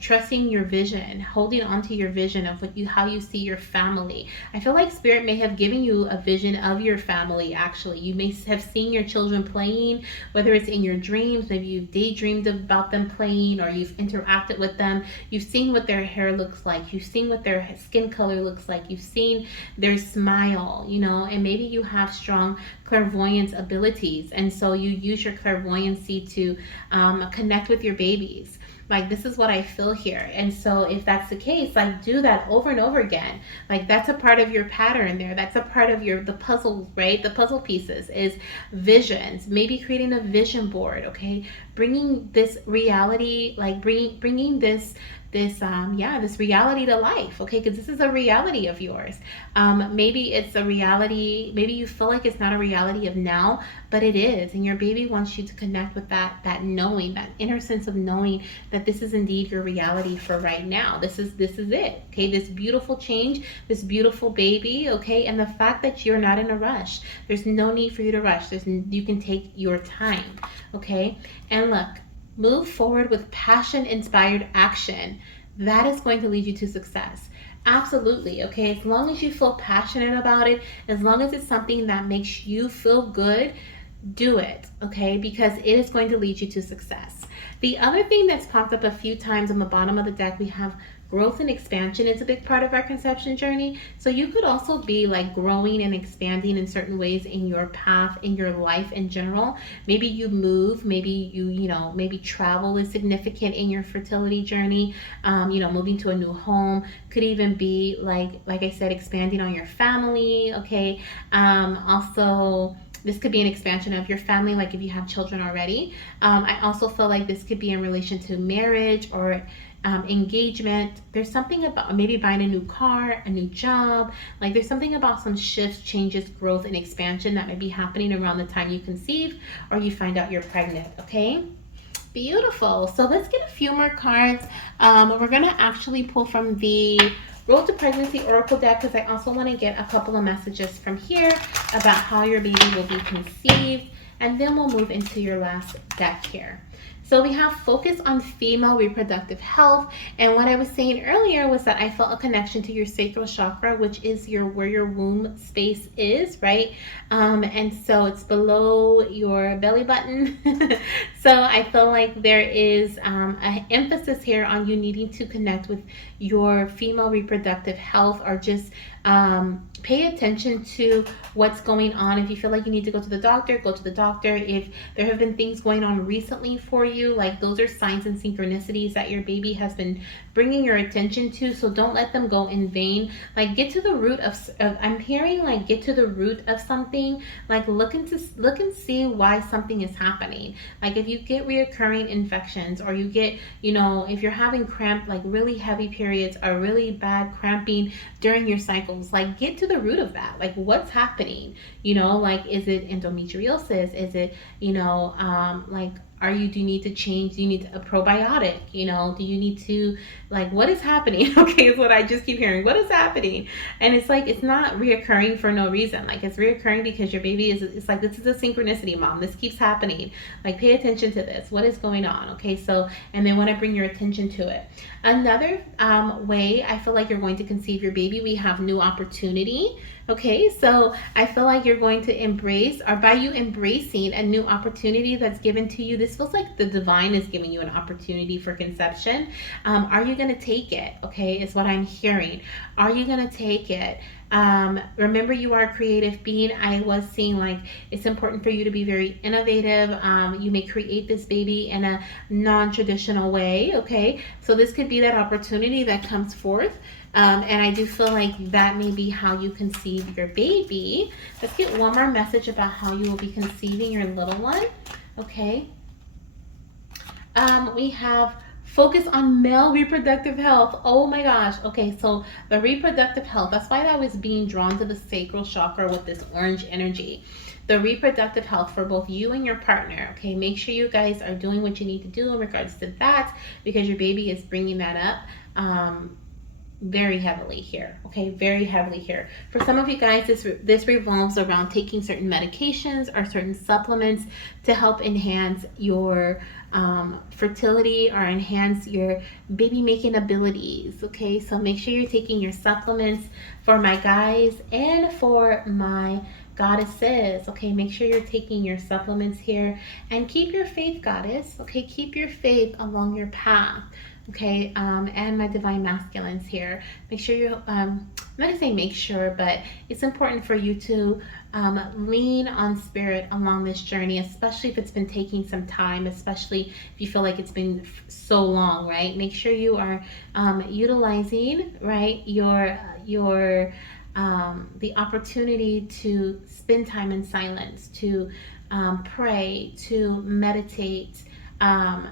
trusting your vision, holding on to your vision of how you see your family. I feel like spirit may have given you a vision of your family. Actually, you may have seen your children playing, whether it's in your dreams, maybe you've daydreamed about them playing, or you've interacted with them. You've seen what their hair looks like, you've seen what their skin color looks like, you've seen their smile, and maybe you have strong clairvoyance abilities, and so you use your clairvoyancy to connect with your babies. Like, this is what I feel here. And so if that's the case, like, do that over and over again. Like, that's a part of your pattern there. That's a part of the puzzle, right? The puzzle pieces is visions. Maybe creating a vision board, okay? Bringing this reality, like bringing this reality to life, okay? Because this is a reality of yours. Maybe it's a reality, maybe you feel like it's not a reality of now, but it is, and your baby wants you to connect with that knowing, that inner sense of knowing that this is indeed your reality for right now. This is it, okay? This beautiful change, this beautiful baby, okay? And the fact that you're not in a rush. There's no need for you to rush. You can take your time, okay? And look, move forward with passion-inspired action. That is going to lead you to success. Absolutely, okay? As long as you feel passionate about it, as long as it's something that makes you feel good, do it, okay? Because it is going to lead you to success. The other thing that's popped up a few times on the bottom of the deck, we have growth and expansion is a big part of our conception journey. So you could also be like growing and expanding in certain ways in your path, in your life in general. Maybe you move, maybe maybe travel is significant in your fertility journey. Moving to a new home could even be like I said, expanding on your family, okay? Also, this could be an expansion of your family, like if you have children already. I also feel like this could be in relation to marriage or engagement. There's something about maybe buying a new car, a new job. Like, there's something about some shifts, changes, growth, and expansion that may be happening around the time you conceive or you find out you're pregnant, okay? Beautiful. So let's get a few more cards. We're going to actually pull from the Road to Pregnancy Oracle deck, because I also want to get a couple of messages from here about how your baby will be conceived, and then we'll move into your last deck here. So we have focus on female reproductive health, and what I was saying earlier was that I felt a connection to your sacral chakra, which is where your womb space is, right? And so it's below your belly button. So I feel like there is an emphasis here on you needing to connect with your female reproductive health, or just pay attention to what's going on. If you feel like you need to go to the doctor, go to the doctor. If there have been things going on recently for you, you. Like, those are signs and synchronicities that your baby has been bringing your attention to, so don't let them go in vain. Like, get to the root of I'm hearing, like, get to the root of something. Like, look and see why something is happening. Like, if you get reoccurring infections, or you get, if you're having cramp, like really heavy periods or really bad cramping during your cycles, like, get to the root of that. Like, what's happening? Like, is it endometriosis? Is it, like, do you need to change? Do you need a probiotic? Do you need to, like, what is happening? Okay, is what I just keep hearing. What is happening? And it's like, it's not reoccurring for no reason. Like, it's reoccurring because your baby it's like, this is a synchronicity, mom. This keeps happening. Like, pay attention to this. What is going on? Okay, so, and they want to bring your attention to it. Another way I feel like you're going to conceive your baby, we have new opportunity. Okay, so I feel like you're going to embrace, or by you embracing a new opportunity that's given to you, this feels like the divine is giving you an opportunity for conception. Are you going to take it? Okay, is what I'm hearing. Are you going to take it? Remember, you are a creative being. I was seeing, like, it's important for you to be very innovative. You may create this baby in a non-traditional way. Okay, so this could be that opportunity that comes forth. And I do feel like that may be how you conceive your baby. Let's get one more message about how you will be conceiving your little one. Okay. We have focus on male reproductive health. Oh my gosh. Okay, so the reproductive health, that's why I was being drawn to the sacral chakra with this orange energy. The reproductive health for both you and your partner. Okay, make sure you guys are doing what you need to do in regards to that, because your baby is bringing that up. Very heavily here. Okay, very heavily here. For some of you guys, this revolves around taking certain medications or certain supplements to help enhance your fertility or enhance your baby making abilities. Okay, so make sure you're taking your supplements for my guys and for my goddesses. Okay, make sure you're taking your supplements here, and keep your faith, goddess. Okay, keep your faith along your path. Okay, and my divine masculines here. Make sure you, I'm not gonna say make sure, but it's important for you to lean on spirit along this journey, especially if it's been taking some time, especially if you feel like it's been so long, right? Make sure you are utilizing, right, your the opportunity to spend time in silence, to pray, to meditate,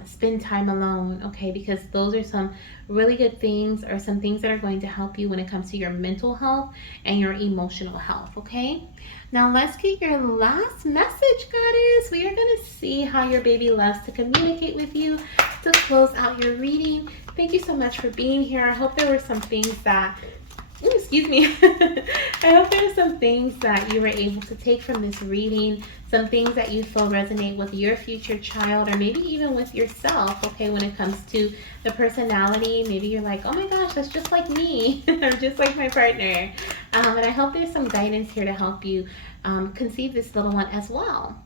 spend time alone. Okay, because those are some really good things, or some things that are going to help you when it comes to your mental health and your emotional health. Okay, now let's get your last message, goddess. We are going to see how your baby loves to communicate with you to close out your reading. Thank you so much for being here. I hope there were some things that excuse me. I hope there's some things that you were able to take from this reading, some things that you feel resonate with your future child, or maybe even with yourself, okay, when it comes to the personality. Maybe you're like, oh my gosh, that's just like me, or just like my partner. And I hope there's some guidance here to help you conceive this little one as well.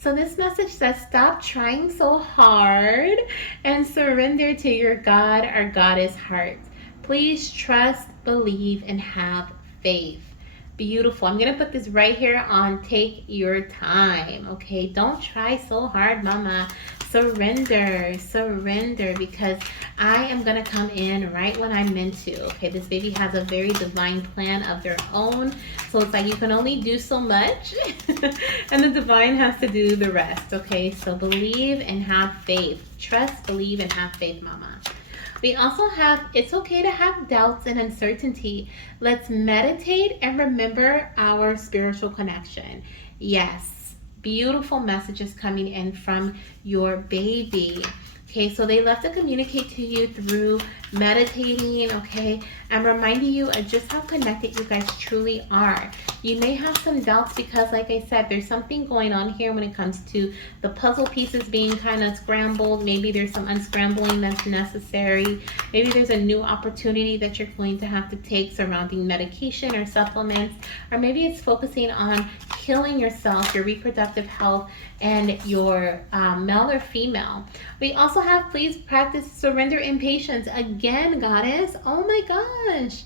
So this message says, stop trying so hard and surrender to your God or goddess heart. Please trust, believe, and have faith. Beautiful. I'm going to put this right here on take your time. Okay, don't try so hard, mama. Surrender, because I am going to come in right when I'm meant to. Okay, this baby has a very divine plan of their own. So it's like you can only do so much and the divine has to do the rest. Okay, so believe and have faith. Trust, believe, and have faith, mama. We also have, it's okay to have doubts and uncertainty. Let's meditate and remember our spiritual connection. Yes, beautiful messages coming in from your baby. Okay, so they love to communicate to you through meditating, okay, and reminding you of just how connected you guys truly are. You may have some doubts because, like I said, there's something going on here when it comes to the puzzle pieces being kind of scrambled. Maybe there's some unscrambling that's necessary. Maybe there's a new opportunity that you're going to have to take surrounding medication or supplements, or maybe it's focusing on healing yourself, your reproductive health, and your male or female. We also have, please practice surrender and patience. Again, goddess, oh my gosh.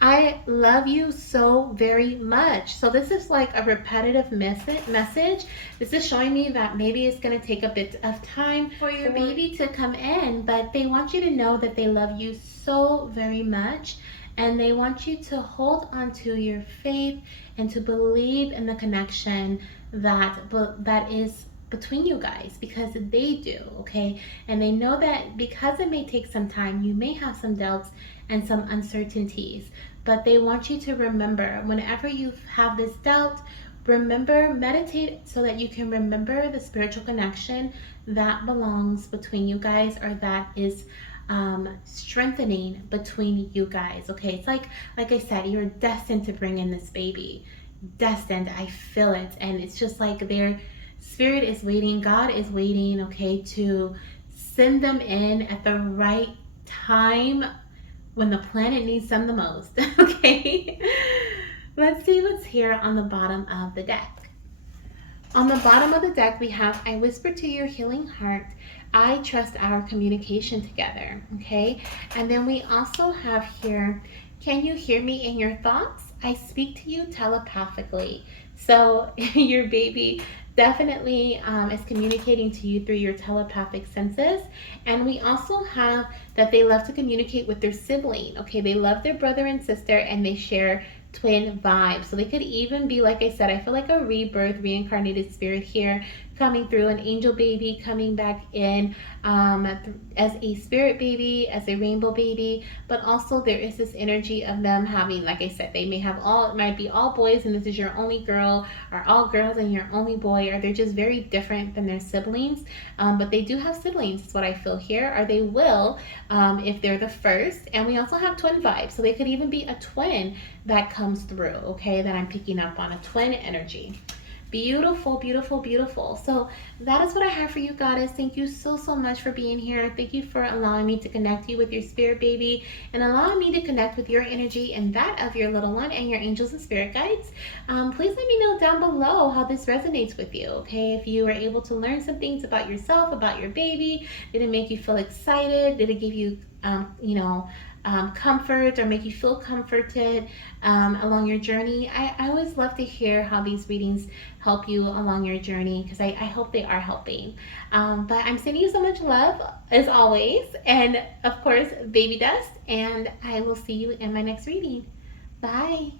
I love you so very much. So this is like a repetitive message. This is showing me that maybe it's going to take a bit of time for your baby to come in, but they want you to know that they love you so very much, and they want you to hold on to your faith and to believe in the connection that is between you guys, because they do, okay? And they know that because it may take some time, you may have some doubts and some uncertainties, but they want you to remember whenever you have this doubt, remember, meditate so that you can remember the spiritual connection that belongs between you guys, or that is strengthening between you guys. Okay, it's like I said, you're destined to bring in this baby. Destined, I feel it, and it's just like their spirit is waiting, God is waiting, okay, to send them in at the right time when the planet needs them the most. Okay, let's see what's here on the bottom of the deck. On the bottom of the deck, we have, I whisper to your healing heart, I trust our communication together, okay? And then we also have here, can you hear me in your thoughts? I speak to you telepathically. So your baby definitely is communicating to you through your telepathic senses. And we also have that they love to communicate with their sibling, okay? They love their brother and sister, and they share twin vibes. So they could even be, like I said, I feel like a rebirth, reincarnated spirit here coming through, an angel baby coming back in as a spirit baby, as a rainbow baby. But also there is this energy of them having, like I said, they may have all, it might be all boys and this is your only girl, or all girls and your only boy, or they're just very different than their siblings. But they do have siblings, is what I feel here, or they will if they're the first. And we also have twin vibes, so they could even be a twin that comes through, okay, that I'm picking up on, a twin energy. Beautiful, beautiful, beautiful. So that is what I have for you, Goddess. Thank you so, so much for being here. Thank you for allowing me to connect you with your spirit baby, and allowing me to connect with your energy and that of your little one and your angels and spirit guides. Please let me know down below how this resonates with you, okay? If you were able to learn some things about yourself, about your baby. Did it make you feel excited? Did it give you, comfort, or make you feel comforted along your journey? I always love to hear how these readings help you along your journey, because I hope they are helping. But I'm sending you so much love as always, and of course baby dust, and I will see you in my next reading. Bye.